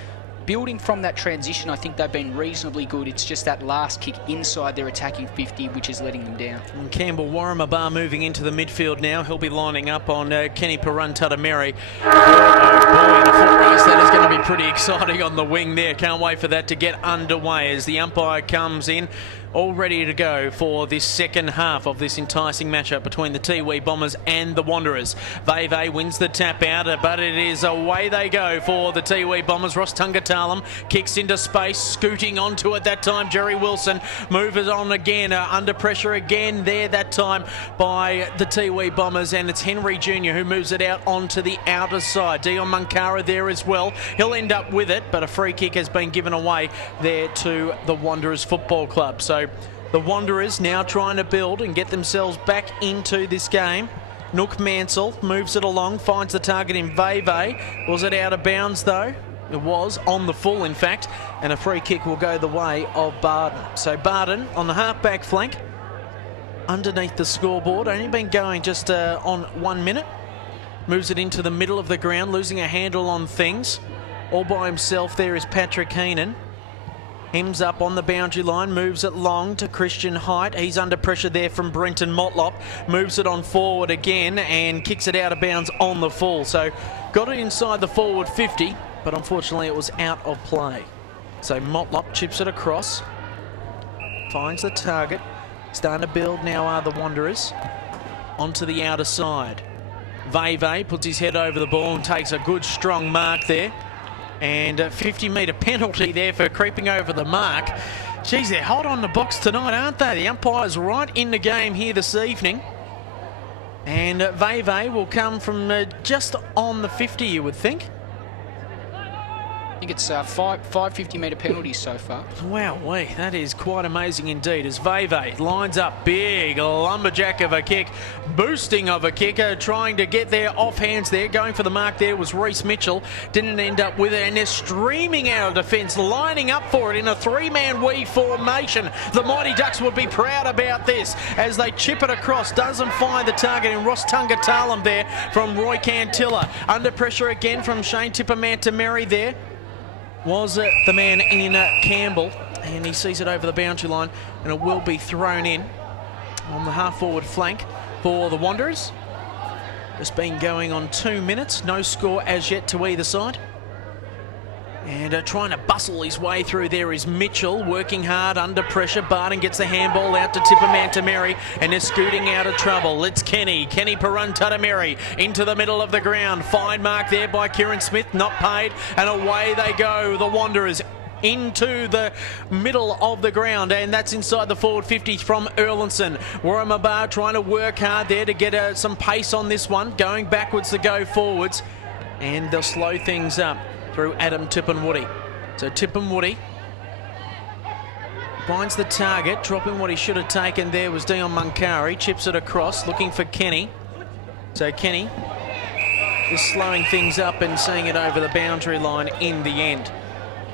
building from that transition, I think they've been reasonably good. It's just that last kick inside their attacking 50 which is letting them down. And Campbell Warramabar moving into the midfield now. He'll be lining up on Kenny Purantatamiri. Oh boy, in a foot race, that is going to be pretty exciting on the wing there. Can't wait for that to get underway as the umpire comes in, all ready to go for this second half of this enticing matchup between the Tiwi Bombers and the Wanderers. Veve wins the tap out, but it is away they go for the Tiwi Bombers. Ross Tungatalam kicks into space, scooting onto it that time. Jerry Wilson moves on again, under pressure again there that time by the Tiwi Bombers, and it's Henry Jr. who moves it out onto the outer side. Dion Munkara there as well. He'll end up with it, but a free kick has been given away there to the Wanderers Football Club. So the Wanderers now trying to build and get themselves back into this game. Nook Mansell moves it along, finds the target in Veve. Was it out of bounds though? It was, on the full in fact, and a free kick will go the way of Barden. So Barden on the half-back flank, underneath the scoreboard, only been going just on 1 minute. Moves it into the middle of the ground, losing a handle on things. All by himself there is Patrick Heenan. Hems up on the boundary line, moves it long to Christian Height. He's under pressure there from Brenton Motlop. Moves it on forward again and kicks it out of bounds on the full. So got it inside the forward 50, but unfortunately it was out of play. So Motlop chips it across, finds the target. Starting to build now are the Wanderers. Onto the outer side. Veve puts his head over the ball and takes a good strong mark there. And a 50-metre penalty there for creeping over the mark. Geez, they're hot on the box tonight, aren't they? The umpire's right in the game here this evening. And Veve will come from just on the 50, you would think. I think it's five 50-metre penalties so far. Wowee, that is quite amazing indeed. As Veve lines up, big lumberjack of a kick, boosting of a kicker, trying to get there off hands there. Going for the mark there was Reece Mitchell. Didn't end up with it, and they're streaming out of defence, lining up for it in a three-man weave formation. The Mighty Ducks would be proud about this as they chip it across. Doesn't find the target in Ross Tungatalam there from Roy Cantilla. Under pressure again from Shane Tippermantameri there. Was it the man in Campbell, and he sees it over the boundary line, and it will be thrown in on the half-forward flank for the Wanderers. It's been going on 2 minutes, no score as yet to either side. And trying to bustle his way through there is Mitchell, working hard under pressure. Barden gets the handball out to Tippermantameri, and they're scooting out of trouble. It's Kenny Purantatamiri into the middle of the ground. Fine mark there by Kieran Smith, not paid, and away they go, the Wanderers into the middle of the ground, and that's inside the forward 50 from Erlinson. Warramabar trying to work hard there to get some pace on this one, going backwards to go forwards, and they'll slow things up through Adam Tippenwoody. So Tippenwoody finds the target, dropping what he should have taken there was Dion Munkari, chips it across, looking for Kenny. So Kenny just slowing things up and seeing it over the boundary line in the end.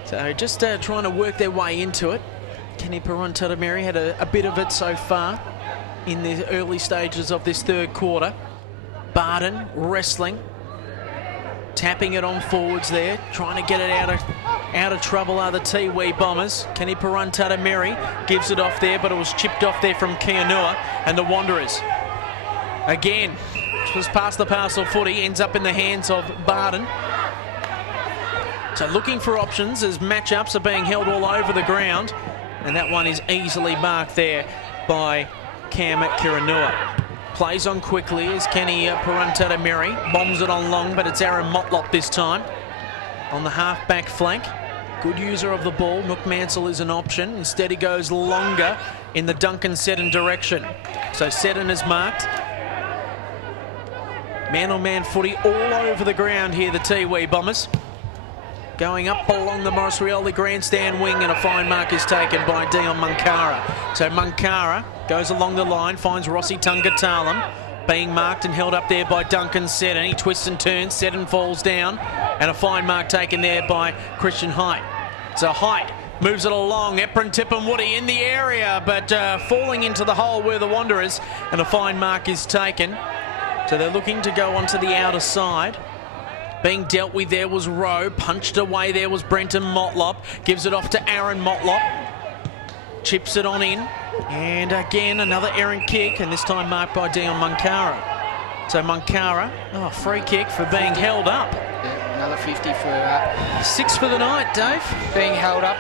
So just trying to work their way into it. Kenny Purantatamiri had a bit of it so far. in the early stages of this third quarter. Barden wrestling, tapping it on forwards there, trying to get it out of trouble are the Tiwi Bombers. Kenny Peruntada-Mary gives it off there, but it was chipped off there from Kianua and the Wanderers. Again, just past the parcel footy, ends up in the hands of Barden. So looking for options as matchups are being held all over the ground, and that one is easily marked there by Cam Kiranua. Plays on quickly as Kenny Peruntada-Mary bombs it on long, but it's Aaron Motlop this time on the half-back flank. Good user of the ball. Nook Mansell is an option. Instead he goes longer in the Duncan Seddon direction. So Seddon is marked. Man-on-man footy all over the ground here, the Tiwi Bombers. Going up along the Morris Rioli grandstand wing, and a fine mark is taken by Dion Munkara. So Munkara goes along the line, finds Rossi Tungatalam, being marked and held up there by Duncan Seddon. He twists and turns, Seddon falls down, and a fine mark taken there by Christian Height. So Height moves it along, Epron Tipperwoody in the area, but falling into the hole where the Wanderers, and a fine mark is taken. So they're looking to go onto the outer side. Being dealt with there was Rowe. Punched away there was Brenton Motlop. Gives it off to Aaron Motlop. Chips it on in. And again, another errant kick, and this time marked by Dion Munkara. So Munkara, free kick for being held up. Yeah, another 50 for... 6 for the night, Dave. Being held up,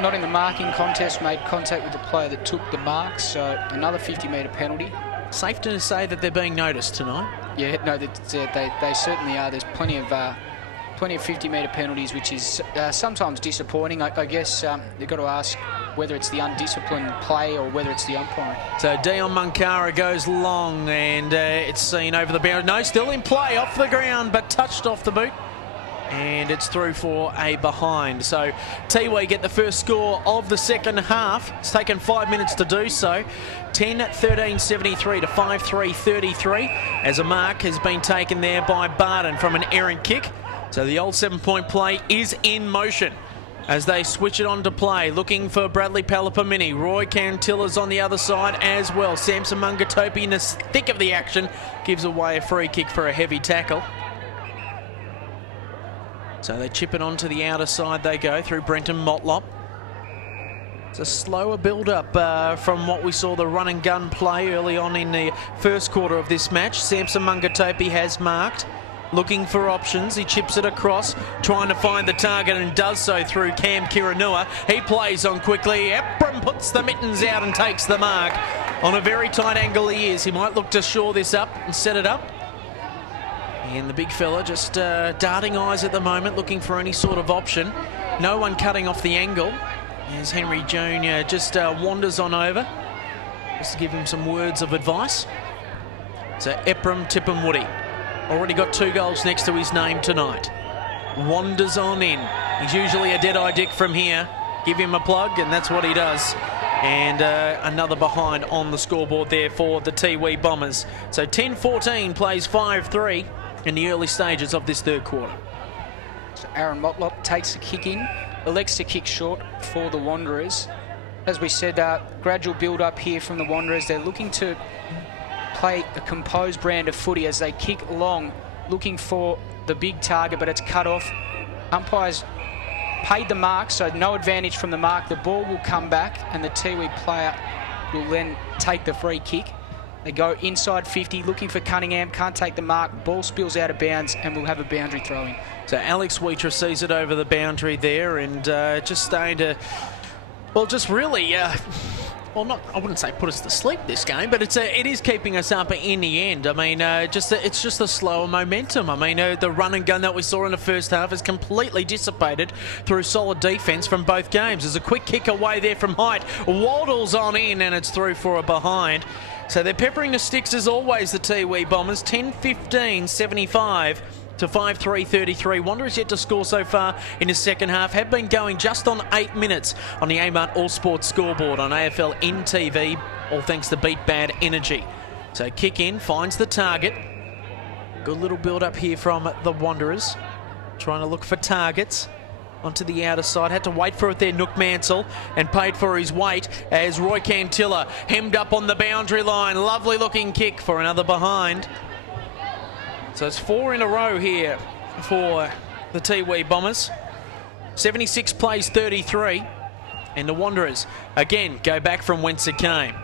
not in the marking contest, made contact with the player that took the mark, so another 50-metre penalty. Safe to say that they're being noticed tonight. Yeah, no, they certainly are. There's plenty of 50-metre penalties, which is sometimes disappointing. I guess you've got to ask whether it's the undisciplined play or whether it's the umpire. So Dion Munkara goes long, and it's seen over the boundary. No, still in play, off the ground, but touched off the boot. And it's through for a behind. So Tiwi get the first score of the second half. It's taken 5 minutes to do so. 10-13-73 to 5-3-33 as a mark has been taken there by Barden from an errant kick. So the old 7-point play is in motion as they switch it on to play, looking for Bradley Palapamini. Roy Cantilla's on the other side as well. Samson Mungatopi in the thick of the action gives away a free kick for a heavy tackle. So they chip it onto the outer side. They go through Brenton Motlop. It's a slower build-up from what we saw the run and gun play early on in the first quarter of this match. Samson Mungatopi has marked, looking for options. He chips it across, trying to find the target, and does so through Cam Kiranua. He plays on quickly. Epron puts the mittens out and takes the mark. On a very tight angle he is. He might look to shore this up and set it up. And the big fella just darting eyes at the moment, looking for any sort of option. No one cutting off the angle. As Henry Jr. just wanders on over, just to give him some words of advice. So Epron Tipperwoody, already got 2 goals next to his name tonight. Wanders on in. He's usually a dead-eye dick from here. Give him a plug, and that's what he does. And another behind on the scoreboard there for the Tiwi Bombers. So 10-14 plays 5-3 in the early stages of this third quarter. So Aaron Motlop takes a kick in, elects to kick short for the Wanderers. As we said, gradual build-up here from the Wanderers. They're looking to play a composed brand of footy as they kick long, looking for the big target, but it's cut off. Umpires paid the mark, so no advantage from the mark. The ball will come back, and the Tiwi player will then take the free kick. They go inside 50, looking for Cunningham, can't take the mark. Ball spills out of bounds, and we'll have a boundary throw-in. So Alex Wheater sees it over the boundary there, and just starting to, well, just really, well, not, I wouldn't say put us to sleep this game, but it is keeping us up in the end. I mean, it's just a slower momentum. I mean, the run and gun that we saw in the first half is completely dissipated through solid defence from both games. There's a quick kick away there from Height. Waddles on in, and it's through for a behind. So they're peppering the sticks as always, the Tiwi Bombers. 10-15-75 to 5-3-33. Wanderers yet to score so far in the second half. Have been going just on 8 minutes on the Amart All Sports scoreboard on AFLNTv, all thanks to Beat Bad Energy. So kick in, finds the target. Good little build up here from the Wanderers. Trying to look for targets. onto the outer side. Had to wait for it there, Nook Mansell, and paid for his weight as Roy Cantilla hemmed up on the boundary line. Lovely looking kick for another behind. So it's 4 in a row here for the Tiwi Bombers. 76 plays 33, and the Wanderers again go back from whence it came.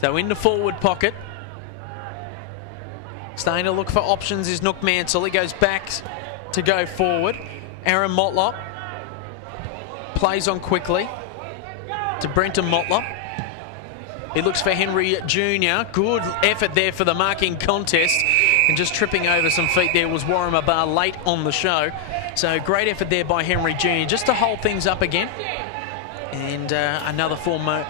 So in the forward pocket, starting to look for options is Nook Mansell. He goes back to go forward. Aaron Motlop plays on quickly to Brenton Motlop. He looks for Henry Jr. Good effort there for the marking contest. And just tripping over some feet there was Warren Bar late on the show. So great effort there by Henry Jr. just to hold things up again. And another form of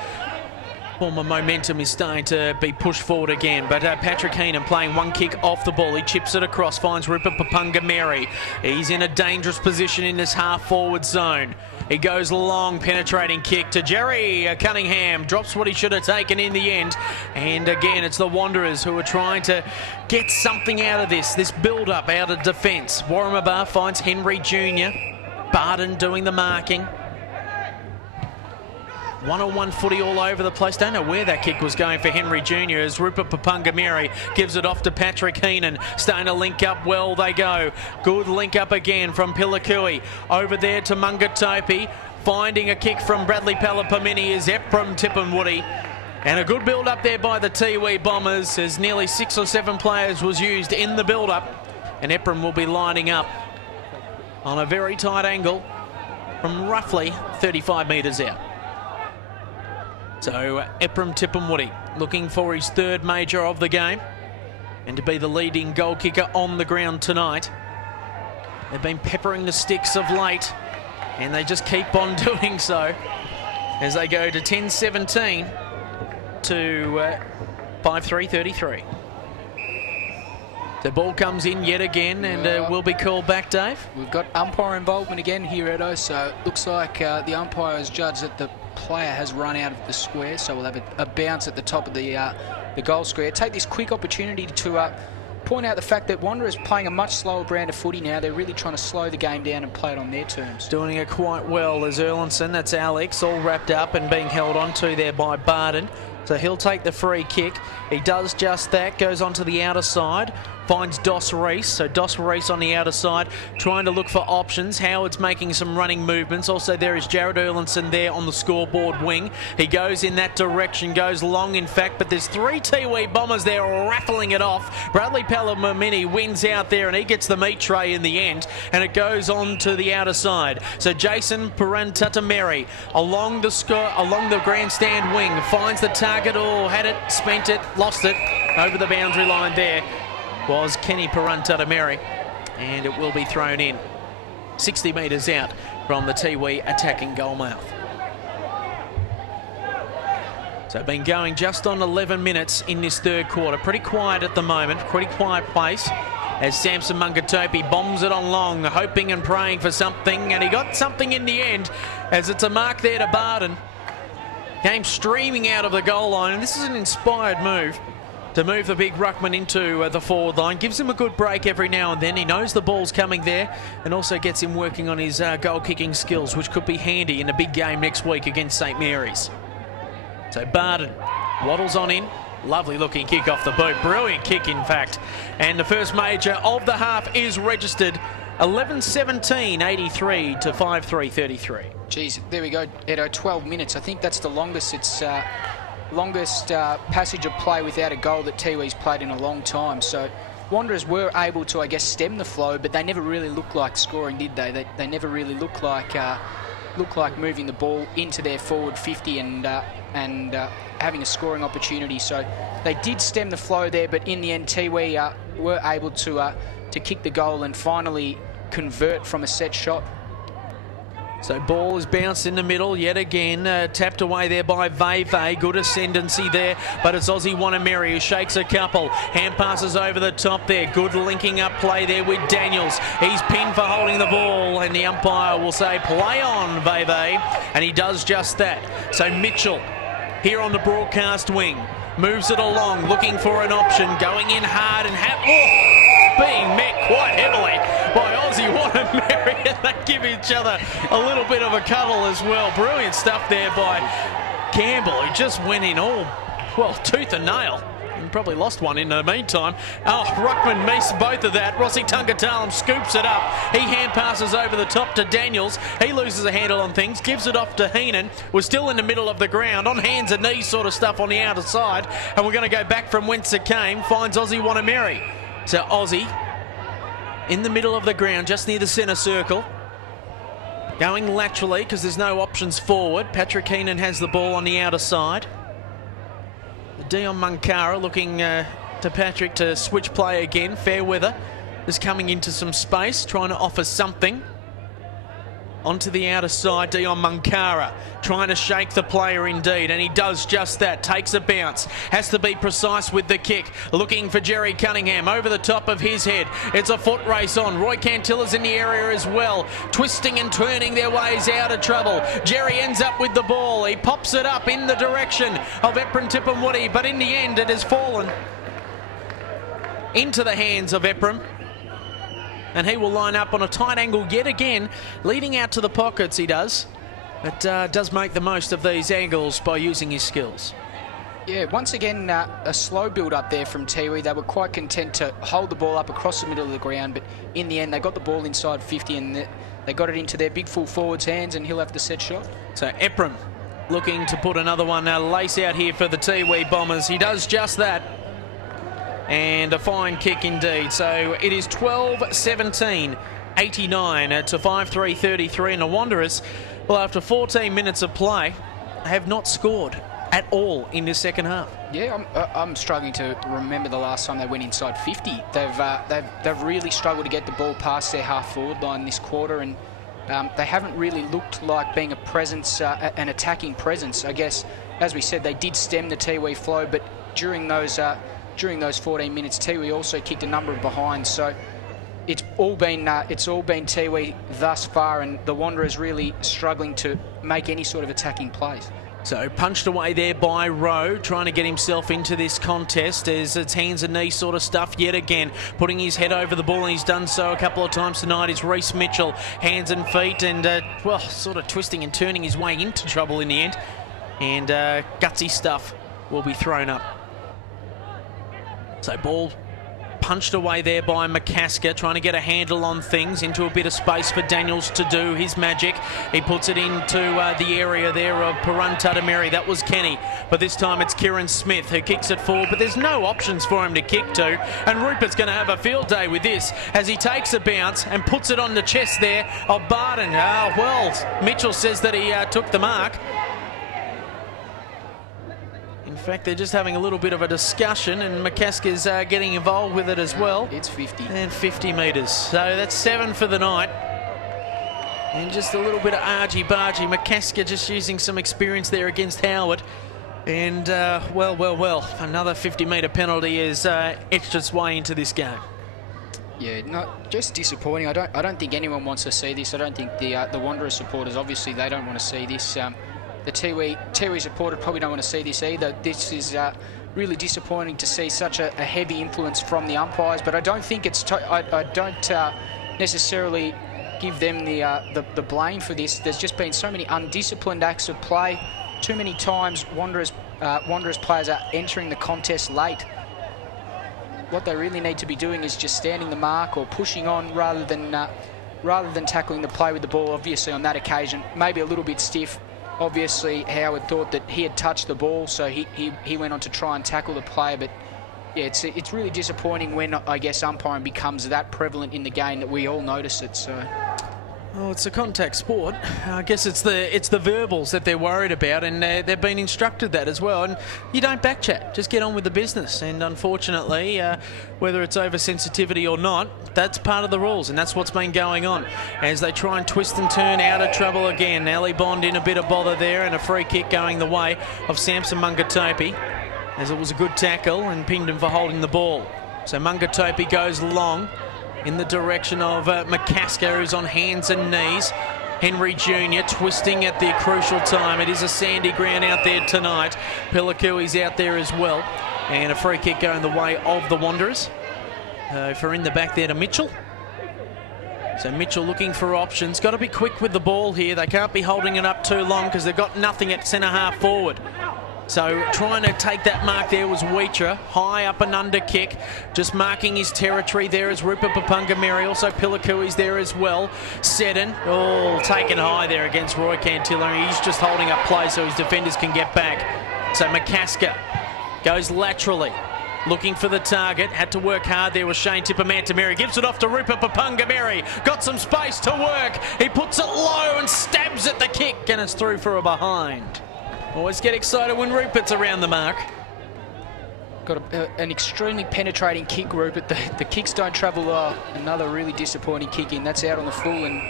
momentum is starting to be pushed forward again. But Patrick Heenan playing one kick off the ball. He chips it across, finds Rupert Papungameri. He's in a dangerous position in this half-forward zone. He goes long, penetrating kick to Jerry Cunningham. Drops what he should have taken in the end. And again, it's the Wanderers who are trying to get something out of this build-up out of defence. Warramabar finds Henry Jr. Barden doing the marking. One-on-one footy all over the place. Don't know where that kick was going for Henry Jr. as Rupert Papungameri gives it off to Patrick Heenan. Starting to link up well they go. Good link up again from Pilakui. Over there to Mungatopi. Finding a kick from Bradley Palapamini is Epram Tippenwoody. And a good build-up there by the Tiwi Bombers as nearly 6 or 7 players was used in the build-up. And Epram will be lining up on a very tight angle from roughly 35 metres out. So Epram Tippenwoody looking for his 3rd major of the game and to be the leading goal kicker on the ground tonight. They've been peppering the sticks of late and they just keep on doing so as they go to 10-17 to 5-3-33. The ball comes in yet again and will be called back, Dave. We've got umpire involvement again here, Edo, so it looks like the umpire has judged that the player has run out of the square, so we'll have a bounce at the top of the goal square. Take this quick opportunity to point out the fact that Wanderers playing a much slower brand of footy now. They're really trying to slow the game down and play it on their terms. Doing it quite well as Erlinson, that's Alex, all wrapped up and being held onto there by Barden. So he'll take the free kick. He does just that, goes onto the outer side, finds Dos Reese. So Dos Reese on the outer side, trying to look for options. Howard's making some running movements. Also there is Jared Erlinson there on the scoreboard wing. He goes in that direction, goes long in fact, but there's 3 Tiwi Bombers there raffling it off. Bradley Palomini wins out there and he gets the meat tray in the end, and it goes on to the outer side. So Jason Parantatamerri along the grandstand wing finds the target. Had it, spent it, lost it over the boundary line. There was Kenny Parantatamerri, and it will be thrown in 60 metres out from the Tiwi attacking goal mouth. So been going just on 11 minutes in this 3rd quarter. Pretty quiet at the moment, pretty quiet place as Samson Mungatopi bombs it on long, hoping and praying for something, and he got something in the end as it's a mark there to Barden. Came streaming out of the goal line, and this is an inspired move to move the big ruckman into the forward line. Gives him a good break every now and then. He knows the ball's coming there and also gets him working on his goal-kicking skills, which could be handy in a big game next week against St Mary's. So Barden waddles on in. Lovely looking kick off the boot. Brilliant kick, in fact. And the first major of the half is registered. 11-17, 83 to 5-3-33. Geez, there we go, Edo, 12 minutes. I think that's the longest passage of play without a goal that Tiwi's played in a long time. So Wanderers were able to, I guess, stem the flow, but they never really looked like scoring, did they? They never really looked like moving the ball into their forward 50 and having a scoring opportunity. So they did stem the flow there, but in the end, Tiwi were able to kick the goal and finally convert from a set shot. So ball is bounced in the middle yet again, tapped away there by Veve. Good ascendancy there, but it's Aussie Wanameri who shakes a couple. Hand passes over the top there. Good linking up play there with Daniels. He's pinned for holding the ball, and the umpire will say play on, Veve, and he does just that. So Mitchell here on the broadcast wing moves it along, looking for an option, going in hard and being met quite heavily by Aussie Wanameri, and they give each other a little bit of a cuddle as well. Brilliant stuff there by Campbell, who just went in all, well, tooth and nail. And probably lost one in the meantime. Oh, Ruckman missed both of that. Rossi Tungatalam scoops it up. He hand passes over the top to Daniels. He loses a handle on things, gives it off to Heenan. We're still in the middle of the ground, on hands and knees sort of stuff on the outer side. And we're going to go back from whence it came. Finds Aussie Wanameri. So Aussie in the middle of the ground, just near the centre circle. Going laterally because there's no options forward. Patrick Heenan has the ball on the outer side. Dion Munkara looking to Patrick to switch play again. Fairweather is coming into some space, trying to offer something. Onto the outer side, Dion Munkara trying to shake the player indeed, and he does just that. Takes a bounce, has to be precise with the kick. Looking for Jerry Cunningham over the top of his head. It's a foot race on. Roy Cantilla's in the area as well, twisting and turning their ways out of trouble. Jerry ends up with the ball. He pops it up in the direction of Epron Tipperwoody, but in the end it has fallen into the hands of Epron. And he will line up on a tight angle yet again, leading out to the pockets he does. But does make the most of these angles by using his skills. Yeah, once again, a slow build up there from Tiwi. They were quite content to hold the ball up across the middle of the ground, but in the end they got the ball inside 50 and they got it into their big full forward's hands, and he'll have the set shot. So Epron looking to put another one lace out here for the Tiwi Bombers. He does just that. And a fine kick indeed. So it is 12-17, 89 to 5-3-33. And the Wanderers, well, after 14 minutes of play, have not scored at all in this second half. Yeah, I'm struggling to remember the last time they went inside 50. They've really struggled to get the ball past their half-forward line this quarter, and they haven't really looked like being a presence, an attacking presence. I guess, as we said, they did stem the Tiwi flow, but during those 14 minutes, Tiwi also kicked a number of behinds. So it's all been Tiwi thus far, and the Wanderers really struggling to make any sort of attacking plays. So punched away there by Rowe, trying to get himself into this contest as it's hands and knees sort of stuff yet again. Putting his head over the ball, and he's done so a couple of times tonight, is Reece Mitchell. Hands and feet and, well, sort of twisting and turning his way into trouble in the end. And gutsy stuff will be thrown up. So ball punched away there by McCasker, trying to get a handle on things, into a bit of space for Daniels to do his magic. He puts it into the area there of Perun-Tutameri. That was Kenny, but this time it's Kieran Smith who kicks it forward, but there's no options for him to kick to, and Rupert's going to have a field day with this as he takes a bounce and puts it on the chest there of Barden. Well, Mitchell says that he took the mark. In fact, they're just having a little bit of a discussion, and McCasker's getting involved with it as well. It's 50. And 50 metres. So that's 7 for the night. And just a little bit of argy-bargy. McCasker just using some experience there against Howard. And, well, another 50-metre penalty is etched its way into this game. Yeah, not just disappointing. I don't think anyone wants to see this. I don't think the Wanderers supporters, obviously, they don't want to see this. The Tiwi supporters probably don't want to see this either. This is really disappointing to see such a heavy influence from the umpires, but I don't think it's... I don't necessarily give them the blame for this. There's just been so many undisciplined acts of play. Too many times Wanderers players are entering the contest late. What they really need to be doing is just standing the mark or pushing on rather than tackling the play with the ball. Obviously on that occasion, maybe a little bit stiff. Obviously, Howard thought that he had touched the ball, so he went on to try and tackle the player. But yeah, it's really disappointing when, I guess, umpiring becomes that prevalent in the game that we all notice it. So. Oh, it's a contact sport. I guess it's the verbals that they're worried about, and they've been instructed that as well. And you don't backchat, just get on with the business. And unfortunately, whether it's oversensitivity or not, that's part of the rules, and that's what's been going on as they try and twist and turn out of trouble again. Ali Bond in a bit of bother there, and a free kick going the way of Samson Mungatopi, as it was a good tackle and pinged him for holding the ball. So Mungatopi goes long in the direction of McCasker, who's on hands and knees. Henry Jr. twisting at the crucial time. It is a sandy ground out there tonight. Pilakui's out there as well. And a free kick going the way of the Wanderers. For in the back there to Mitchell. So Mitchell looking for options. Got to be quick with the ball here. They can't be holding it up too long because they've got nothing at centre half forward. So trying to take that mark there was Weecher. High up and under kick. Just marking his territory there is Rupert Papungameri. Also Pilakui's there as well. Seddon. Oh, taken high there against Roy Cantillary. He's just holding up play so his defenders can get back. So McCasker goes laterally. Looking for the target. Had to work hard there with Shane Tippermantameri. Gives it off to Rupert Papungameri. Got some space to work. He puts it low and stabs at the kick. And it's through for a behind. Always get excited when Rupert's around the mark. Got an extremely penetrating kick, Rupert. The kicks don't travel well. Another really disappointing kick in. That's out on the full, and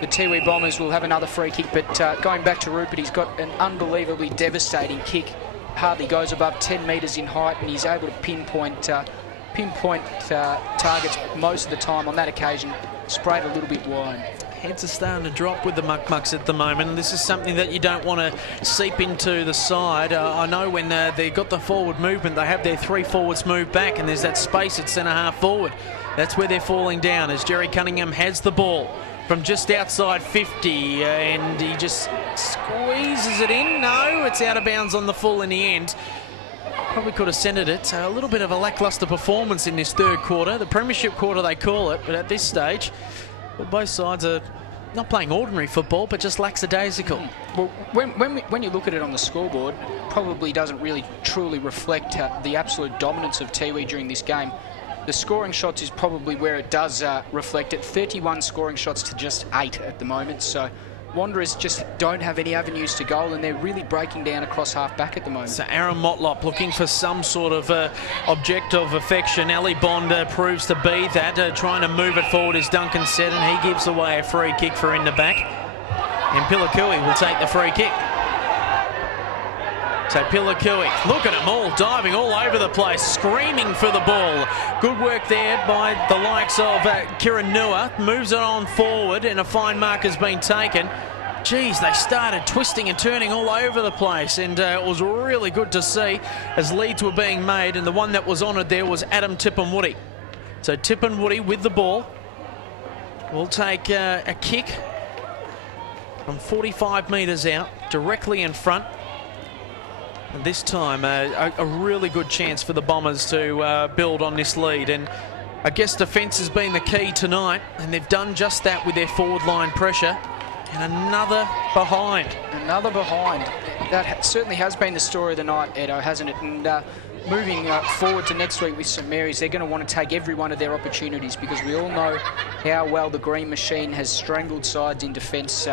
the Tiwi Bombers will have another free kick. But going back to Rupert, he's got an unbelievably devastating kick. Hardly goes above 10 metres in height, and he's able to pinpoint targets most of the time. On that occasion, sprayed a little bit wide. Heads are starting to drop with the Muck-Mucks at the moment, and this is something that you don't want to seep into the side. I know when they got the forward movement, they have their 3 forwards move back, and there's that space at centre half forward. That's where they're falling down as Jerry Cunningham has the ball from just outside 50, and he just squeezes it in. No, it's out of bounds on the full in the end. Probably could have centred it. So a little bit of a lacklustre performance in this third quarter. The premiership quarter they call it, but at this stage, well, both sides are not playing ordinary football, but just lackadaisical. Well, when you look at it on the scoreboard, probably doesn't really truly reflect the absolute dominance of Tiwi during this game. The scoring shots is probably where it does reflect it. 31 scoring shots to just 8 at the moment. So Wanderers just don't have any avenues to goal, and they're really breaking down across half-back at the moment. So Aaron Motlop looking for some sort of object of affection. Ali Bond proves to be that. Trying to move it forward is Duncan Seddon. He gives away a free kick for in the back. And Pilakui will take the free kick. So Pilakui, look at them all diving all over the place, screaming for the ball. Good work there by the likes of Kiranua. Moves it on forward, and a fine mark has been taken. Geez, they started twisting and turning all over the place, and it was really good to see as leads were being made, and the one that was honoured there was Adam Tippenwoody. So Tippenwoody with the ball will take a kick from 45 metres out, directly in front. And this time, a really good chance for the Bombers to build on this lead. And I guess defence has been the key tonight, and they've done just that with their forward line pressure. And another behind. Another behind. That certainly has been the story of the night, Edo, hasn't it? And moving forward to next week with St Mary's, they're going to want to take every one of their opportunities, because we all know how well the Green Machine has strangled sides in defence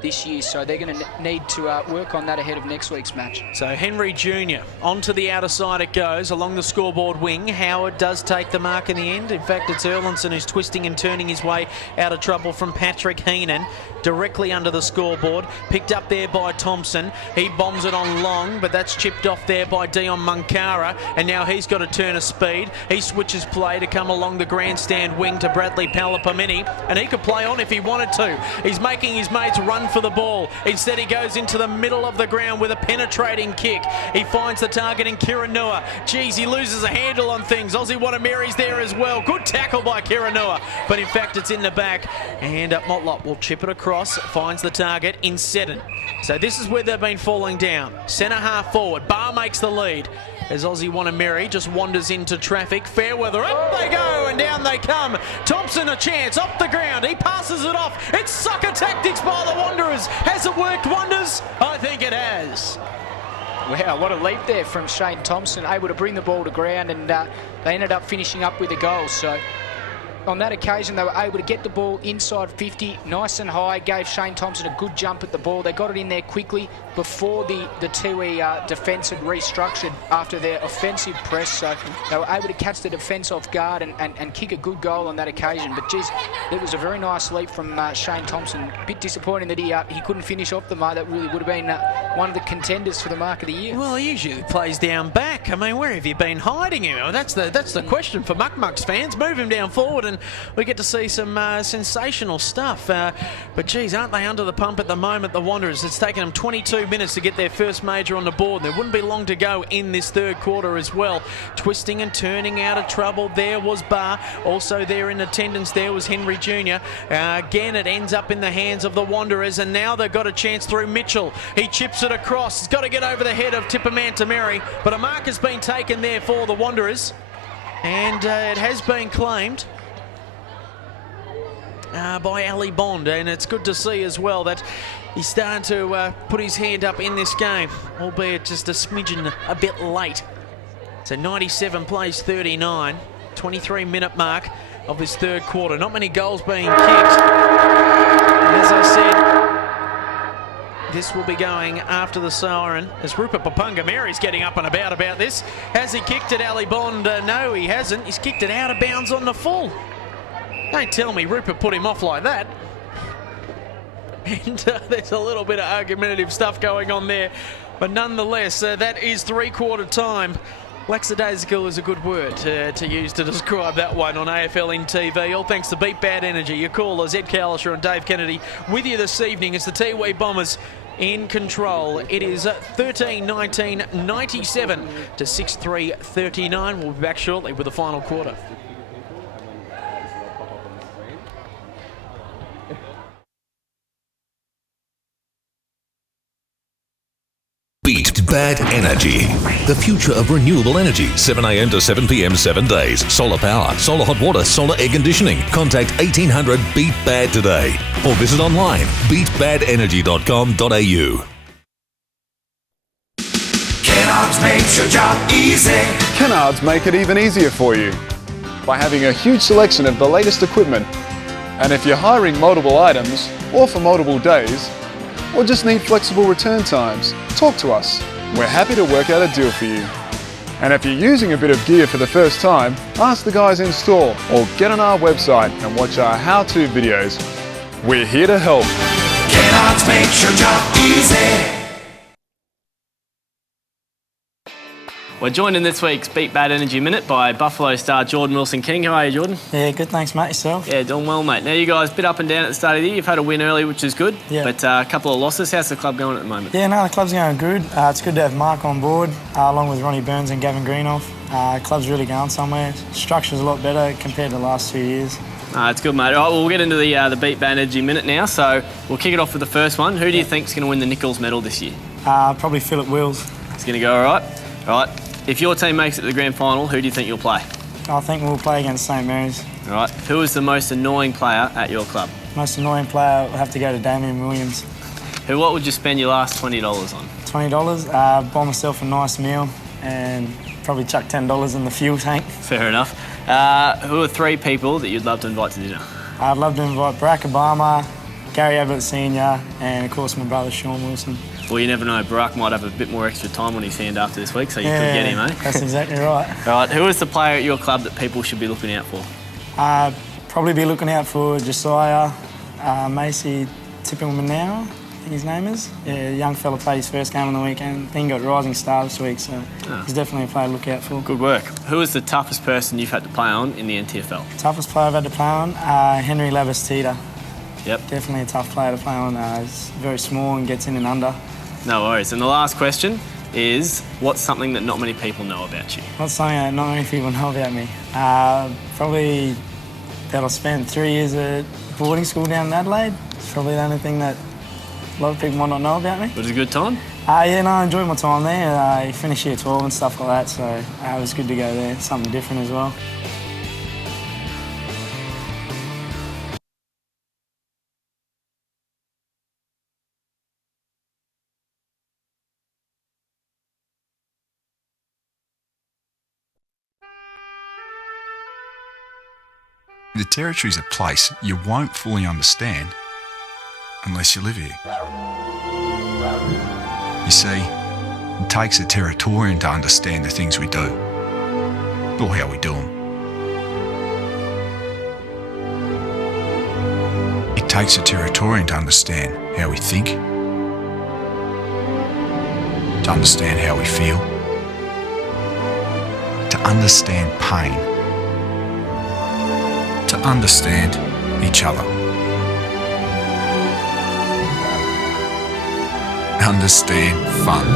this year, so they're going to need to work on that ahead of next week's match. So Henry Jr. onto the outer side it goes along the scoreboard wing. Howard does take the mark in the end. In fact, it's Erlinson who's twisting and turning his way out of trouble from Patrick Heenan. Directly under the scoreboard, picked up there by Thompson. He bombs it on long, but that's chipped off there by Dion Munkara, and now he's got a turn of speed. He switches play to come along the grandstand wing to Bradley Palapamini, and he could play on if he wanted to. He's making his mates run for the ball. Instead, he goes into the middle of the ground with a penetrating kick. He finds the target in Kiranua. Geez, he loses a handle on things. Aussie Wanameri's there as well. Good tackle by Kiranua, but in fact, it's in the back, and Motlop will chip it across. Finds the target in Seddon. So this is where they've been falling down. Centre half forward. Barr makes the lead as Aussie Wanameri just wanders into traffic. Fairweather, up they go and down they come. Thompson a chance off the ground. He passes it off. It's sucker tactics by the Wanderers. Has it worked wonders? I think it has. Wow, what a leap there from Shane Thompson, able to bring the ball to ground, and they ended up finishing up with a goal. So on that occasion, they were able to get the ball inside 50, nice and high, gave Shane Thompson a good jump at the ball. They got it in there quickly before the Tiwi defence had restructured after their offensive press. So they were able to catch the defence off guard and kick a good goal on that occasion. But geez, it was a very nice leap from Shane Thompson. A bit disappointing that he couldn't finish off the mark. That really would have been one of the contenders for the mark of the year. Well, he usually plays down back. I mean, where have you been hiding him? Well, that's the question for Muck-Mucks fans. Move him down forward and we get to see some sensational stuff. But geez, aren't they under the pump at the moment, the Wanderers? It's taken them 22 minutes to get their first major on the board. There wouldn't be long to go in this third quarter as well. Twisting and turning out of trouble there was Barr. Also there in attendance there was Henry Jr. Again, it ends up in the hands of the Wanderers, and now they've got a chance through Mitchell. He chips it across. He's got to get over the head of Tippermantameri, but a mark has been taken there for the Wanderers, and it has been claimed by Ali Bond, and it's good to see as well that he's starting to put his hand up in this game, albeit just a smidgen a bit late. So 97 plays 39, 23-minute mark of this third quarter. Not many goals being kicked. And as I said, this will be going after the siren as Rupert Papungameri's getting up and about this. Has he kicked it, Ali Bond? No, he hasn't. He's kicked it out of bounds on the full. Don't tell me Rupert put him off like that. And there's a little bit of argumentative stuff going on there. But nonetheless, that is three-quarter time. Lackadaisical is a good word to use to describe that one on AFLNTv. All thanks to Beat Bad Energy. Your callers, Ed Cowlisher and Dave Kennedy, with you this evening as the Twi Bombers in control. It is 13-19-97 to 6-3-39. We'll be back shortly with the final quarter. Beat Bad Energy. The future of renewable energy. 7 a.m. to 7 p.m. 7 days. Solar power, solar hot water, solar air conditioning. Contact 1800 Beat Bad today. Or visit online beatbadenergy.com.au. Kennards makes your job easy. Kennards make it even easier for you by having a huge selection of the latest equipment. And if you're hiring multiple items or for multiple days, or just need flexible return times, talk to us. We're happy to work out a deal for you. And if you're using a bit of gear for the first time, ask the guys in store or get on our website and watch our how-to videos. We're here to help. Kennards makes your job easy. We're joined in this week's Beat Bad Energy Minute by Buffalo star Jordan Wilson-King. How are you, Jordan? Yeah, good, thanks, mate. Yourself? Yeah, doing well, mate. Now, you guys a bit up and down at the start of the year. You've had a win early, which is good, but a couple of losses. How's the club going at the moment? Yeah, no, the club's going good. It's good to have Mark on board, along with Ronnie Burns and Gavin Greenoff. Club's really going somewhere. Structure's a lot better compared to the last 2 years. It's good, mate. All right, we'll get into the Beat Bad Energy Minute now. So we'll kick it off with the first one. Who do you think's going to win the Nichols medal this year? Probably Philip Wills. It's going to go all right. All right. If your team makes it to the grand final, who do you think you'll play? I think we'll play against St Mary's. All right. Who is the most annoying player at your club? Most annoying player will have to go to Damien Williams. What would you spend your last $20 on? $20, buy myself a nice meal and probably chuck $10 in the fuel tank. Fair enough. Who are 3 people that you'd love to invite to dinner? I'd love to invite Barack Obama, Gary Ablett Sr. and, of course, my brother Sean Wilson. Well, you never know. Barack might have a bit more extra time on his hand after this week, so you could get him, eh? That's exactly right. All right. Who is the player at your club that people should be looking out for? Probably be looking out for Josiah Macy Tipping-Manow, I think his name is. Yeah, young fella played his first game on the weekend. I think he got rising star this week, so he's definitely a player to look out for. Good work. Who is the toughest person you've had to play on in the NTFL? Toughest player I've had to play on? Henry Lavastida. Yep. Definitely a tough player to play on. He's very small and gets in and under. No worries. And the last question is, what's something that not many people know about you? What's something that not many people know about me? Probably that I spent 3 years at boarding school down in Adelaide. It's probably the only thing that a lot of people might not know about me. Was it a good time? Yeah, no, I enjoyed my time there. I finished year 12 and stuff like that, so it was good to go there. Something different as well. The Territory's a place you won't fully understand unless you live here. You see, it takes a Territorian to understand the things we do, or how we do them. It takes a Territorian to understand how we think, to understand how we feel, to understand pain, to understand each other. Understand fun.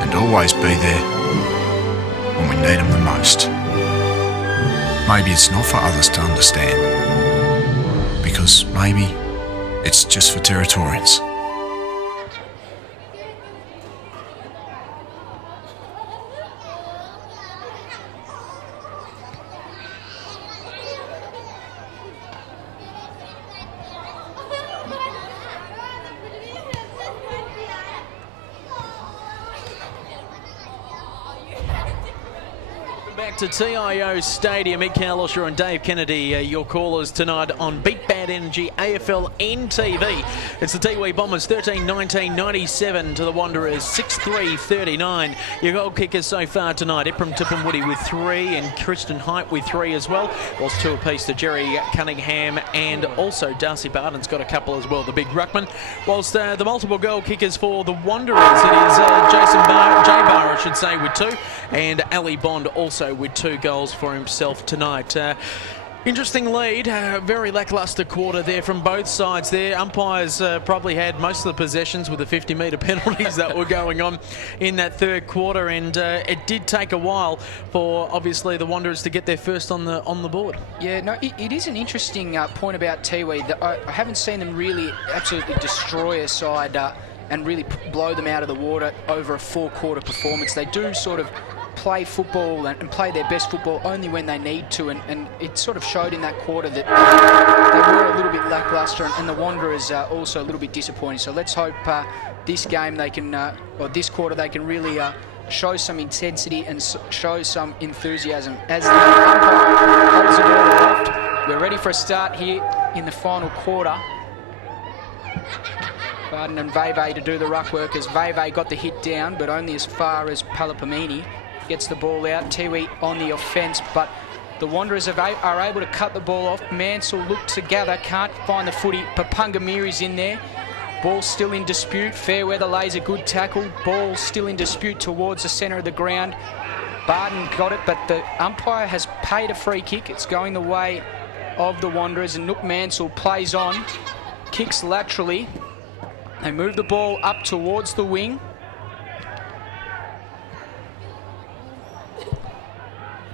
And always be there when we need them the most. Maybe it's not for others to understand, because maybe it's just for Territorians. Back to TIO Stadium. Mick Carlosher and Dave Kennedy, your callers tonight on Beat Bad Energy AFLNTv. It's the Twi Bombers 13-19-97 to the Wanderers 6-3-39. Your goal kickers so far tonight, Ipram Tippenwoody with 3 and Kristen Height with 3 as well, whilst 2 apiece to Jerry Cunningham and also Darcy Barton's got a couple as well, the big ruckman. Whilst the multiple goal kickers for the Wanderers, it is Jason J-Bar, I should say, with 2, and Ali Bond also with 2 goals for himself tonight. Interesting lead, very lacklustre quarter there from both sides there. Umpires probably had most of the possessions with the 50-metre penalties that were going on in that third quarter, and it did take a while for obviously the Wanderers to get their first on the board. Yeah, no, it is an interesting point about Tiwi. I haven't seen them really absolutely destroy a side and really blow them out of the water over a 4-quarter performance. They do sort of play football and play their best football only when they need to, and it sort of showed in that quarter that they were a little bit lacklustre, and the Wanderers are also a little bit disappointing. So let's hope this game they can, or this quarter they can really show some intensity and show some enthusiasm. As the umpire holds the ball aloft, we're ready for a start here in the final quarter. Barton and Veve to do the ruck work, as Veve got the hit down, but only as far as Palapamini. Gets the ball out, Tiwi on the offence, but the Wanderers are able to cut the ball off. Mansell looked to gather, can't find the footy. Papungamiri's in there. Ball still in dispute. Fairweather lays a good tackle. Ball still in dispute towards the centre of the ground. Barton got it, but the umpire has paid a free kick. It's going the way of the Wanderers, and Nook Mansell plays on, kicks laterally. They move the ball up towards the wing.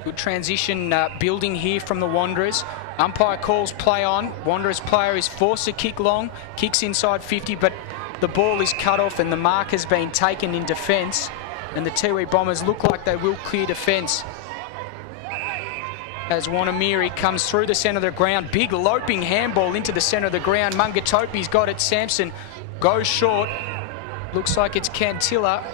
Good transition building here from the Wanderers. Umpire calls play on. Wanderers player is forced to kick long. Kicks inside 50, but the ball is cut off and the mark has been taken in defence. And the Twi Bombers look like they will clear defence. As Wanamiri comes through the centre of the ground. Big loping handball into the centre of the ground. Mungatopi's got it. Sampson goes short. Looks like it's Cantilla.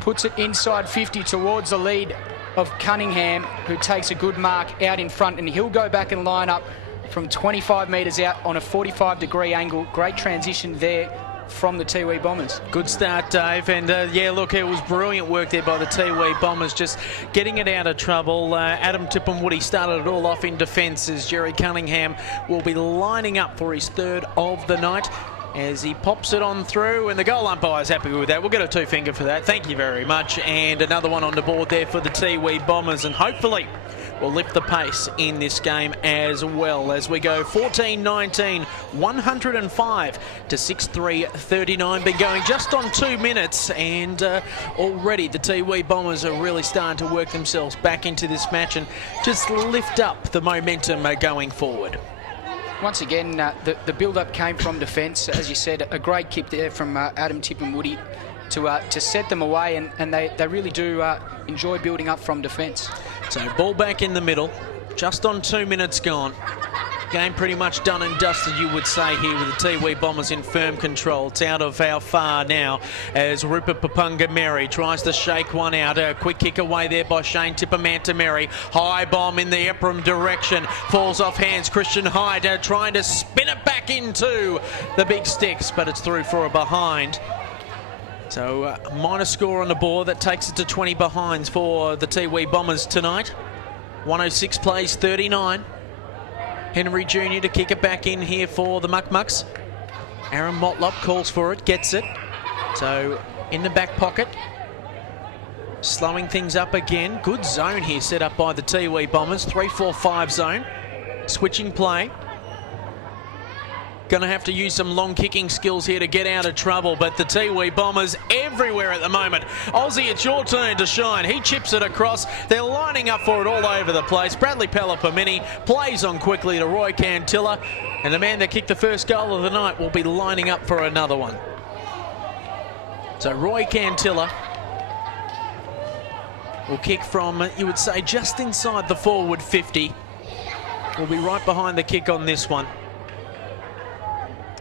Puts it inside 50 towards the lead of Cunningham, who takes a good mark out in front, and he'll go back and line up from 25 metres out on a 45-degree angle. Great transition there from the Twi Bombers. Good start, Dave, and yeah, look, it was brilliant work there by the Twi Bombers, just getting it out of trouble. Adam Tippenwoody started it all off in defence, as Jerry Cunningham will be lining up for his 3rd of the night, as he pops it on through, and the goal umpire's happy with that. We'll get a 2-finger for that. Thank you very much. And another one on the board there for the Tiwi Bombers, and hopefully will lift the pace in this game as well, as we go 14-19, 105 to 6-3-39. Been going just on 2 minutes, and already the Tiwi Bombers are really starting to work themselves back into this match and just lift up the momentum going forward. Once again, the build-up came from defence. As you said, a great kick there from Adam Tippenwoody to set them away, and they really do enjoy building up from defence. So ball back in the middle, just on 2 minutes gone. Game pretty much done and dusted, you would say, here with the Tiwi Bombers in firm control. It's out of our far now as Rupert Papungamiri tries to shake one out. A quick kick away there by Shane Tippermantameri. High bomb in the Eprom direction. Falls off hands. Christian Hyde trying to spin it back into the big sticks, but it's through for a behind. So minor score on the board. That takes it to 20 behinds for the Tiwi Bombers tonight. 106 plays 39. Henry Jr. to kick it back in here for the Muck-Mucks. Aaron Motlop calls for it, gets it. So in the back pocket. Slowing things up again. Good zone here set up by the Tiwi Bombers. 3-4-5 zone. Switching play. Going to have to use some long kicking skills here to get out of trouble, but the Tiwi Bombers everywhere at the moment. Aussie, it's your turn to shine. He chips it across. They're lining up for it all over the place. Bradley Pelopamini plays on quickly to Roy Cantilla, and the man that kicked the first goal of the night will be lining up for another one. So Roy Cantilla will kick from, you would say, just inside the forward 50. Will be right behind the kick on this one.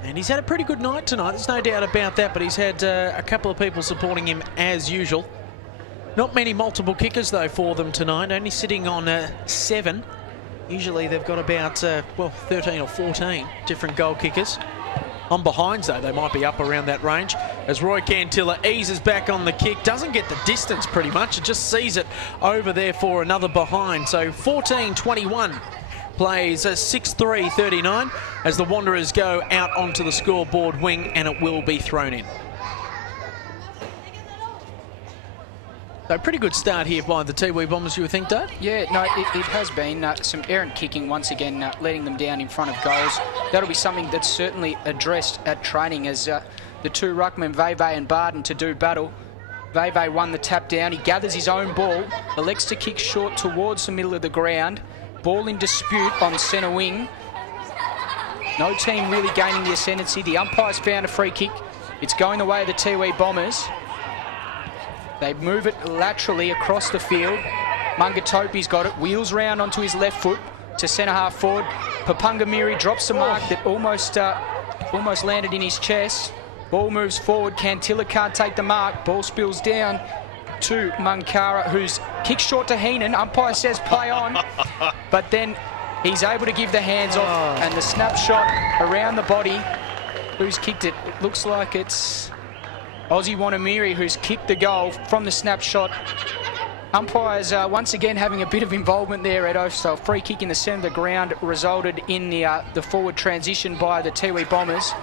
And he's had a pretty good night tonight, there's no doubt about that, but he's had a couple of people supporting him as usual. Not many multiple kickers, though, for them tonight, only sitting on 7. Usually they've got about, 13 or 14 different goal kickers. On behinds, though, they might be up around that range. As Roy Cantilla eases back on the kick, doesn't get the distance pretty much, it just sees it over there for another behind. So 14-21. Plays 6-3-39 as the Wanderers go out onto the scoreboard wing, and it will be thrown in. So pretty good start here by the Tiwi Bombers, you would think, Dave? Yeah, no, it has been some errant kicking once again, letting them down in front of goals. That'll be something that's certainly addressed at training as the two ruckmen, Veve and Barden, to do battle. Veve won the tap down. He gathers his own ball, elects to kick short towards the middle of the ground. Ball in dispute on centre wing. No team really gaining the ascendancy. The umpire's found a free kick. It's going the way of the Tiwi Bombers. They move it laterally across the field. Mungatopi's got it. Wheels round onto his left foot to centre half forward. Papungamiri drops the mark that almost landed in his chest. Ball moves forward. Cantilla can't take the mark. Ball spills down to Munkara, who's kicked short to Heenan. Umpire says play on, but then he's able to give the hands off, and the snapshot around the body. Who's kicked it? It looks like it's Aussie Wanamiri who's kicked the goal from the snapshot. Umpires once again having a bit of involvement there, Edo. So a free kick in the centre of the ground resulted in the forward transition by the Tiwi Bombers.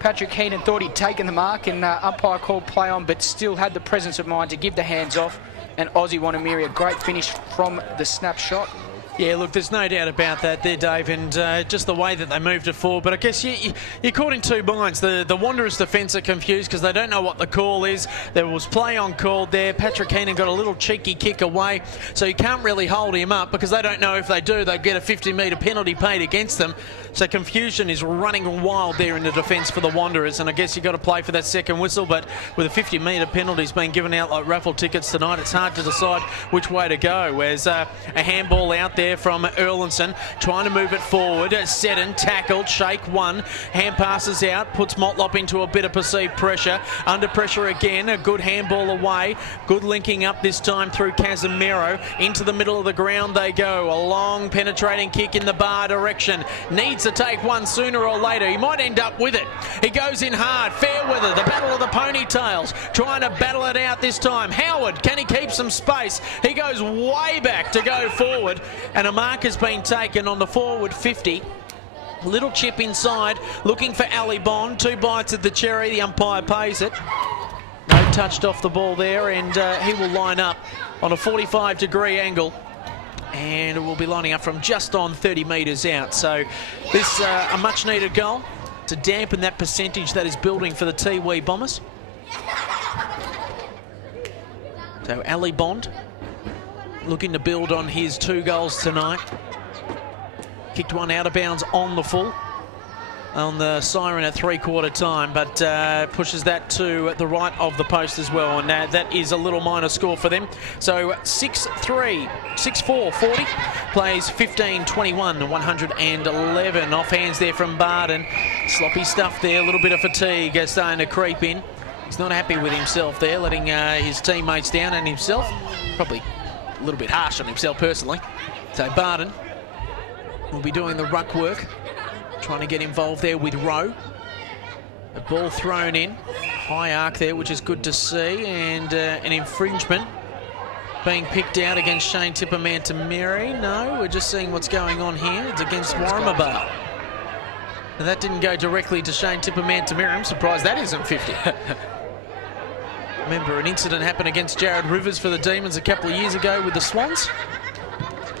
Patrick Heenan thought he'd taken the mark, and umpire called play on, but still had the presence of mind to give the hands off. And Aussie Wanamiri, a great finish from the snapshot. Yeah, look, there's no doubt about that there, Dave, and just the way that they moved it forward. But I guess you're caught in two minds. The Wanderers' defence are confused because they don't know what the call is. There was play on called there. Patrick Heenan got a little cheeky kick away, so you can't really hold him up because they don't know if they do, they'll get a 50-metre penalty paid against them. So confusion is running wild there in the defence for the Wanderers, and I guess you've got to play for that second whistle, but with a 50-metre penalties being given out like raffle tickets tonight, it's hard to decide which way to go. There's a handball out there from Erlinson, trying to move it forward. Seddon tackled, shake one, hand passes out, puts Motlop into a bit of perceived pressure. Under pressure again, a good handball away. Good linking up this time through Casemiro. Into the middle of the ground they go. A long penetrating kick in the bar direction. Needs to take one sooner or later. He might end up with it. He goes in hard. Fairweather, the battle of the ponytails, trying to battle it out this time. Howard, can he keep some space? He goes way back to go forward, and a mark has been taken on the forward 50. Little chip inside, looking for Ali Bond. 2 bites at the cherry, the umpire pays it. No touched off the ball there, and he will line up on a 45-degree angle, and will be lining up from just on 30 metres out. So this a much needed goal to dampen that percentage that is building for the Tiwi Bombers. So Ali Bond looking to build on his 2 goals tonight. Kicked one out of bounds on the full, on the siren at 3/4 time, but pushes that to the right of the post as well, and that is a little minor score for them. So 6-3, 6-4, 40, plays 15-21, 111. Off hands there from Barden. Sloppy stuff there, a little bit of fatigue starting to creep in. He's not happy with himself there, letting his teammates down, and himself probably a little bit harsh on himself personally. So Barden will be doing the ruck work, trying to get involved there with Rowe. The ball thrown in, high arc there, which is good to see, and an infringement being picked out against Shane Tipperman-Tamiri. No, we're just seeing what's going on here. It's against Warramaba. And that didn't go directly to Shane Tipperman-Tamiri. I'm surprised that isn't 50. Remember an incident happened against Jared Rivers for the Demons a couple of years ago with the Swans?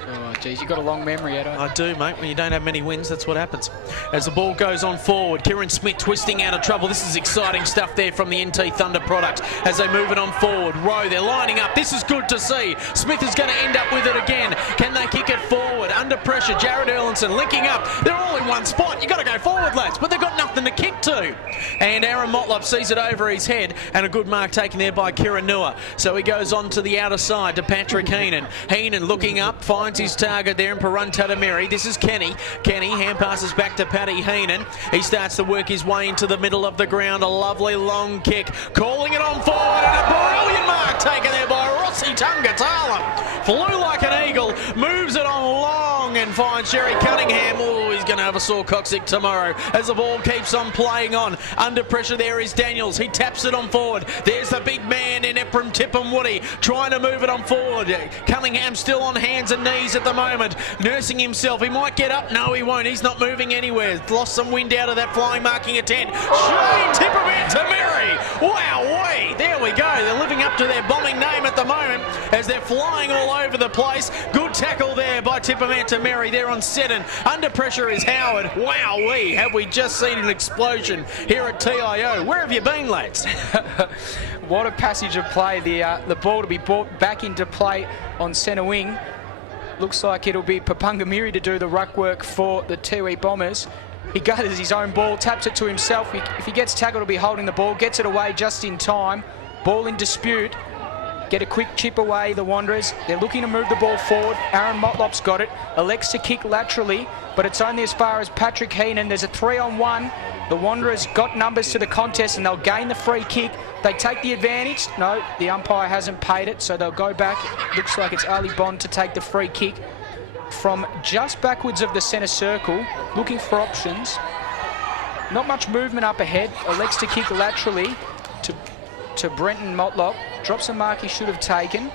Oh, geez, you've got a long memory, Edo. I do, mate. When you don't have many wins, that's what happens. As the ball goes on forward, Kieran Smith twisting out of trouble. This is exciting stuff there from the NT Thunder product as they move it on forward. Rowe, they're lining up. This is good to see. Smith is going to end up with it again. Can they kick it forward? Under pressure, Jared Erlinson linking up. They're all in one spot. You've got to go forward, lads, but they've got nothing to kick to. And Aaron Motlop sees it over his head, and a good mark taken there by Kieran Nua. So he goes on to the outer side to Patrick Heenan. Heenan looking up, finds his target there in Perun Tatameri. This is Kenny. Kenny hand passes back to Paddy Heenan. He starts to work his way into the middle of the ground. A lovely long kick, calling it on forward, and a brilliant mark taken there by Rossi Tungatala. Flew like an eagle, moves it on long and finds Sherry Cunningham. Oh, he's going to have a sore coccyx tomorrow as the ball keeps on playing on. Under pressure there is Daniels. He taps it on forward. There's the big man in Ephraim Tipperwoody trying to move it on forward. Cunningham still on hands and knees at the moment, nursing himself. He might get up. No, he won't. He's not moving anywhere. Lost some wind out of that flying marking at 10. Shane Tipperman to Mary. Wowee. There we go. They're living up to their bombing name at the moment as they're flying all over the place. Good tackle there by Tipperman to Mary. They're on Seddon. Under pressure is Howard. Wowee. Have we just seen an explosion here at TIO? Where have you been, lads? What a passage of play. The ball to be brought back into play on centre wing. Looks like it'll be Papungamiri to do the ruck work for the Tiwi Bombers. He gathers his own ball, taps it to himself. If he gets tackled, he'll be holding the ball, gets it away just in time. Ball in dispute. Get a quick chip away, the Wanderers. They're looking to move the ball forward. Aaron Motlop's got it. Elects to kick laterally, but it's only as far as Patrick Heenan. There's a 3-on-1. The Wanderers got numbers to the contest and they'll gain the free kick. They take the advantage. No, the umpire hasn't paid it, so they'll go back. Looks like it's Ali Bond to take the free kick from just backwards of the centre circle, looking for options. Not much movement up ahead. Elects to kick laterally to Brenton Motlop. Drops a mark he should have taken,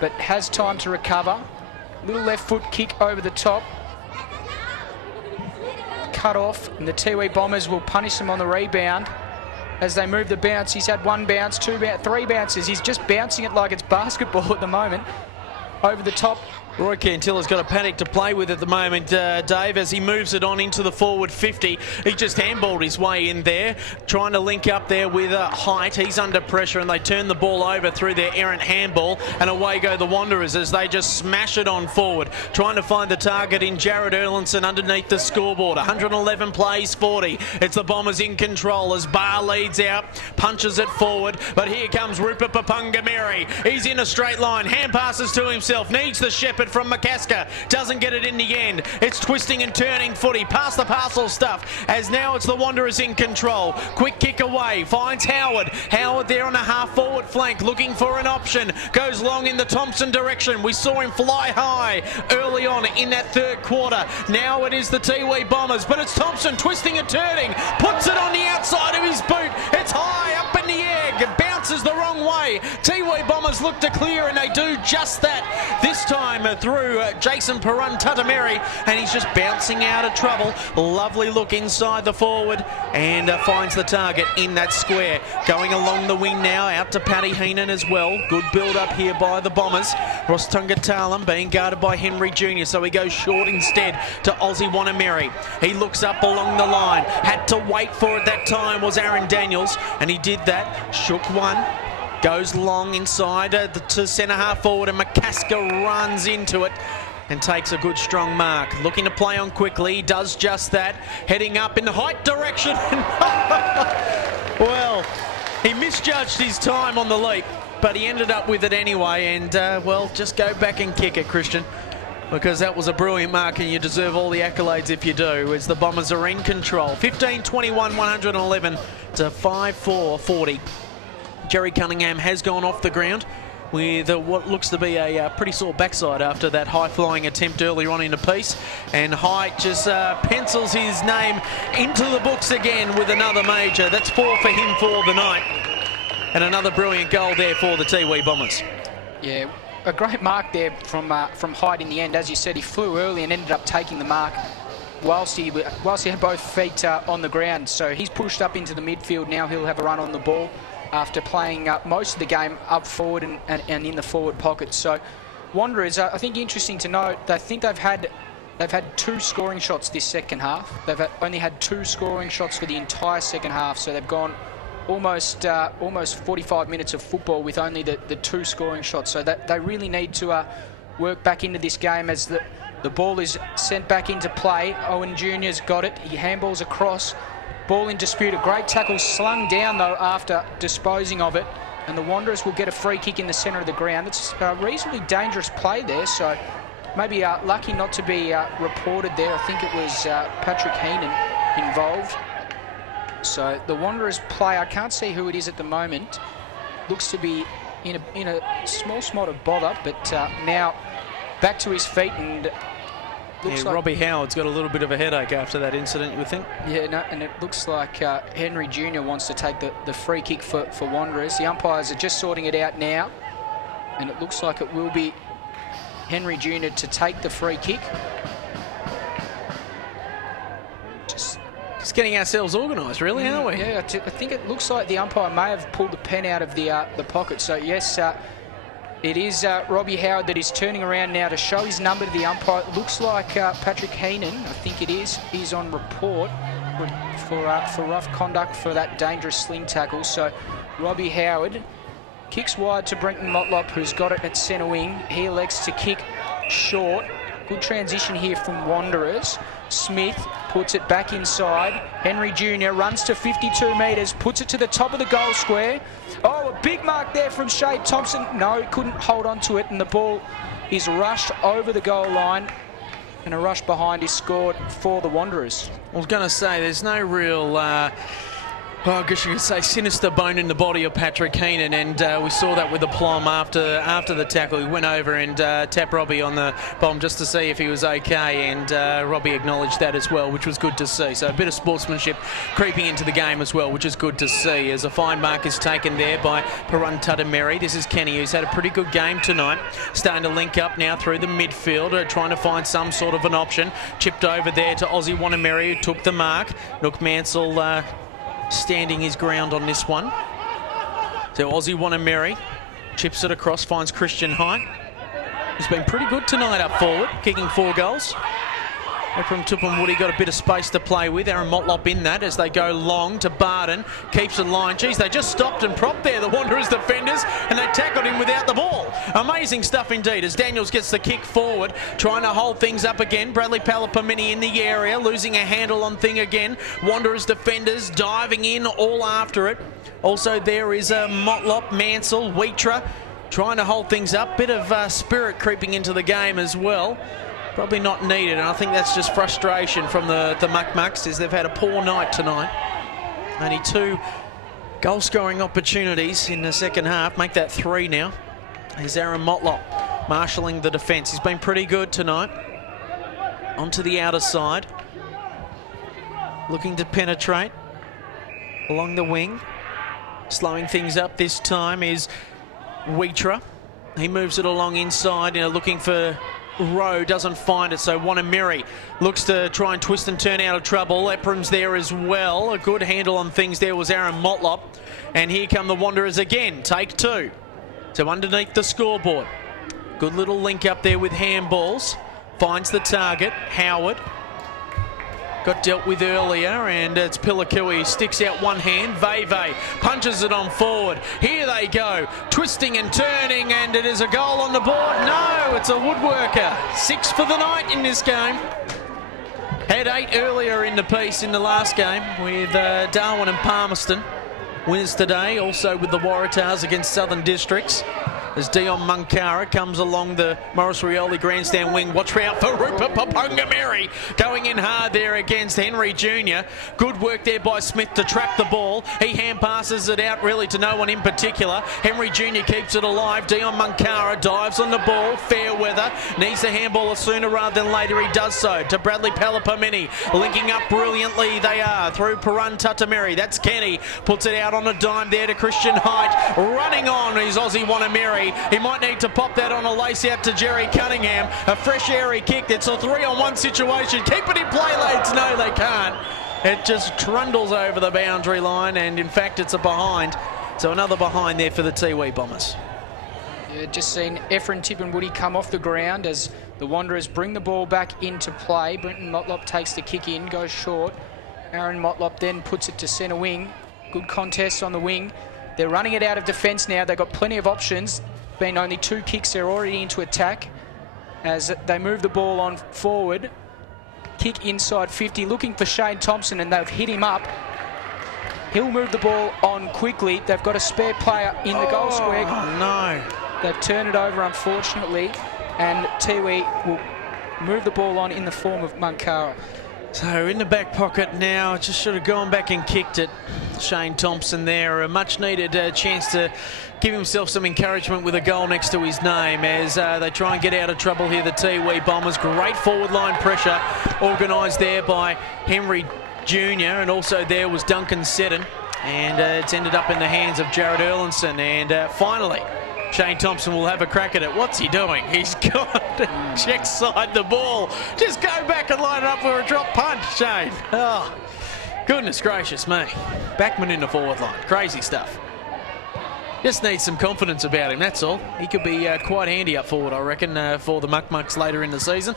but has time to recover. Little left foot kick over the top. Cut off, and the Tiwi Bombers will punish him on the rebound as they move the bounce. He's had one bounce, three bounces. He's just bouncing it like it's basketball at the moment. Over the top. Roy Cantilla's got a panic to play with at the moment, Dave, as he moves it on into the forward 50. He just handballed his way in there, trying to link up there with Height. He's under pressure and they turn the ball over through their errant handball, and away go the Wanderers as they just smash it on forward, trying to find the target in Jared Erlinson underneath the scoreboard. 111 plays 40. It's the Bombers in control as Barr leads out, punches it forward, but here comes Rupert Papungamiri. He's in a straight line, hand passes to himself, needs the shepherd from McCasker, doesn't get it in the end. It's twisting and turning footy, past the parcel stuff, as now it's the Wanderers in control. Quick kick away, finds Howard. Howard there on the half forward flank, looking for an option, goes long in the Thompson direction. We saw him fly high early on in that third quarter. Now it is the Tiwi Bombers, but it's Thompson twisting and turning, puts it on the outside of his boot. It's high up in the air, bounces the wrong way. Tiwi Bombers look to clear, and they do just that this time through Jason Perun Tatameri, and he's just bouncing out of trouble. Lovely look inside the forward, and finds the target in that square. Going along the wing now, out to Paddy Heenan as well. Good build up here by the Bombers. Ross Tungatala being guarded by Henry Jr., so he goes short instead to Ozzy Wanameri. He looks up along the line. Had to wait for it that time was Aaron Daniels, and he did that. Shook one. Goes long inside to centre half forward, and McCasker runs into it and takes a good strong mark. Looking to play on quickly, he does just that. Heading up in the Height direction. Well, he misjudged his time on the leap, but he ended up with it anyway. And, well, just go back and kick it, Christian, because that was a brilliant mark and you deserve all the accolades if you do, as the Bombers are in control. 15-21, 111 to 5-4, 40. Jerry Cunningham has gone off the ground with what looks to be a pretty sore backside after that high-flying attempt earlier on in the piece. And Height just pencils his name into the books again with another major. That's 4 for him for the night. And another brilliant goal there for the Tiwi Bombers. Yeah, a great mark there from Height in the end. As you said, he flew early and ended up taking the mark whilst he had both feet on the ground. So he's pushed up into the midfield now. He'll have a run on the ball. after playing most of the game up forward and in the forward pocket. So Wanderers, I think interesting to note, I think they've had 2 scoring shots this second half. They've only had 2 scoring shots for the entire second half, so they've gone almost 45 minutes of football with only the 2 scoring shots. So that they really need to work back into this game as the ball is sent back into play. Owen Jr.'s got it. He handballs across. Ball in dispute. A great tackle slung down, though, after disposing of it. And the Wanderers will get a free kick in the centre of the ground. It's a reasonably dangerous play there, so maybe lucky not to be reported there. I think it was Patrick Heenan involved. So the Wanderers play, I can't see who it is at the moment. Looks to be in a small spot of bother, but now back to his feet, and looks like Robbie Howard's got a little bit of a headache after that incident, you would think. Yeah, no, and it looks like Henry Jr. wants to take the free kick for Wanderers. The umpires are just sorting it out now, and it looks like it will be Henry Jr. to take the free kick. Just getting ourselves organised, really, aren't we? Yeah, I think it looks like the umpire may have pulled the pen out of the pocket. So yes, it is Robbie Howard that is turning around now to show his number to the umpire. It looks like Patrick Heenan, I think it is on report for rough conduct for that dangerous sling tackle. So Robbie Howard kicks wide to Brenton Motlop, who's got it at centre wing. He elects to kick short. Good transition here from Wanderers. Smith puts it back inside. Henry Jr. runs to 52 metres, puts it to the top of the goal square. Oh, a big mark there from Shade Thompson. No, he couldn't hold on to it, and the ball is rushed over the goal line, and a rush behind is scored for the Wanderers. I was going to say, there's no real, I guess you could say, sinister bone in the body of Patrick Heenan, and we saw that with the plum after the tackle. He went over and tapped Robbie on the bomb just to see if he was okay, and Robbie acknowledged that as well, which was good to see. So a bit of sportsmanship creeping into the game as well, which is good to see, as a fine mark is taken there by Perun Tutameri. This is Kenny, who's had a pretty good game tonight, starting to link up now through the midfield, trying to find some sort of an option. Chipped over there to Ozzy Wanameri, who took the mark. Nook Mansell standing his ground on this one. So Ozzy Wanameri chips it across, finds Christian Height. He's been pretty good tonight up forward, kicking 4 goals. From Tupamwoody got a bit of space to play with. Aaron Motlop in that as they go long to Barden. Keeps in line. Geez, they just stopped and propped there, the Wanderers defenders, and they tackled him without the ball. Amazing stuff indeed as Daniels gets the kick forward, trying to hold things up again. Bradley Palapamini in the area, losing a handle on thing again. Wanderers defenders diving in all after it. Also there is Motlop, Mansell, Wheatra trying to hold things up. Bit of spirit creeping into the game as well. Probably not needed, and I think that's just frustration from the Muck-Mucks, as they've had a poor night tonight. Only 2 goal-scoring opportunities in the second half. Make that 3 now. Here's Aaron Motlop marshalling the defence. He's been pretty good tonight. Onto the outer side. Looking to penetrate along the wing. Slowing things up this time is Wheatra. He moves it along inside, looking for Rowe, doesn't find it, so Wanameri looks to try and twist and turn out of trouble. Epram's there as well. A good handle on things there was Aaron Motlop. And here come the Wanderers again. Take 2. So underneath the scoreboard. Good little link up there with handballs. Finds the target, Howard. Got dealt with earlier, and it's Pilakui. Sticks out one hand. Veve punches it on forward. Here they go, twisting and turning, and it is a goal on the board. No, it's a woodworker. 6 for the night in this game. Had 8 earlier in the piece in the last game with Darwin and Palmerston. Winners today, also with the Waratahs against Southern Districts. As Dion Munkara comes along the Morris Rioli grandstand wing. Watch out for Rupert Papungameri going in hard there against Henry Jr. Good work there by Smith to trap the ball. He hand passes it out really to no one in particular. Henry Jr. keeps it alive. Dion Munkara dives on the ball. Fair weather. Needs the handballer sooner rather than later. He does so to Bradley Palapamini. Linking up brilliantly they are through Perun Tutameri. That's Kenny. Puts it out on a dime there to Christian Height. Running on is Ozzy Wanameri. He might need to pop that on a lace out to Jerry Cunningham. A fresh airy kick. It's a 3-on-1 situation. Keep it in play, lads. No, they can't. It just trundles over the boundary line, and in fact, it's a behind So another behind there for the Tiwi Bombers. Yeah, just seen AFLNTv and Woody come off the ground as the Wanderers bring the ball back into play. Brenton Motlop takes the kick in, goes short. Aaron Motlop then puts it to centre wing. Good contest on the wing. They're running it out of defence now. They've got plenty of options. Been only 2 kicks, they're already into attack as they move the ball on forward. Kick inside 50, looking for Shane Thompson, and they've hit him up. He'll move the ball on quickly. They've got a spare player in the goal square. Oh no. They've turned it over, unfortunately, and Tiwi will move the ball on in the form of Munkara. So in the back pocket now, just should have gone back and kicked it. Shane Thompson there, a much needed chance to give himself some encouragement with a goal next to his name as they try and get out of trouble here, the Tiwi Bombers. Great forward line pressure organised there by Henry Jr. and also there was Duncan Seddon, and it's ended up in the hands of Jared Erlinson, and finally Shane Thompson will have a crack at it. What's he doing? He's got to check side the ball. Just go back and line it up for a drop punch, Shane. Oh, goodness gracious me. Backman in the forward line. Crazy stuff. Just needs some confidence about him, that's all. He could be quite handy up forward, I reckon, for the Muck later in the season.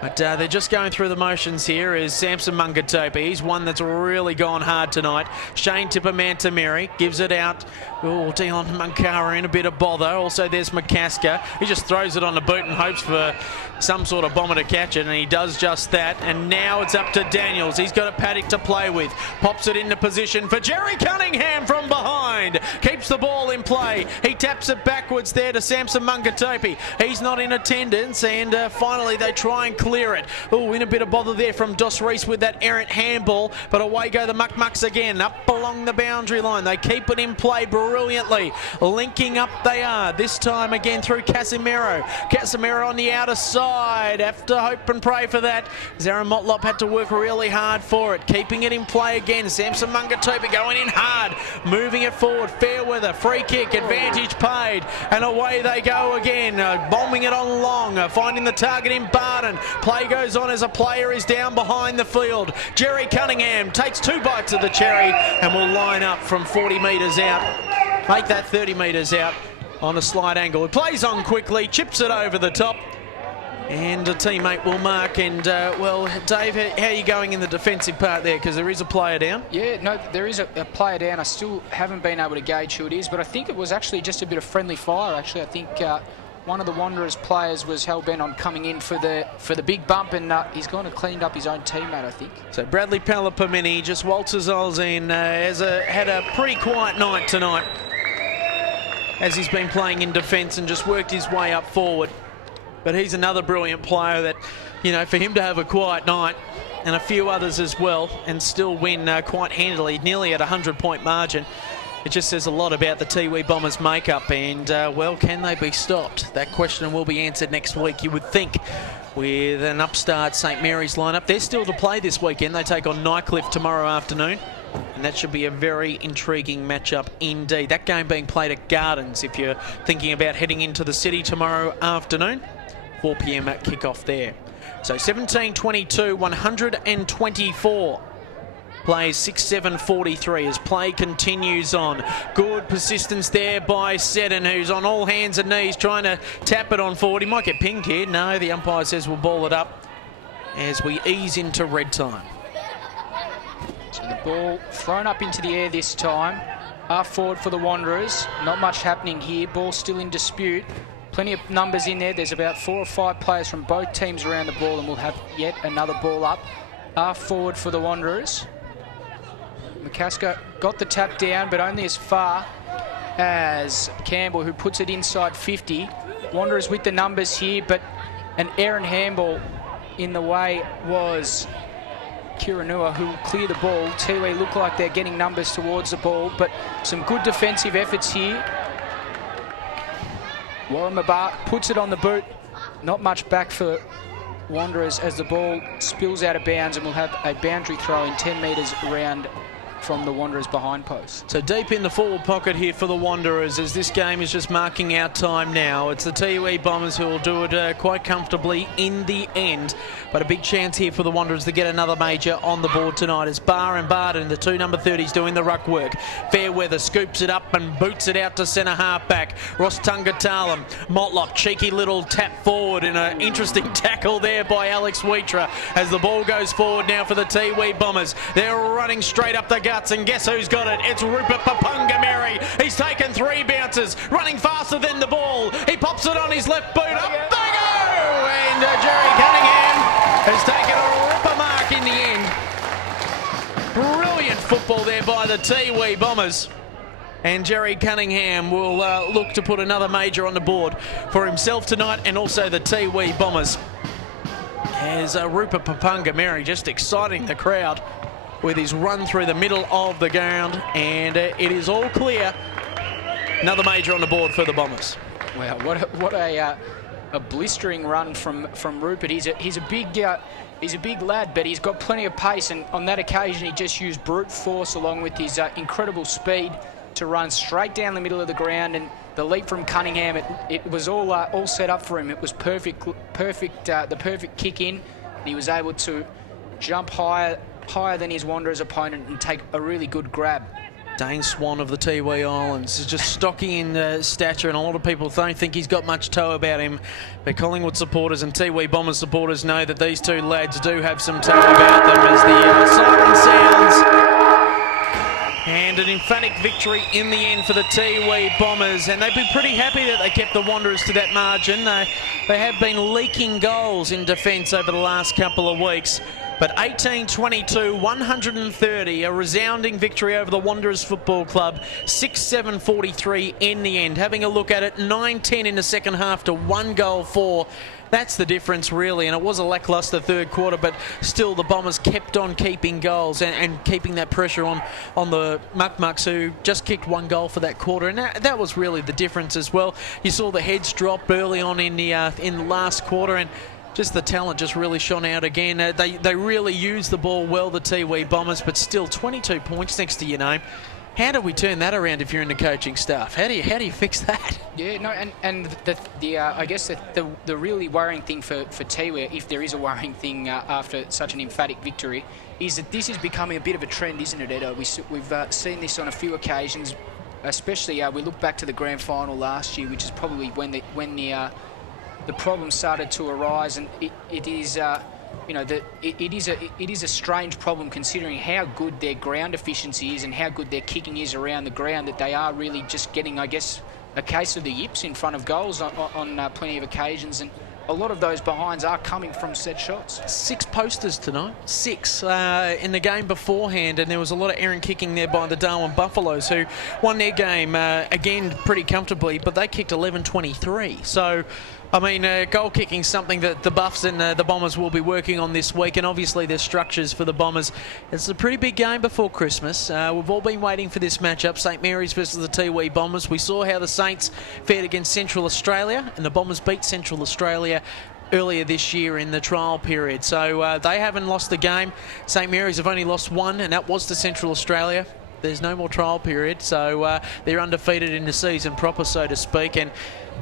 But they're just going through the motions here is Samson Mungatope. He's one that's really gone hard tonight. Shane Tippermantameri gives it out. Oh, Dion Munkara in a bit of bother. Also there's McCasker. He just throws it on the boot and hopes for some sort of bomber to catch it, and he does just that. And now it's up to Daniels. He's got a paddock to play with. Pops it into position for Jerry Cunningham from behind. Keeps the ball in play. He taps it backwards there to Samson Mungatope. He's not in attendance, and finally they try and clear it. Oh, in a bit of bother there from Dos Reese with that errant handball, but away go the Mucks again, up along the boundary line. They keep it in play brilliantly. Linking up they are, this time again through Casimiro. Casimiro on the outer side. Have to hope and pray for that. Aaron Motlop had to work really hard for it. Keeping it in play again. Samson Mungatope going in hard. Moving it forward. Fairweather. Free kick. Advantage paid. And away they go again. Bombing it on long. Finding the target in Barton. Play goes on as a player is down behind the field. Jerry Cunningham takes 2 bites of the cherry and will line up from 40 metres out. Make that 30 metres out on a slight angle. He plays on quickly. Chips it over the top. And a teammate will mark. And, well, Dave, how are you going in the defensive part there? Because there is a player down. Yeah, no, there is a player down. I still haven't been able to gauge who it is, but I think it was actually just a bit of friendly fire, actually. I think one of the Wanderers players was hell-bent on coming in for the big bump, and he's gone and cleaned up his own teammate, I think. So Bradley Palapamini just waltzes in, had a pretty quiet night tonight as he's been playing in defence and just worked his way up forward. But he's another brilliant player that, you know, for him to have a quiet night and a few others as well and still win quite handily, nearly at a 100-point margin, it just says a lot about the Tiwi Bombers makeup. And, well, can they be stopped? That question will be answered next week, you would think, with an upstart St Mary's lineup. They're still to play this weekend. They take on Nycliffe tomorrow afternoon. And that should be a very intriguing matchup indeed. That game being played at Gardens if you're thinking about heading into the city tomorrow afternoon. 4 p.m. at kickoff there. So 17-22, 124. Plays 6-7-43 as play continues on. Good persistence there by Seddon, who's on all hands and knees trying to tap it on forward. He might get pinged here. No, the umpire says we'll ball it up as we ease into red time. So the ball thrown up into the air this time. Half forward for the Wanderers. Not much happening here. Ball still in dispute. Plenty of numbers in there. There's about 4 or 5 players from both teams around the ball, and we'll have yet another ball up. Half forward for the Wanderers. McCasker got the tap down, but only as far as Campbell, who puts it inside 50. Wanderers with the numbers here, but an errant handball in the way was Kiranua, who will clear the ball. Tiwi look like they're getting numbers towards the ball, but some good defensive efforts here. Warren Mabar puts it on the boot. Not much back for Wanderers as the ball spills out of bounds, and we'll have a boundary throw in 10 metres around from the Wanderers behind post. So deep in the forward pocket here for the Wanderers as this game is just marking out time now. It's the Twi Bombers who will do it quite comfortably in the end. But a big chance here for the Wanderers to get another major on the board tonight as Barr and Barden, the two number 30s, doing the ruck work. Fairweather scoops it up and boots it out to centre half-back. Ross Tungatalum. Motlop, cheeky little tap forward and an interesting tackle there by Alex Wheatra as the ball goes forward now for the Tiwi Bombers. They're running straight up the guts, and guess who's got it? It's Rupert Papungameri. He's taken 3 bounces, running faster than the ball. He pops it on his left boot. Up they go! And Jerry Cunningham has taken a ripper mark in the end. Brilliant football there by the Tiwi Bombers. And Jerry Cunningham will look to put another major on the board for himself tonight and also the Tiwi Bombers. As Rupert Papungameri just exciting the crowd with his run through the middle of the ground, and it is all clear. Another major on the board for the Bombers. Wow, what a blistering run from Rupert. He's a big lad, but he's got plenty of pace, and on that occasion he just used brute force along with his incredible speed to run straight down the middle of the ground. And the leap from Cunningham, it was all set up for him. It was the perfect kick in. He was able to jump higher than his Wanderers opponent and take a really good grab. Dane Swan of the Tiwi Islands is just stocky in stature, and a lot of people don't think he's got much toe about him. But Collingwood supporters and Tiwi Bombers supporters know that these two lads do have some toe about them as the siren sounds. And an emphatic victory in the end for the Tiwi Bombers, and they've been pretty happy that they kept the Wanderers to that margin. They have been leaking goals in defence over the last couple of weeks. But 18-22, 130, a resounding victory over the Wanderers Football Club. 6-7-43 in the end. Having a look at it, 9-10 in the second half to 1 goal for. That's the difference, really, and it was a lacklustre third quarter, but still the Bombers kept on keeping goals and keeping that pressure on the Muck-Mucks, who just kicked 1 goal for that quarter, and that was really the difference as well. You saw the heads drop early on in the last quarter, and just the talent just really shone out again. They really used the ball well, the Tiwi Bombers, but still 22 points next to your name. How do we turn that around if you're in the coaching staff? How do you fix that? Yeah, no, and I guess the really worrying thing for Tiwi, if there is a worrying thing after such an emphatic victory, is that this is becoming a bit of a trend, isn't it, Edo? We've seen this on a few occasions, especially we look back to the grand final last year, which is probably when the problems started to arise, and it is a strange problem considering how good their ground efficiency is and how good their kicking is around the ground, that they are really just getting, I guess, a case of the yips in front of goals on plenty of occasions, and a lot of those behinds are coming from set shots. 6 posters tonight, 6 in the game beforehand, and there was a lot of errant kicking there by the Darwin Buffaloes, who won their game again pretty comfortably, but they kicked 11-23. So I mean, goal kicking, something that the Buffs and the Bombers will be working on this week, and obviously their structures for the Bombers. It's a pretty big game before Christmas. We've all been waiting for this matchup, St Mary's versus the Tiwi Bombers. We saw how the Saints fared against Central Australia, and the Bombers beat Central Australia earlier this year in the trial period. So they haven't lost a game. St Mary's have only lost 1, and that was to Central Australia. There's no more trial period, so they're undefeated in the season proper, so to speak, and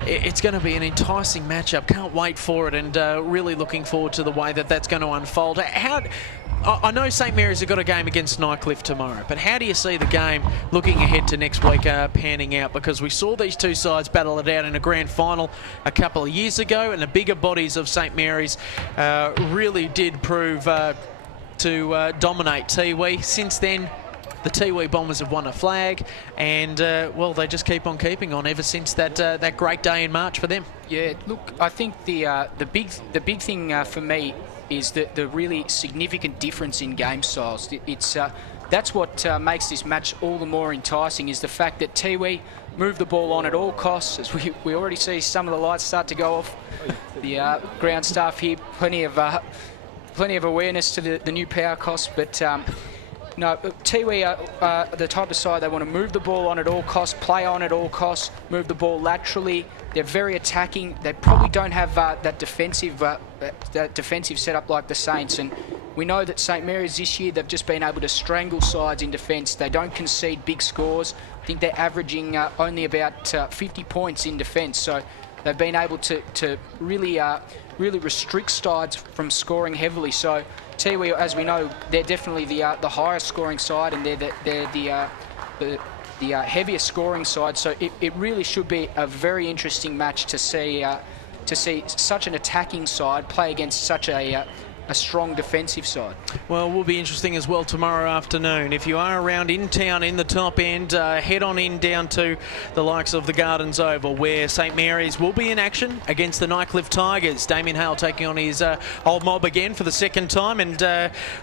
it's going to be an enticing matchup. Can't wait for it, and really looking forward to the way that that's going to unfold. I know St Mary's have got a game against Nightcliff tomorrow, but how do you see the game looking ahead to next week panning out? Because we saw these two sides battle it out in a grand final a couple of years ago, and the bigger bodies of St Mary's really did prove to dominate Tiwi. Since then, the Tiwi Bombers have won a flag, and well, they just keep on keeping on ever since that great day in March for them. Yeah, look, I think the big thing for me is the really significant difference in game styles. That's what makes this match all the more enticing, is the fact that Tiwi move the ball on at all costs. As we already see some of the lights start to go off. The ground staff here, plenty of awareness to the new power costs, but. No, Tiwi are the type of side, they want to move the ball on at all costs, play on at all costs, move the ball laterally. They're very attacking. They probably don't have that defensive setup like the Saints. And We know that St Mary's this year, they've just been able to strangle sides in defence. They don't concede big scores. I think they're averaging only about 50 points in defence. So they've been able to really restrict sides from scoring heavily. So Tiwi, as we know, they're definitely the highest scoring side, and they're the heaviest scoring side. So it really should be a very interesting match to see such an attacking side play against such a strong defensive side. Well, it will be interesting as well tomorrow afternoon. If you are around in town in the top end, head on in down to the likes of the Gardens Oval, where St Mary's will be in action against the Nightcliff Tigers. Damien Hale taking on his old mob again for the second time, and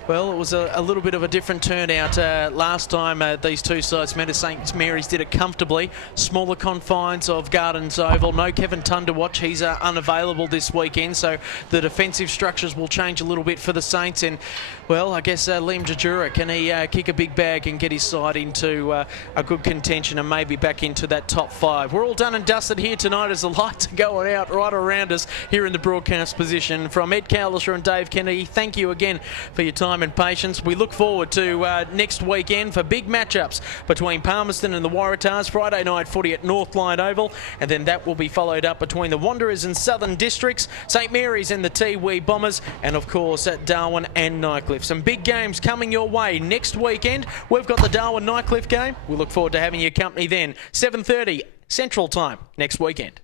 well, it was a little bit of a different turnout last time. These two sides met as St Mary's did it comfortably. Smaller confines of Gardens Oval. No Kevin Tunn to watch. He's unavailable this weekend, so the defensive structures will change a little bit for the Saints. And well, I guess Liam Jajura, can he kick a big bag and get his side into a good contention and maybe back into that top 5? We're all done and dusted here tonight as the lights are going out right around us here in the broadcast position. From Ed Cowlisher and Dave Kennedy, thank you again for your time and patience. We look forward to next weekend for big matchups between Palmerston and the Waratahs. Friday night footy at Northline Oval, and then that will be followed up between the Wanderers and Southern Districts, St Mary's and the Tiwi Bombers, and of course at Darwin and Nightcliff. Some big games coming your way next weekend. We've got the Darwin Nightcliff game. We look forward to having your company then. 7:30 Central Time next weekend.